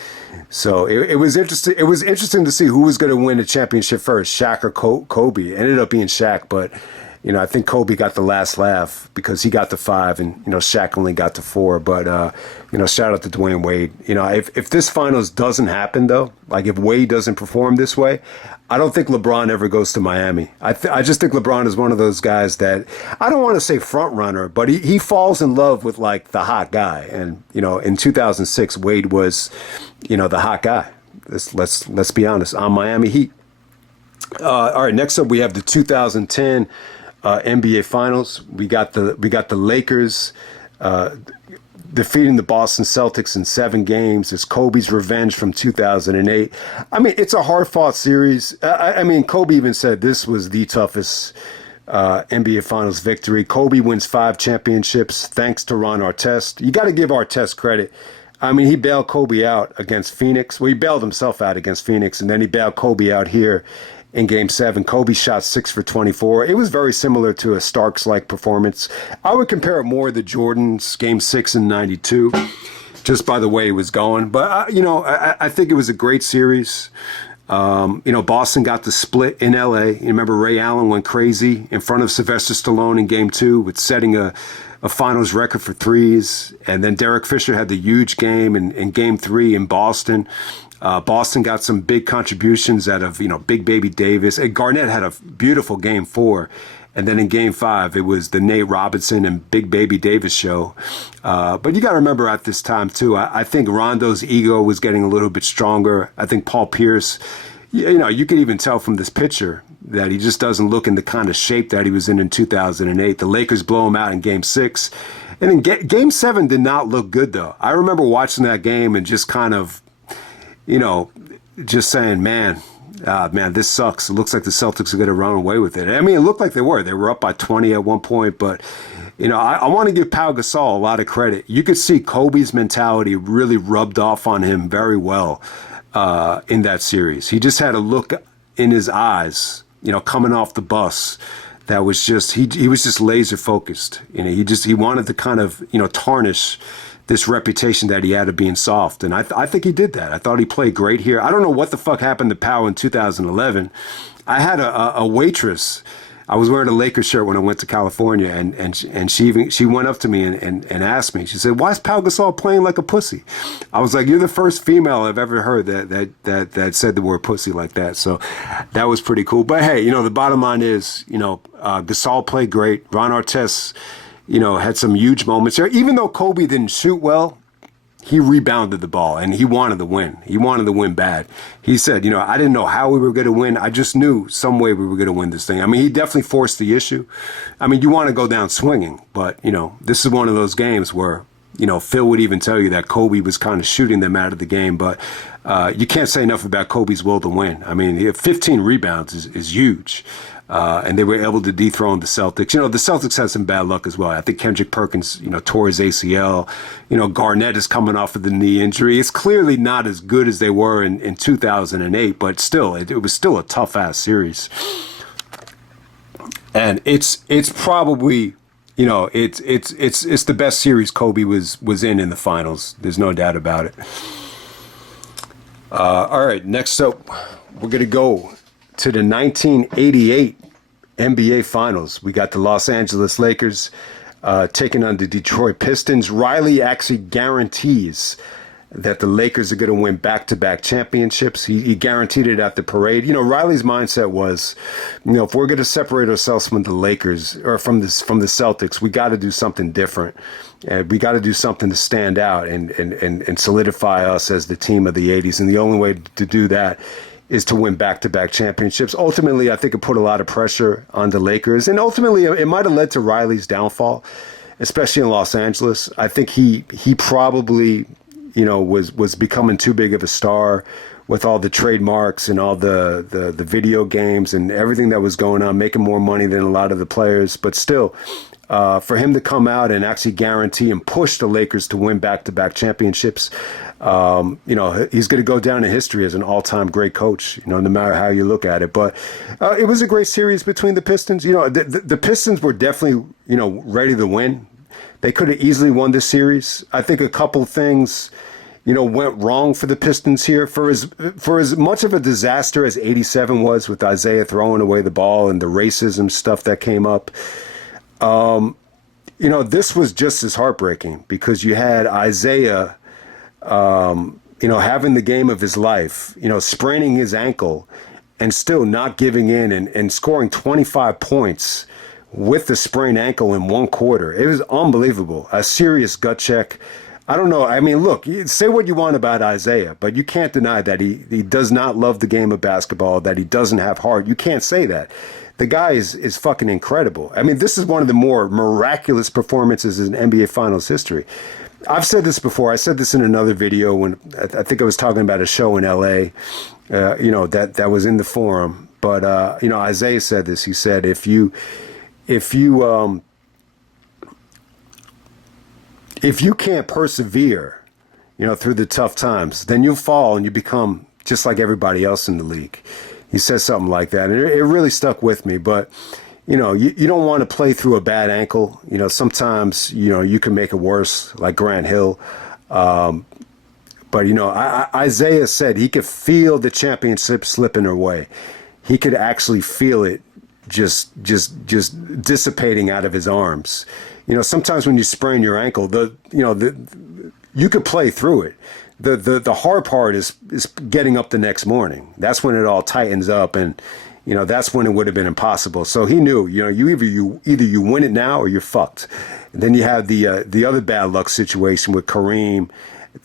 So it was interesting. It was interesting to see who was going to win the championship first, Shaq or Kobe. It ended up being Shaq, but, I think Kobe got the last laugh because he got the 5 and, Shaq only got the 4. But, shout out to Dwayne Wade. If this finals doesn't happen, though, like if Wade doesn't perform this way, I don't think LeBron ever goes to Miami. I just think LeBron is one of those guys that, I don't want to say front runner, but he falls in love with like the hot guy. And, in 2006, Wade was, the hot guy. Let's be honest, on Miami Heat. All right, next up we have the 2010 NBA Finals. We got the Lakers defeating the Boston Celtics in 7 games. It's Kobe's revenge from 2008. I mean, it's a hard-fought series. I mean, Kobe even said this was the toughest NBA Finals victory. Kobe wins 5 championships thanks to Ron Artest. You got to give Artest credit. I mean, he bailed Kobe out against Phoenix. Well, he bailed himself out against Phoenix, and then he bailed Kobe out here in Game 7. Kobe shot 6 for 24. It was very similar to a Starks-like performance. I would compare it more to Jordan's Game 6 in 92, just by the way it was going. But, I think it was a great series. Boston got the split in L.A. You remember Ray Allen went crazy in front of Sylvester Stallone in Game 2 with setting a finals record for threes. And then Derek Fisher had the huge game in Game 3 in Boston. Boston got some big contributions out of, Big Baby Davis. And Garnett had a beautiful Game 4. And then in Game 5, it was the Nate Robinson and Big Baby Davis show. But you got to remember at this time, too, I think Rondo's ego was getting a little bit stronger. I think Paul Pierce, you could even tell from this picture that he just doesn't look in the kind of shape that he was in 2008. The Lakers blow him out in Game 6. And then Game 7 did not look good, though. I remember watching that game and just kind of, just saying, man, this sucks. It looks like the Celtics are going to run away with it. I mean, it looked like they were. They were up by 20 at one point. But, I want to give Pau Gasol a lot of credit. You could see Kobe's mentality really rubbed off on him very well in that series. He just had a look in his eyes, coming off the bus that was just, he was just laser focused. He wanted to kind of, tarnish this reputation that he had of being soft. And I think he did that. I thought he played great here. I don't know what the fuck happened to Powell in 2011. I had a waitress. I was wearing a Lakers shirt when I went to California, and she went up to me and asked me. She said, "Why is Pau Gasol playing like a pussy?" I was like, "You're the first female I've ever heard that said the word pussy like that." So that was pretty cool. But hey, the bottom line is, Gasol played great. Ron Artest, had some huge moments there. Even though Kobe didn't shoot well, he rebounded the ball, and he wanted to win. He wanted to win bad. He said, I didn't know how we were going to win. I just knew some way we were going to win this thing. I mean, he definitely forced the issue. I mean, you want to go down swinging, but, this is one of those games where, Phil would even tell you that Kobe was kind of shooting them out of the game, but you can't say enough about Kobe's will to win. I mean, 15 rebounds is huge. and they were able to dethrone the Celtics. You know, the Celtics had some bad luck as well. I think Kendrick Perkins, you know, tore his ACL. You know, Garnett is coming off of the knee injury. It's clearly not as good as they were in 2008, but still, it was still a tough-ass series. And it's probably, you know, it's the best series Kobe was in the finals. There's no doubt about it. All right, next up, we're going to go to the 1988 NBA Finals. We got the Los Angeles Lakers taking on the Detroit Pistons. Riley actually guarantees that the Lakers are going to win back-to-back championships. He guaranteed it at the parade. You know, Riley's mindset was, you know, if we're going to separate ourselves from the Lakers or from the Celtics, we got to do something different. We got to do something to stand out and solidify us as the team of the 80s. And the only way to do that is to win back-to-back championships. Ultimately, I think it put a lot of pressure on the Lakers. And ultimately, it might have led to Riley's downfall, especially in Los Angeles. I think he probably, you know, was becoming too big of a star with all the trademarks and all the video games and everything that was going on, making more money than a lot of the players. But still, for him to come out and actually guarantee and push the Lakers to win back-to-back championships, you know, he's going to go down in history as an all-time great coach, you know, no matter how you look at it. But it was a great series between the Pistons. You know, the Pistons were definitely, you know, ready to win. They could have easily won this series. I think a couple things, you know, went wrong for the Pistons here. For as much of a disaster as 87 was, with Isiah throwing away the ball and the racism stuff that came up, you know, this was just as heartbreaking because you had Isiah, you know, having the game of his life, you know, spraining his ankle and still not giving in and scoring 25 points with the sprained ankle in one quarter. It was unbelievable. A serious gut check. I don't know. I mean, look, say what you want about Isiah, but you can't deny that he does not love the game of basketball, that he doesn't have heart. You can't say that. The guy is fucking incredible. I mean, this is one of the more miraculous performances in NBA Finals history. I've said this before. I said this in another video when I think I was talking about a show in LA, you know, that was in the forum. But, you know, Isiah said this. He said, if you can't persevere, you know, through the tough times, then you'll fall and you become just like everybody else in the league. He says something like that, and it really stuck with me. But, you know, you don't want to play through a bad ankle. You know, sometimes, you know, you can make it worse, like Grant Hill. But, you know, Isiah said he could feel the championship slipping away. He could actually feel it just dissipating out of his arms. You know, sometimes when you sprain your ankle, you could play through it. The hard part is getting up the next morning. That's when it all tightens up, and you know that's when it would have been impossible. So he knew, you know, either you win it now or you're fucked. And then you have the other bad luck situation with Kareem,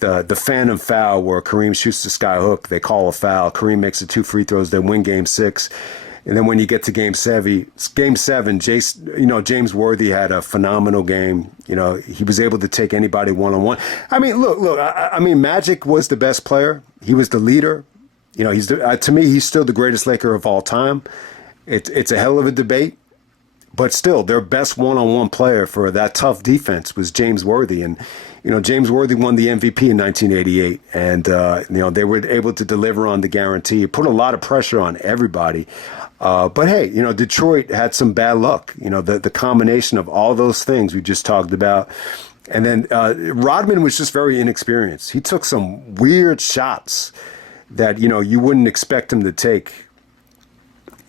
the phantom foul where Kareem shoots the sky hook. They call a foul. Kareem makes the 2 free throws. They win Game 6. And then when you get to Game 7, James Worthy had a phenomenal game. You know, he was able to take anybody one-on-one. I mean, look. I mean, Magic was the best player. He was the leader. You know, to me, he's still the greatest Laker of all time. It's a hell of a debate. But still, their best one-on-one player for that tough defense was James Worthy. And, you know, James Worthy won the MVP in 1988. And, you know, they were able to deliver on the guarantee. It put a lot of pressure on everybody. But, hey, you know, Detroit had some bad luck. You know, the combination of all those things we just talked about. And then Rodman was just very inexperienced. He took some weird shots that, you know, you wouldn't expect him to take.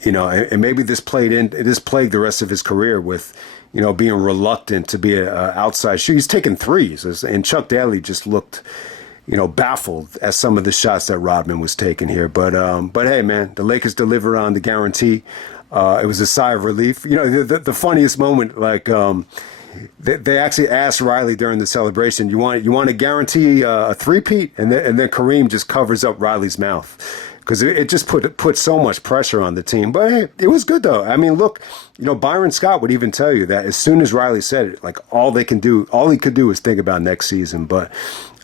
You know, and maybe this plagued the rest of his career with, you know, being reluctant to be an outside shooter. He's taking threes, and Chuck Daly just looked, you know, baffled at some of the shots that Rodman was taking here. But hey, man, the Lakers delivered on the guarantee. It was a sigh of relief. You know, the funniest moment, like they actually asked Riley during the celebration, "You want to guarantee a three-peat?" And then Kareem just covers up Riley's mouth. Because it just put so much pressure on the team. But hey, it was good, though. I mean, look, you know, Byron Scott would even tell you that as soon as Riley said it, like all he could do is think about next season. But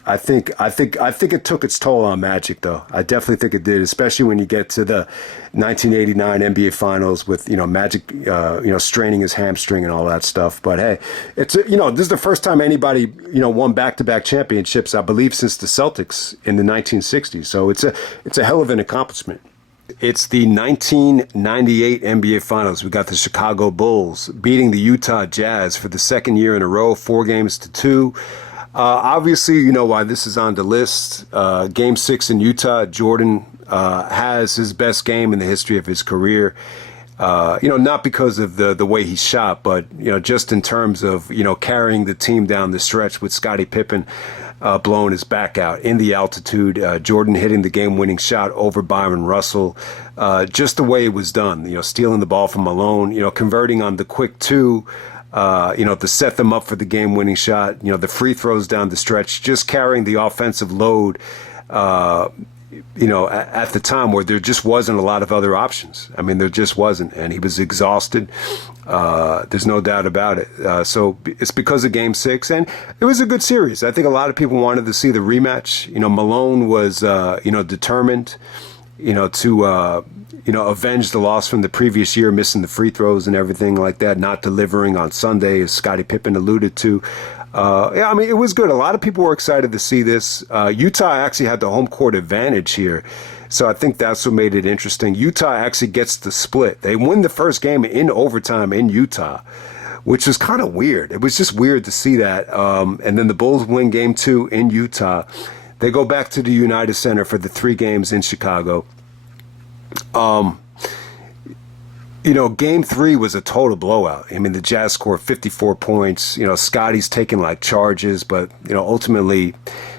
I think it took its toll on Magic, though. I definitely think it did, especially when you get to the 1989 NBA Finals with Magic, straining his hamstring and all that stuff. But hey, this is the first time anybody won back-to-back championships, I believe, since the Celtics in the 1960s. So it's a hell of an accomplishment. It's the 1998 NBA Finals. We got the Chicago Bulls beating the Utah Jazz for the second year in a row, 4-2. Obviously, you know why this is on the list. Game 6 in Utah, Jordan has his best game in the history of his career. Not because of the way he shot, but, just in terms of, carrying the team down the stretch with Scottie Pippen blowing his back out in the altitude, Jordan hitting the game-winning shot over Byron Russell, just the way it was done, stealing the ball from Malone, converting on the quick two, to set them up for the game-winning shot, the free throws down the stretch, just carrying the offensive load, at the time where there just wasn't a lot of other options. I mean, there just wasn't, and he was exhausted. There's no doubt about it. So it's because of Game 6, and it was a good series. I think a lot of people wanted to see the rematch. Malone was, determined, to avenge the loss from the previous year, missing the free throws and everything like that, not delivering on Sunday, as Scottie Pippen alluded to. It was good. A lot of people were excited to see this. Utah actually had the home court advantage here, so I think that's what made it interesting. Utah actually gets the split. They win the first game in overtime in Utah, which was kind of weird. It was just weird to see that. And then the Bulls win Game 2 in Utah. They go back to the United Center for the 3 games in Chicago. Game 3 was a total blowout. I mean, the Jazz scored 54 points. Scottie's taking like charges, but, ultimately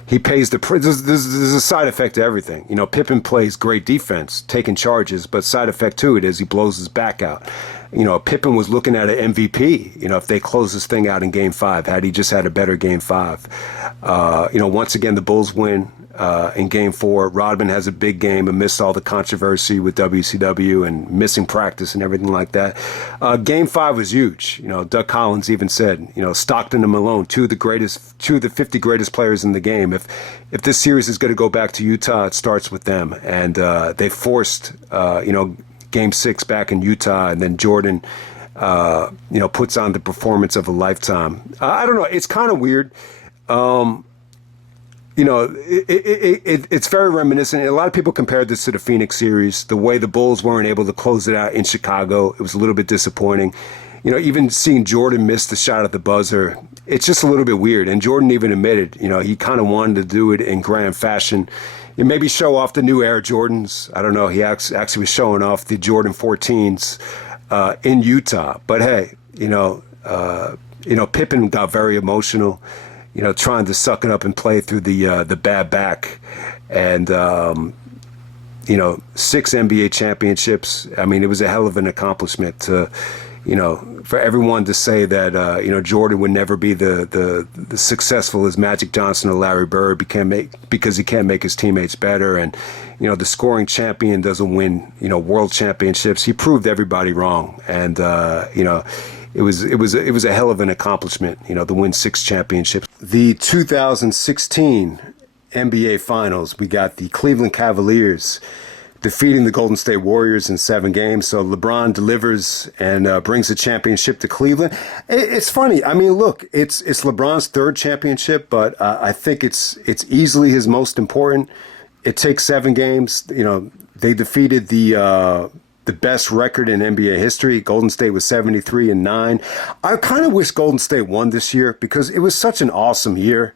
he pays the price. There's a side effect to everything. Pippen plays great defense, taking charges, but side effect to it is he blows his back out. Pippen was looking at an MVP, if they close this thing out in Game 5, had he just had a better Game 5. Once again, the Bulls win. In Game 4, Rodman has a big game amidst all the controversy with WCW and missing practice and everything like that. Game 5 was huge. Doug Collins even said, Stockton and Malone, two of the 50 greatest players in the game. If this series is going to go back to Utah, it starts with them. And they forced, Game 6 back in Utah, and then Jordan, puts on the performance of a lifetime. I don't know. It's kind of weird. It's very reminiscent. A lot of people compared this to the Phoenix series. The way the Bulls weren't able to close it out in Chicago, it was a little bit disappointing. Even seeing Jordan miss the shot at the buzzer, it's just a little bit weird. And Jordan even admitted, he kind of wanted to do it in grand fashion. Maybe show off the new Air Jordans. I don't know. He actually was showing off the Jordan 14s in Utah. But hey, Pippen got very emotional. Trying to suck it up and play through the bad back. And, 6 NBA championships. I mean, it was a hell of an accomplishment to, for everyone to say that, Jordan would never be the successful as Magic Johnson or Larry Bird because he can't make his teammates better. And, the scoring champion doesn't win, world championships. He proved everybody wrong. And, It was a hell of an accomplishment, to win 6 championships. The 2016 NBA Finals, we got the Cleveland Cavaliers defeating the Golden State Warriors in 7 games. So LeBron delivers and brings the championship to Cleveland. It's funny. I mean, look, it's LeBron's 3rd championship, but I think it's easily his most important. It takes 7 games. They defeated the best record in NBA history. Golden State was 73-9. I kind of wish Golden State won this year because it was such an awesome year.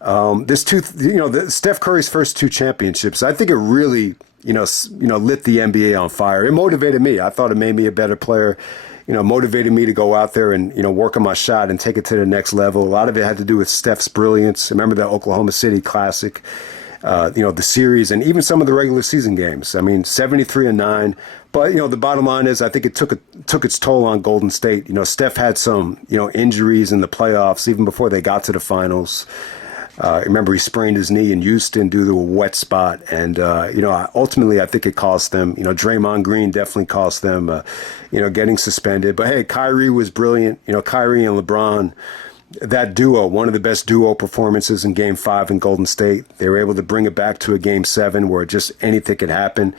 Steph Curry's first 2 championships, I think it really, lit the NBA on fire. It motivated me. I thought it made me a better player. Motivated me to go out there and, work on my shot and take it to the next level. A lot of it had to do with Steph's brilliance. Remember that Oklahoma City Classic, the series, and even some of the regular season games. I mean, 73-9. But, the bottom line is I think it took its toll on Golden State. Steph had some, injuries in the playoffs even before they got to the finals. Remember, he sprained his knee in Houston due to a wet spot. And, ultimately I think it cost them. Draymond Green definitely cost them, getting suspended. But, hey, Kyrie was brilliant. Kyrie and LeBron, that duo, one of the best duo performances in Game 5 in Golden State. They were able to bring it back to a Game 7 where just anything could happen.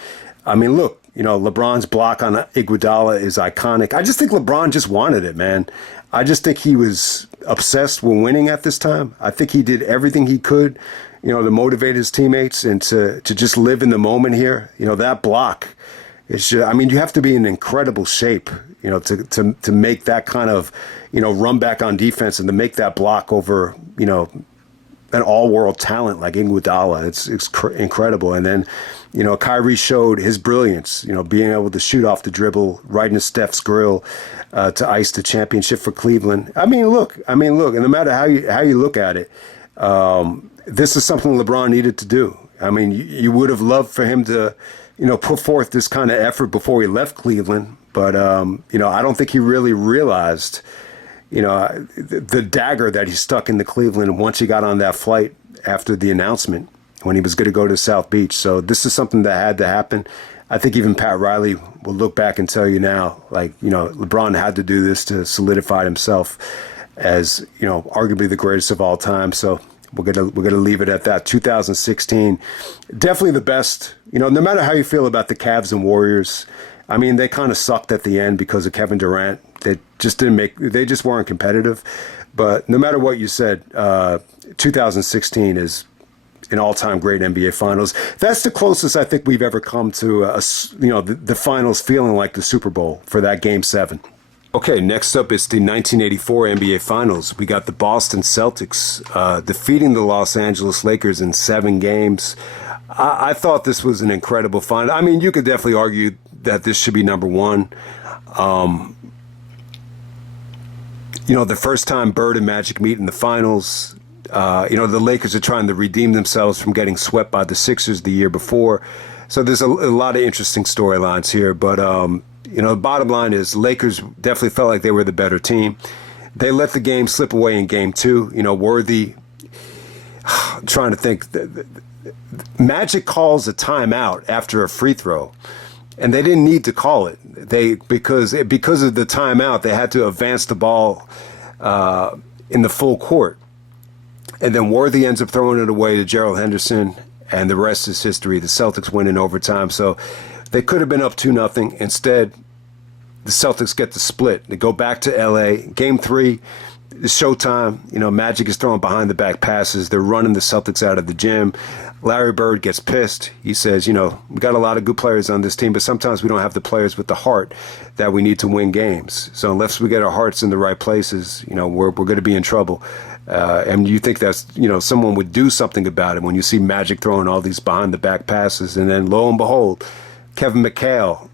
I mean, look, LeBron's block on Iguodala is iconic. I just think LeBron just wanted it, man. I just think he was obsessed with winning at this time. I think he did everything he could, to motivate his teammates and to just live in the moment here. That block is just, I mean, you have to be in incredible shape, to make that kind of, run back on defense and to make that block over, an all-world talent like Iguodala. It's incredible. And then, Kyrie showed his brilliance, being able to shoot off the dribble right into Steph's grill to ice the championship for Cleveland. I mean, look, and no matter how you look at it, this is something LeBron needed to do. I mean, you would have loved for him to, put forth this kind of effort before he left Cleveland. But, I don't think he really realized, the dagger that he stuck into Cleveland once he got on that flight after the announcement when he was going to go to South Beach. So this is something that had to happen. I think even Pat Riley will look back and tell you now, LeBron had to do this to solidify himself as, arguably the greatest of all time. So we're gonna leave it at that. 2016, definitely the best. No matter how you feel about the Cavs and Warriors, I mean, they kind of sucked at the end because of Kevin Durant. They just weren't competitive. But no matter what you said, 2016 is an all-time great NBA Finals. That's the closest I think we've ever come to the finals feeling like the Super Bowl for that Game 7. Okay, next up is the 1984 NBA Finals. We got the Boston Celtics defeating the Los Angeles Lakers in 7 games. I thought this was an incredible final. I mean, you could definitely argue that this should be number 1. The first time Bird and Magic meet in the finals, the Lakers are trying to redeem themselves from getting swept by the Sixers the year before. So there's a lot of interesting storylines here. But, the bottom line is Lakers definitely felt like they were the better team. They let the game slip away in Game 2. Worthy, trying to think, Magic calls a timeout after a free throw. And they didn't need to call it. Because of the timeout, they had to advance the ball in the full court. And then Worthy ends up throwing it away to Gerald Henderson, and the rest is history. The Celtics win in overtime. So they could have been up 2-0. Instead, the Celtics get the split. They go back to L.A. Game 3, it's showtime. Magic is throwing behind-the-back passes. They're running the Celtics out of the gym. Larry Bird gets pissed. He says, we got a lot of good players on this team, but sometimes we don't have the players with the heart that we need to win games. So unless we get our hearts in the right places, we're going to be in trouble. And you think that's, someone would do something about it when you see Magic throwing all these behind-the-back passes. And then lo and behold, Kevin McHale,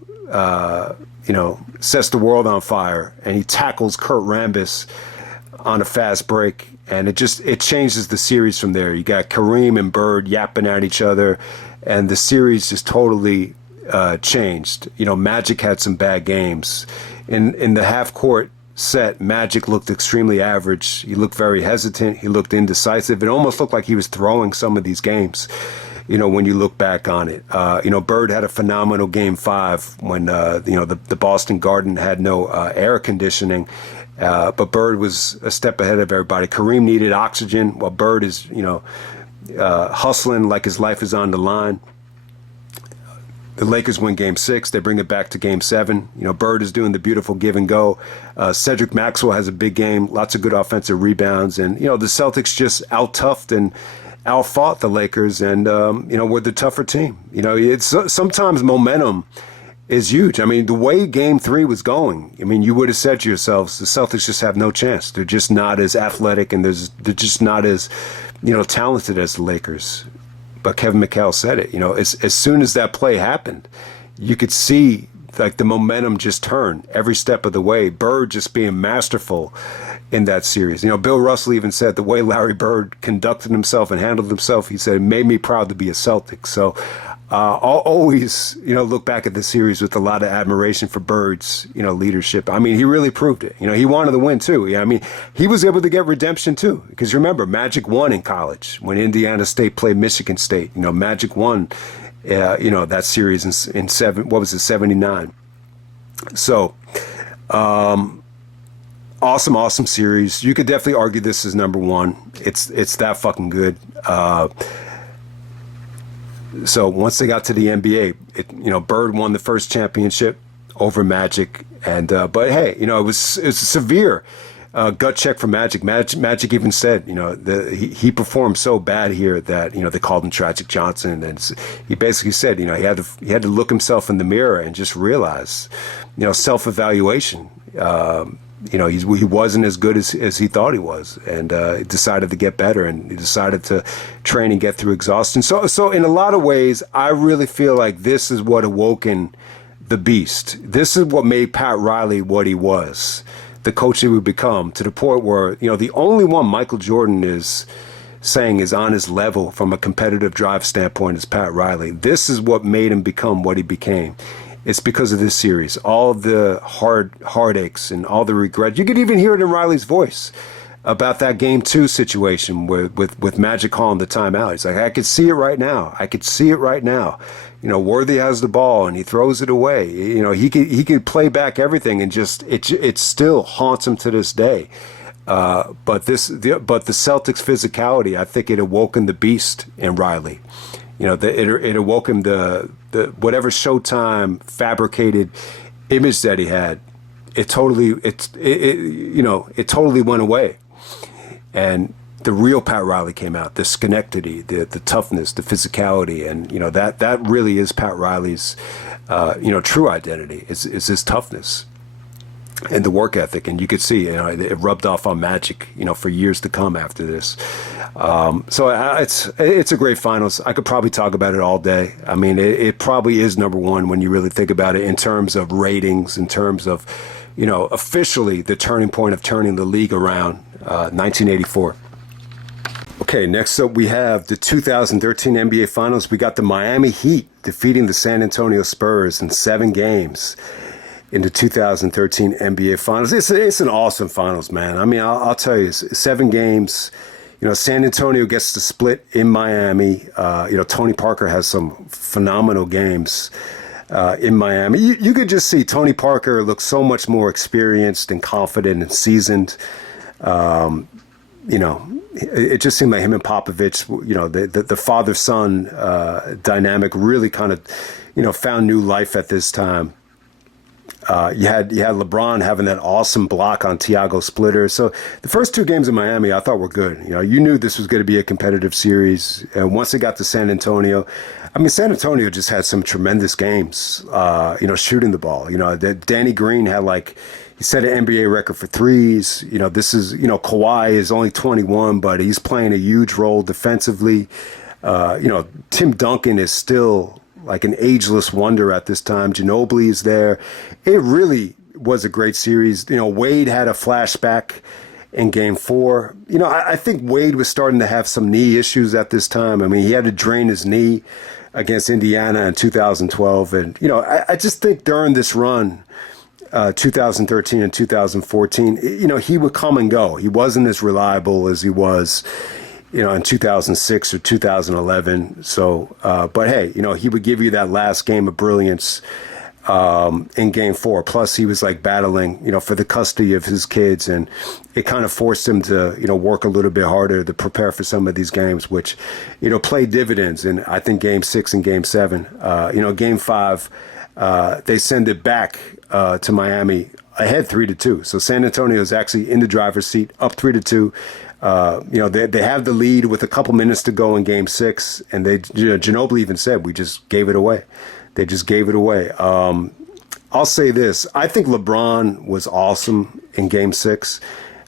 sets the world on fire, and he tackles Kurt Rambis on a fast break. And it changes the series from there. You got Kareem and Bird yapping at each other, and the series just totally changed. Magic had some bad games. In the half-court set, Magic looked extremely average. He looked very hesitant. He looked indecisive. It almost looked like he was throwing some of these games, when you look back on it. Bird had a phenomenal Game 5 when, the Boston Garden had no air conditioning. But Bird was a step ahead of everybody. Kareem needed oxygen while Bird is, hustling like his life is on the line. The Lakers win Game 6. They bring it back to Game 7. Bird is doing the beautiful give and go. Cedric Maxwell has a big game, lots of good offensive rebounds. And, the Celtics just out-toughed and out-fought the Lakers and, were the tougher team. It's sometimes momentum is huge. I mean, the way Game 3 was going, you would have said to yourselves, the Celtics just have no chance. They're just not as athletic, and they're just not as, talented as the Lakers. But Kevin McHale said it. As soon as that play happened, you could see the momentum just turn every step of the way. Bird just being masterful in that series. Bill Russell even said the way Larry Bird conducted himself and handled himself, he said, it made me proud to be a Celtic. So I'll always, look back at the series with a lot of admiration for Bird's, leadership. He really proved it. He wanted to win too. He was able to get redemption too. Because remember, Magic won in college when Indiana State played Michigan State. Magic won, that series in 79. So, Awesome series. You could definitely argue this is number one. It's that fucking good. So once they got to the NBA, Bird won the first championship over Magic, and but hey, it was a severe gut check for Magic. Magic even said, he performed so bad here that they called him Tragic Johnson, and he basically said, he had to look himself in the mirror and just realize, self-evaluation. He wasn't as good as he thought he was, and he decided to get better, and he decided to train and get through exhaustion. So in a lot of ways, I really feel like this is what awoken the beast. This is what made Pat Riley what he was, the coach he would become, to the point where, the only one Michael Jordan is saying is on his level from a competitive drive standpoint is Pat Riley. This is what made him become what he became. It's because of this series, all the heartaches and all the regret. You could even hear it in Riley's voice about that Game 2 situation with Magic calling the timeout. He's like, I could see it right now. Worthy has the ball and he throws it away. He could play back everything, and just it still haunts him to this day. But the Celtics' physicality, I think it awoken the beast in Riley. It awoke him the whatever Showtime fabricated image that he had. It totally went away, and the real Pat Riley came out. The Schenectady, the toughness, the physicality, and that really is Pat Riley's true identity. Is his toughness and the work ethic, and you could see it rubbed off on Magic for years to come after this. It's a great finals. I could probably talk about it all day. I mean, it probably is number one when you really think about it in terms of ratings, in terms of officially the turning point of turning the league around, 1984. Okay, next up we have the 2013 NBA Finals. We got the Miami Heat defeating the San Antonio Spurs in 7 games in the 2013 NBA Finals. It's an awesome finals, man. I mean, I'll tell you, 7 games. San Antonio gets to split in Miami. Tony Parker has some phenomenal games in Miami. You could just see Tony Parker looks so much more experienced and confident and seasoned. It just seemed like him and Popovich, the father-son dynamic really kind of, found new life at this time. You had LeBron having that awesome block on Thiago Splitter. So the first 2 games in Miami I thought were good. You knew this was going to be a competitive series. And once it got to San Antonio, I mean, San Antonio just had some tremendous games, shooting the ball. Danny Green had he set an NBA record for threes. This is, Kawhi is only 21, but he's playing a huge role defensively. Tim Duncan is still like an ageless wonder at this time. Ginobili is there. It really was a great series. Wade had a flashback in Game 4. I think Wade was starting to have some knee issues at this time. I mean, he had to drain his knee against Indiana in 2012. And, I just think during this run, 2013 and 2014, he would come and go. He wasn't as reliable as he was in 2006 or 2011. So, but hey, he would give you that last game of brilliance in Game 4. Plus, he was battling, for the custody of his kids, and it kind of forced him to, work a little bit harder to prepare for some of these games, which, played dividends. And I think Game 6 and Game 7, Game 5, they send it back to Miami ahead 3-2. So San Antonio is actually in the driver's seat, up 3-2. They have the lead with a couple minutes to go in Game 6, and Ginobili even said, we just gave it away. They just gave it away. I'll say this. I think LeBron was awesome in Game 6.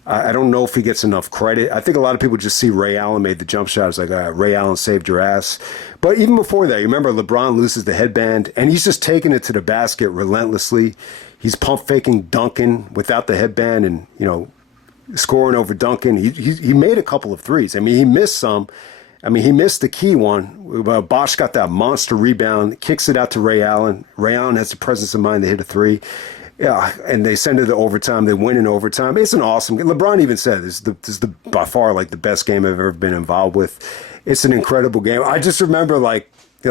I don't know if he gets enough credit. I think a lot of people just see Ray Allen made the jump shot. It's like, Ray Allen saved your ass. But even before that, you remember LeBron loses the headband, and he's just taking it to the basket relentlessly. He's pump faking Duncan without the headband and, scoring over Duncan. He made a couple of threes. I mean, he missed some. I mean, he missed the key one. Bosh got that monster rebound, kicks it out to Ray Allen. Ray Allen has the presence of mind to hit a 3. Yeah, and they send it to overtime. They win in overtime. It's an awesome game. LeBron even said this is by far the best game I've ever been involved with. It's an incredible game. I just remember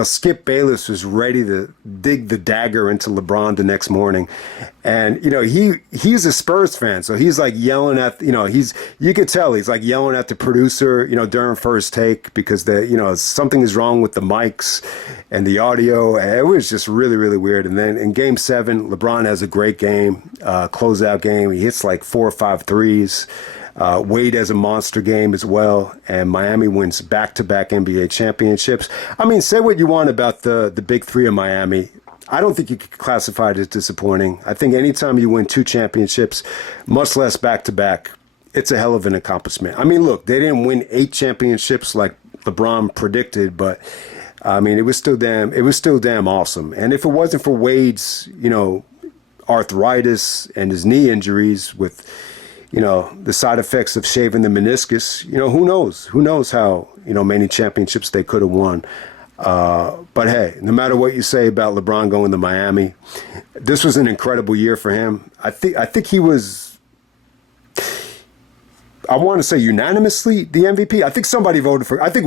Skip Bayless was ready to dig the dagger into LeBron the next morning. And, he's a Spurs fan. So he's like yelling at, you could tell he's like yelling at the producer, during first take because something is wrong with the mics and the audio. It was just really, really weird. And then in game 7, LeBron has a great game, closeout game. He hits like 4 or 5 threes. Wade has a monster game as well, and Miami wins back-to-back NBA championships. I mean, say what you want about the big three of Miami. I don't think you could classify it as disappointing. I think anytime you win 2 championships, much less back-to-back, it's a hell of an accomplishment. I mean, look, they didn't win 8 championships like LeBron predicted, but I mean, it was still damn awesome. And if it wasn't for Wade's, arthritis and his knee injuries with the side effects of shaving the meniscus, who knows? Who knows how, many championships they could have won. But hey, no matter what you say about LeBron going to Miami, this was an incredible year for him. I think he was, I want to say unanimously the MVP. I think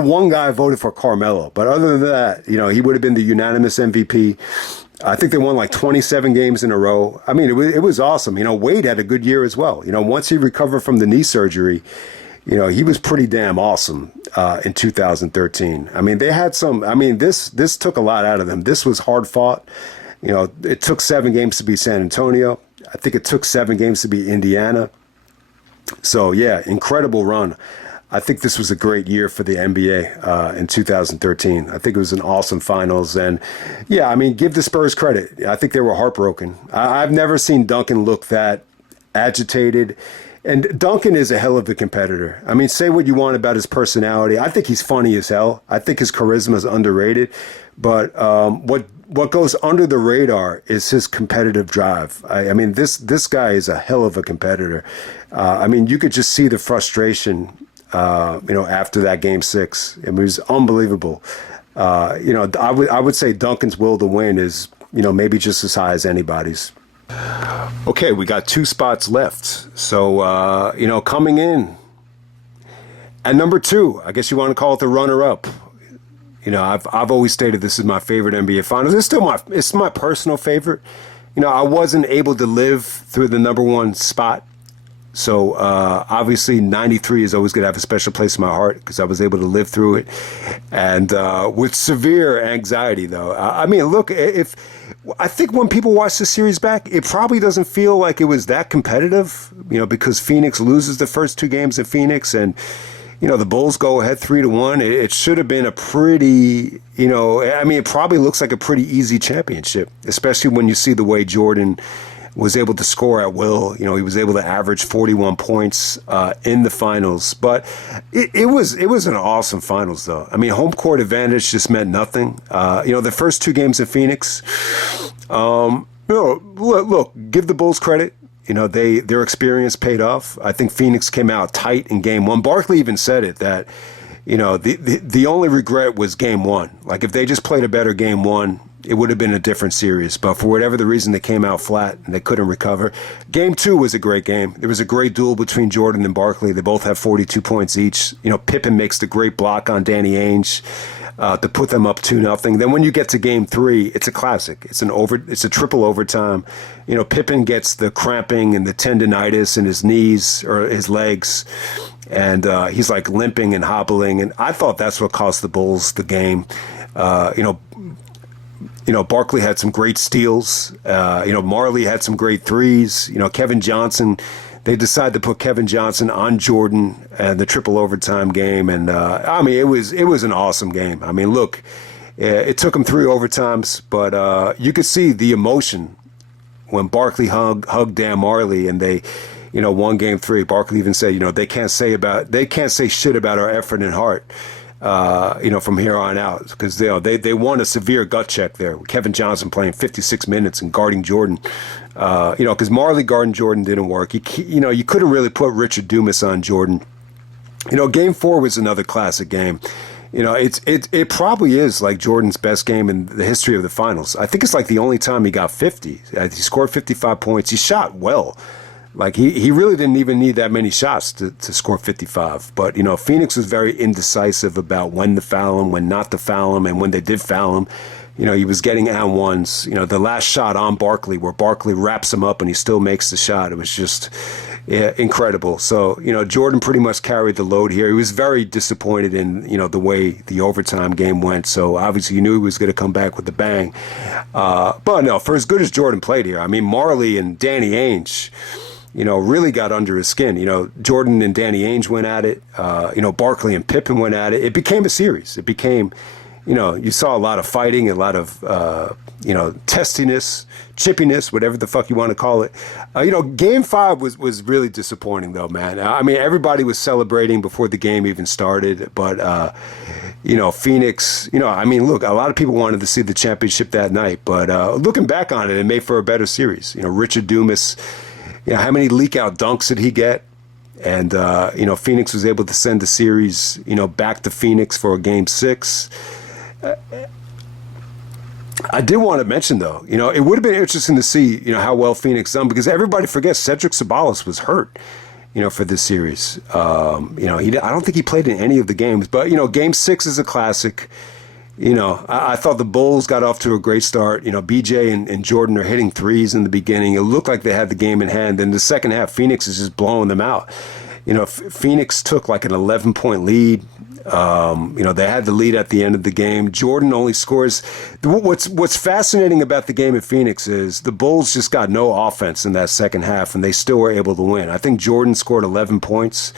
one guy voted for Carmelo, but other than that, he would have been the unanimous MVP. I think they won like 27 games in a row. I mean, it was awesome. Wade had a good year as well. Once he recovered from the knee surgery, he was pretty damn awesome in 2013. I mean, they had this took a lot out of them. This was hard fought. It took 7 games to beat San Antonio. I think it took 7 games to beat Indiana. So, yeah, incredible run. I think this was a great year for the NBA in 2013. I think it was an awesome finals. And, yeah, I mean, give the Spurs credit. I think they were heartbroken. I've never seen Duncan look that agitated. And Duncan is a hell of a competitor. I mean, say what you want about his personality. I think he's funny as hell. I think his charisma is underrated. But what goes under the radar is his competitive drive. I mean, this guy is a hell of a competitor. I mean, you could just see the frustration after that game 6. It was unbelievable. I would say Duncan's will to win is, maybe just as high as anybody's. Okay, we got 2 spots left. So, coming in at number 2, I guess you want to call it the runner-up. I've always stated this is my favorite NBA Finals. It's my personal favorite. I wasn't able to live through the number 1 spot. So obviously 93 is always going to have a special place in my heart because I was able to live through it. And with severe anxiety, though. I mean, look, I think when people watch the series back, it probably doesn't feel like it was that competitive, because Phoenix loses the first 2 games in Phoenix and, the Bulls go ahead 3-1. It should have been a pretty, it probably looks like a pretty easy championship, especially when you see the way Jordan was able to score at will. He was able to average 41 points in the finals. But it was an awesome finals, though. I mean, home court advantage just meant nothing. The first 2 games in Phoenix, look, give the Bulls credit. Their experience paid off. I think Phoenix came out tight in game 1. Barkley even said it that, the only regret was game 1. Like, if they just played a better game 1, it would have been a different series. But for whatever the reason, they came out flat and they couldn't recover. Game 2 was a great game. There was a great duel between Jordan and Barkley. They both have 42 points each. Pippen makes the great block on Danny Ainge to put them up 2-0. Then when you get to game 3, it's a classic. It's a triple overtime. Pippen gets the cramping and the tendonitis in his knees or his legs. And he's like limping and hobbling. And I thought that's what cost the Bulls the game. Barkley had some great steals. Marley had some great threes. Kevin Johnson, they decided to put Kevin Johnson on Jordan and the triple overtime game. And, it was an awesome game. I mean, look, it took them 3 overtimes, but you could see the emotion when Barkley hugged Dan Marley and they, won game 3. Barkley even said, they can't say shit about our effort and heart. From here on out, because they won a severe gut check there. Kevin Johnson playing 56 minutes and guarding Jordan. Because Marley guarding Jordan didn't work. You couldn't really put Richard Dumas on Jordan. Game 4 was another classic game. It probably is like Jordan's best game in the history of the finals. I think it's like the only time he got 50. He scored 55 points. He shot well. Like he really didn't even need that many shots to score 55. But, Phoenix was very indecisive about when to foul him, when not to foul him, and when they did foul him, he was getting and ones. The last shot on Barkley, where Barkley wraps him up and he still makes the shot, it was just incredible. So, Jordan pretty much carried the load here. He was very disappointed in, the way the overtime game went. So obviously you knew he was going to come back with a bang. But no, for as good as Jordan played here, I mean, Marley and Danny Ainge, really got under his skin. Jordan and Danny Ainge went at it. Barkley and Pippen went at it. It became a series. It became, you saw a lot of fighting, a lot of, testiness, chippiness, whatever the fuck you want to call it. Game 5 was really disappointing, though, man. I mean, everybody was celebrating before the game even started. But, Phoenix, I mean, look, a lot of people wanted to see the championship that night. But looking back on it, it made for a better series. Richard Dumas, how many leak-out dunks did he get? And, Phoenix was able to send the series, back to Phoenix for a Game 6. I did want to mention, though, it would have been interesting to see, how well Phoenix done, because everybody forgets Cedric Ceballos was hurt, for this series. I don't think he played in any of the games, but, Game 6 is a classic. I thought the Bulls got off to a great start. BJ and Jordan are hitting threes in the beginning. It looked like they had the game in hand. In the second half, Phoenix is just blowing them out. Phoenix took like an 11-point lead. They had the lead at the end of the game. Jordan only scores. What's fascinating about the game at Phoenix is the Bulls just got no offense in that second half, and they still were able to win. I think Jordan scored 11 points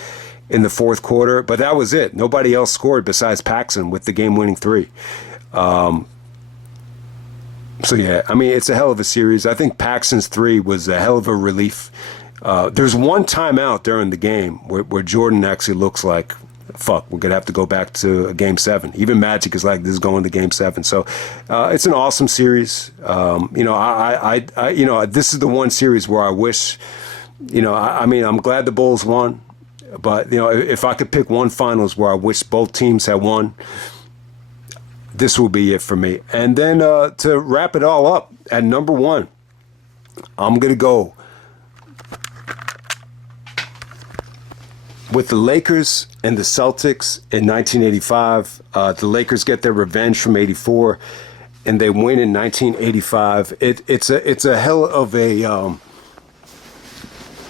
in the fourth quarter, but that was it. Nobody else scored besides Paxson with the game-winning 3. So, yeah, I mean, it's a hell of a series. I think Paxson's 3 was a hell of a relief. There's one timeout during the game where Jordan actually looks like, fuck, we're going to have to go back to a Game 7. Even Magic is like, this is going to Game 7. So it's an awesome series. This is the one series where I wish, I'm glad the Bulls won. But, if I could pick one finals where I wish both teams had won, this will be it for me. And then to wrap it all up, at number 1, I'm going to go with the Lakers and the Celtics in 1985. The Lakers get their revenge from 84, and they win in 1985. It's a hell of a...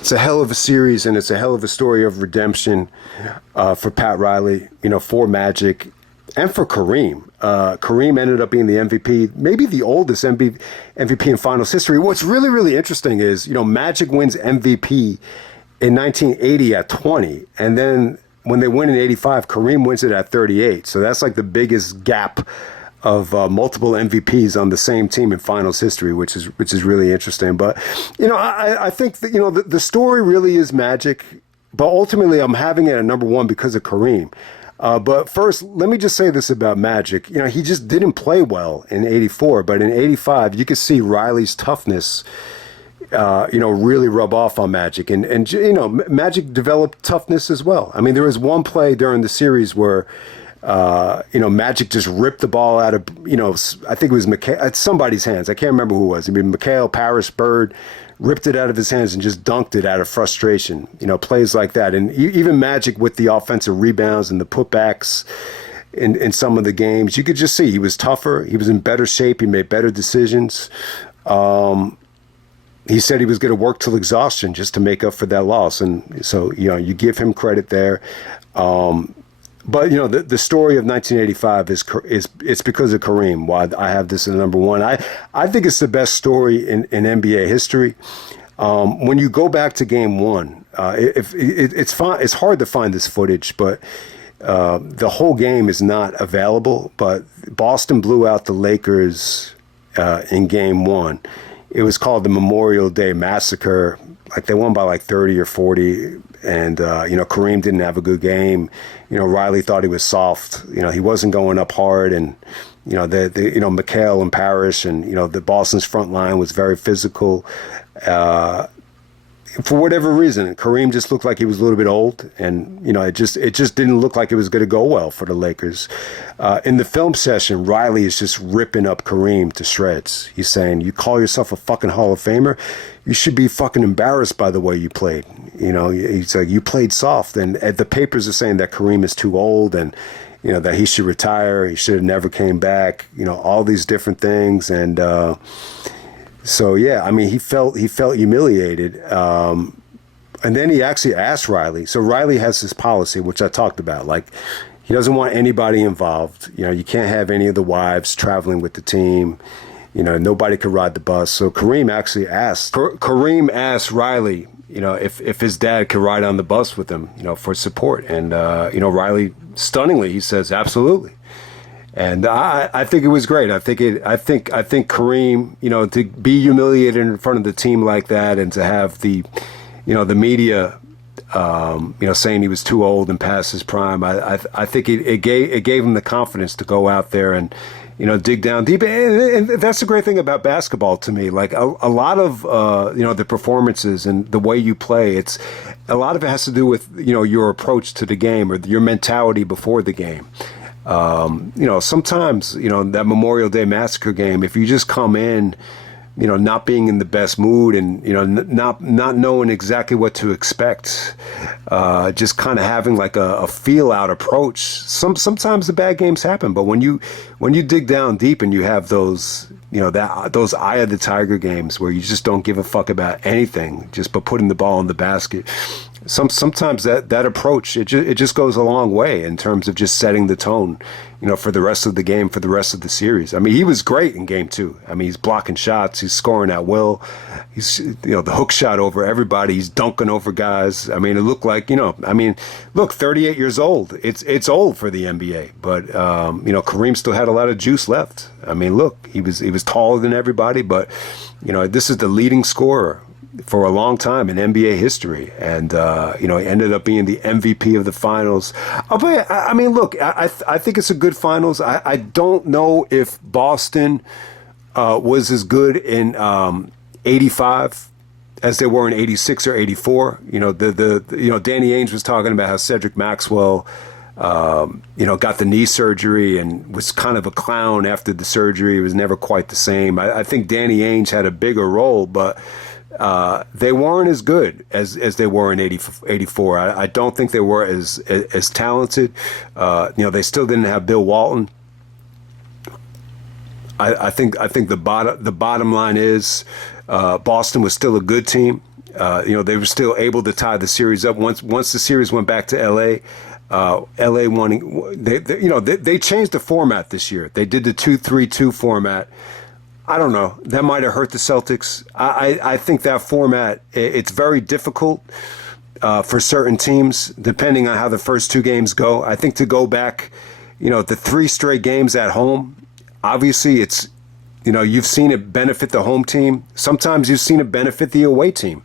It's a hell of a series, and it's a hell of a story of redemption for Pat Riley, for Magic, and for Kareem. Kareem ended up being the MVP, maybe the oldest MVP in finals history. What's really, really interesting is, Magic wins MVP in 1980 at 20, and then when they win in 85, Kareem wins it at 38. So that's like the biggest gap of multiple MVPs on the same team in finals history, which is really interesting. But, I think that, the story really is Magic, but ultimately I'm having it at number 1 because of Kareem. But first, let me just say this about Magic. He just didn't play well in 84, but in 85, you could see Riley's toughness, really rub off on Magic. And Magic developed toughness as well. I mean, there was one play during the series where, Magic just ripped the ball out of, I think it was somebody's hands. I can't remember who it was. I mean, Mikhail Paris Bird ripped it out of his hands and just dunked it out of frustration, plays like that. And even Magic with the offensive rebounds and the putbacks in some of the games, you could just see he was tougher. He was in better shape. He made better decisions. He said he was going to work till exhaustion just to make up for that loss. And so, you give him credit there. But the story of 1985 is because of Kareem. Why I have this at number 1. I think it's the best story in NBA history. When you go back to Game 1, it's hard to find this footage, but the whole game is not available. But Boston blew out the Lakers in Game 1. It was called the Memorial Day Massacre. Like, they won by like 30 or 40. And, Kareem didn't have a good game. Riley thought he was soft. He wasn't going up hard. And, Mikhail and Parrish and, the Boston's front line was very physical. for whatever reason, Kareem just looked like he was a little bit old, and it just didn't look like it was going to go well for the Lakers. In the film session, Riley is just ripping up Kareem to shreds. He's saying, "You call yourself a fucking Hall of Famer? You should be fucking embarrassed by the way you played." He's like, "You played soft," and the papers are saying that Kareem is too old, and that he should retire. He should have never came back. All these different things, and. So yeah, I mean, he felt humiliated, and then he actually asked Riley. So Riley has this policy, which I talked about, like he doesn't want anybody involved. You can't have any of the wives traveling with the team. Nobody could ride the bus. So Kareem actually asked. Kareem asked Riley, if his dad could ride on the bus with him, for support, and Riley stunningly he says absolutely. And I think it was great. I think Kareem, to be humiliated in front of the team like that, and to have the media, saying he was too old and past his prime. I think it gave him the confidence to go out there and, dig down deep. And that's the great thing about basketball to me. Like a lot of the performances and the way you play, a lot of it has to do with your approach to the game or your mentality before the game. Sometimes, that Memorial Day Massacre game, if you just come in, not being in the best mood and, not knowing exactly what to expect, just kind of having like a feel out approach. Sometimes the bad games happen, but when you dig down deep and you have those, those eye of the tiger games where you just don't give a fuck about anything, just but putting the ball in the basket. Sometimes that approach it just goes a long way in terms of just setting the tone, for the rest of the game, for the rest of the series. I mean, he was great in game 2. I mean, he's blocking shots, he's scoring at will, he's the hook shot over everybody, he's dunking over guys. I mean, it looked like 38 years old. It's old for the NBA, but Kareem still had a lot of juice left. I mean, look, he was taller than everybody, but this is the leading scorer for a long time in NBA history, and he ended up being the MVP of the finals. But I mean, look, I think it's a good finals. I don't know if Boston was as good in 85 as they were in 86 or 84. Danny Ainge was talking about how Cedric Maxwell got the knee surgery and was kind of a clown after the surgery. It was never quite the same. I think Danny Ainge had a bigger role, but they weren't as good as they were in 84. I don't think they were as talented. They still didn't have Bill Walton. I think the bottom line is Boston was still a good team. They were still able to tie the series up once the series went back to LA. LA wanting they changed the format this year. They did the 2-3-2 format. I don't know. That might have hurt the Celtics. I think that format, it's very difficult for certain teams, depending on how the first 2 games go. I think to go back, the 3 straight games at home, obviously it's, you've seen it benefit the home team. Sometimes you've seen it benefit the away team,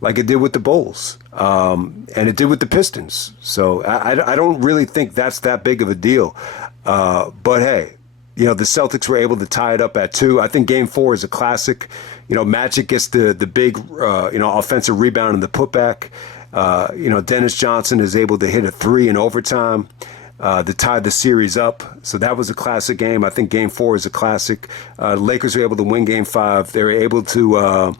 like it did with the Bulls, and it did with the Pistons. So I don't really think that's that big of a deal. But hey, the Celtics were able to tie it up at 2. I think Game 4 is a classic. Magic gets the big, offensive rebound and the putback. Dennis Johnson is able to hit a 3 in overtime to tie the series up. So that was a classic game. I think Game 4 is a classic. Lakers were able to win Game 5. They were able to,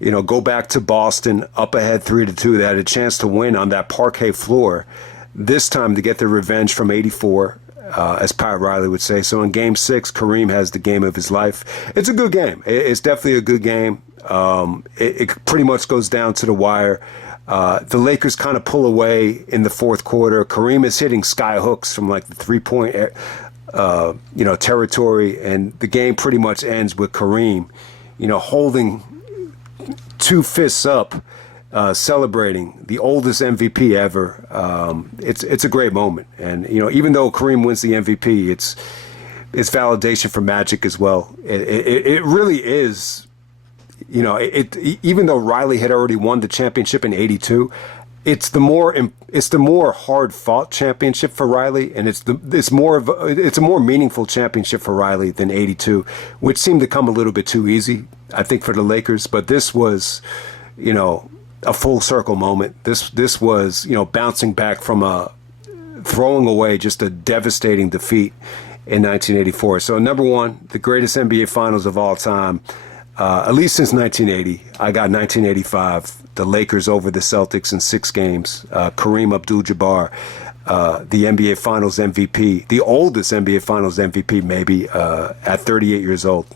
go back to Boston up ahead 3-2. They had a chance to win on that parquet floor, this time to get their revenge from 84. As Pat Riley would say. So in Game 6, Kareem has the game of his life. It's a good game. It's definitely a good game. It pretty much goes down to the wire. The Lakers kind of pull away in the fourth quarter. Kareem is hitting sky hooks from like the 3-point territory, and the game pretty much ends with Kareem, holding 2 fists up, celebrating the oldest MVP ever. It's a great moment, and even though Kareem wins the MVP, it's validation for Magic as well. It really is. Even though Riley had already won the championship in '82, it's the more hard fought championship for Riley, and it's a more meaningful championship for Riley than '82, which seemed to come a little bit too easy, I think, for the Lakers. But this was, a full circle moment. This was, bouncing back from throwing away just a devastating defeat in 1984. So number one, the greatest NBA Finals of all time, at least since 1980. I got 1985, the Lakers over the Celtics in 6 games. Kareem Abdul-Jabbar, the NBA Finals MVP, the oldest NBA Finals MVP maybe, at 38 years old.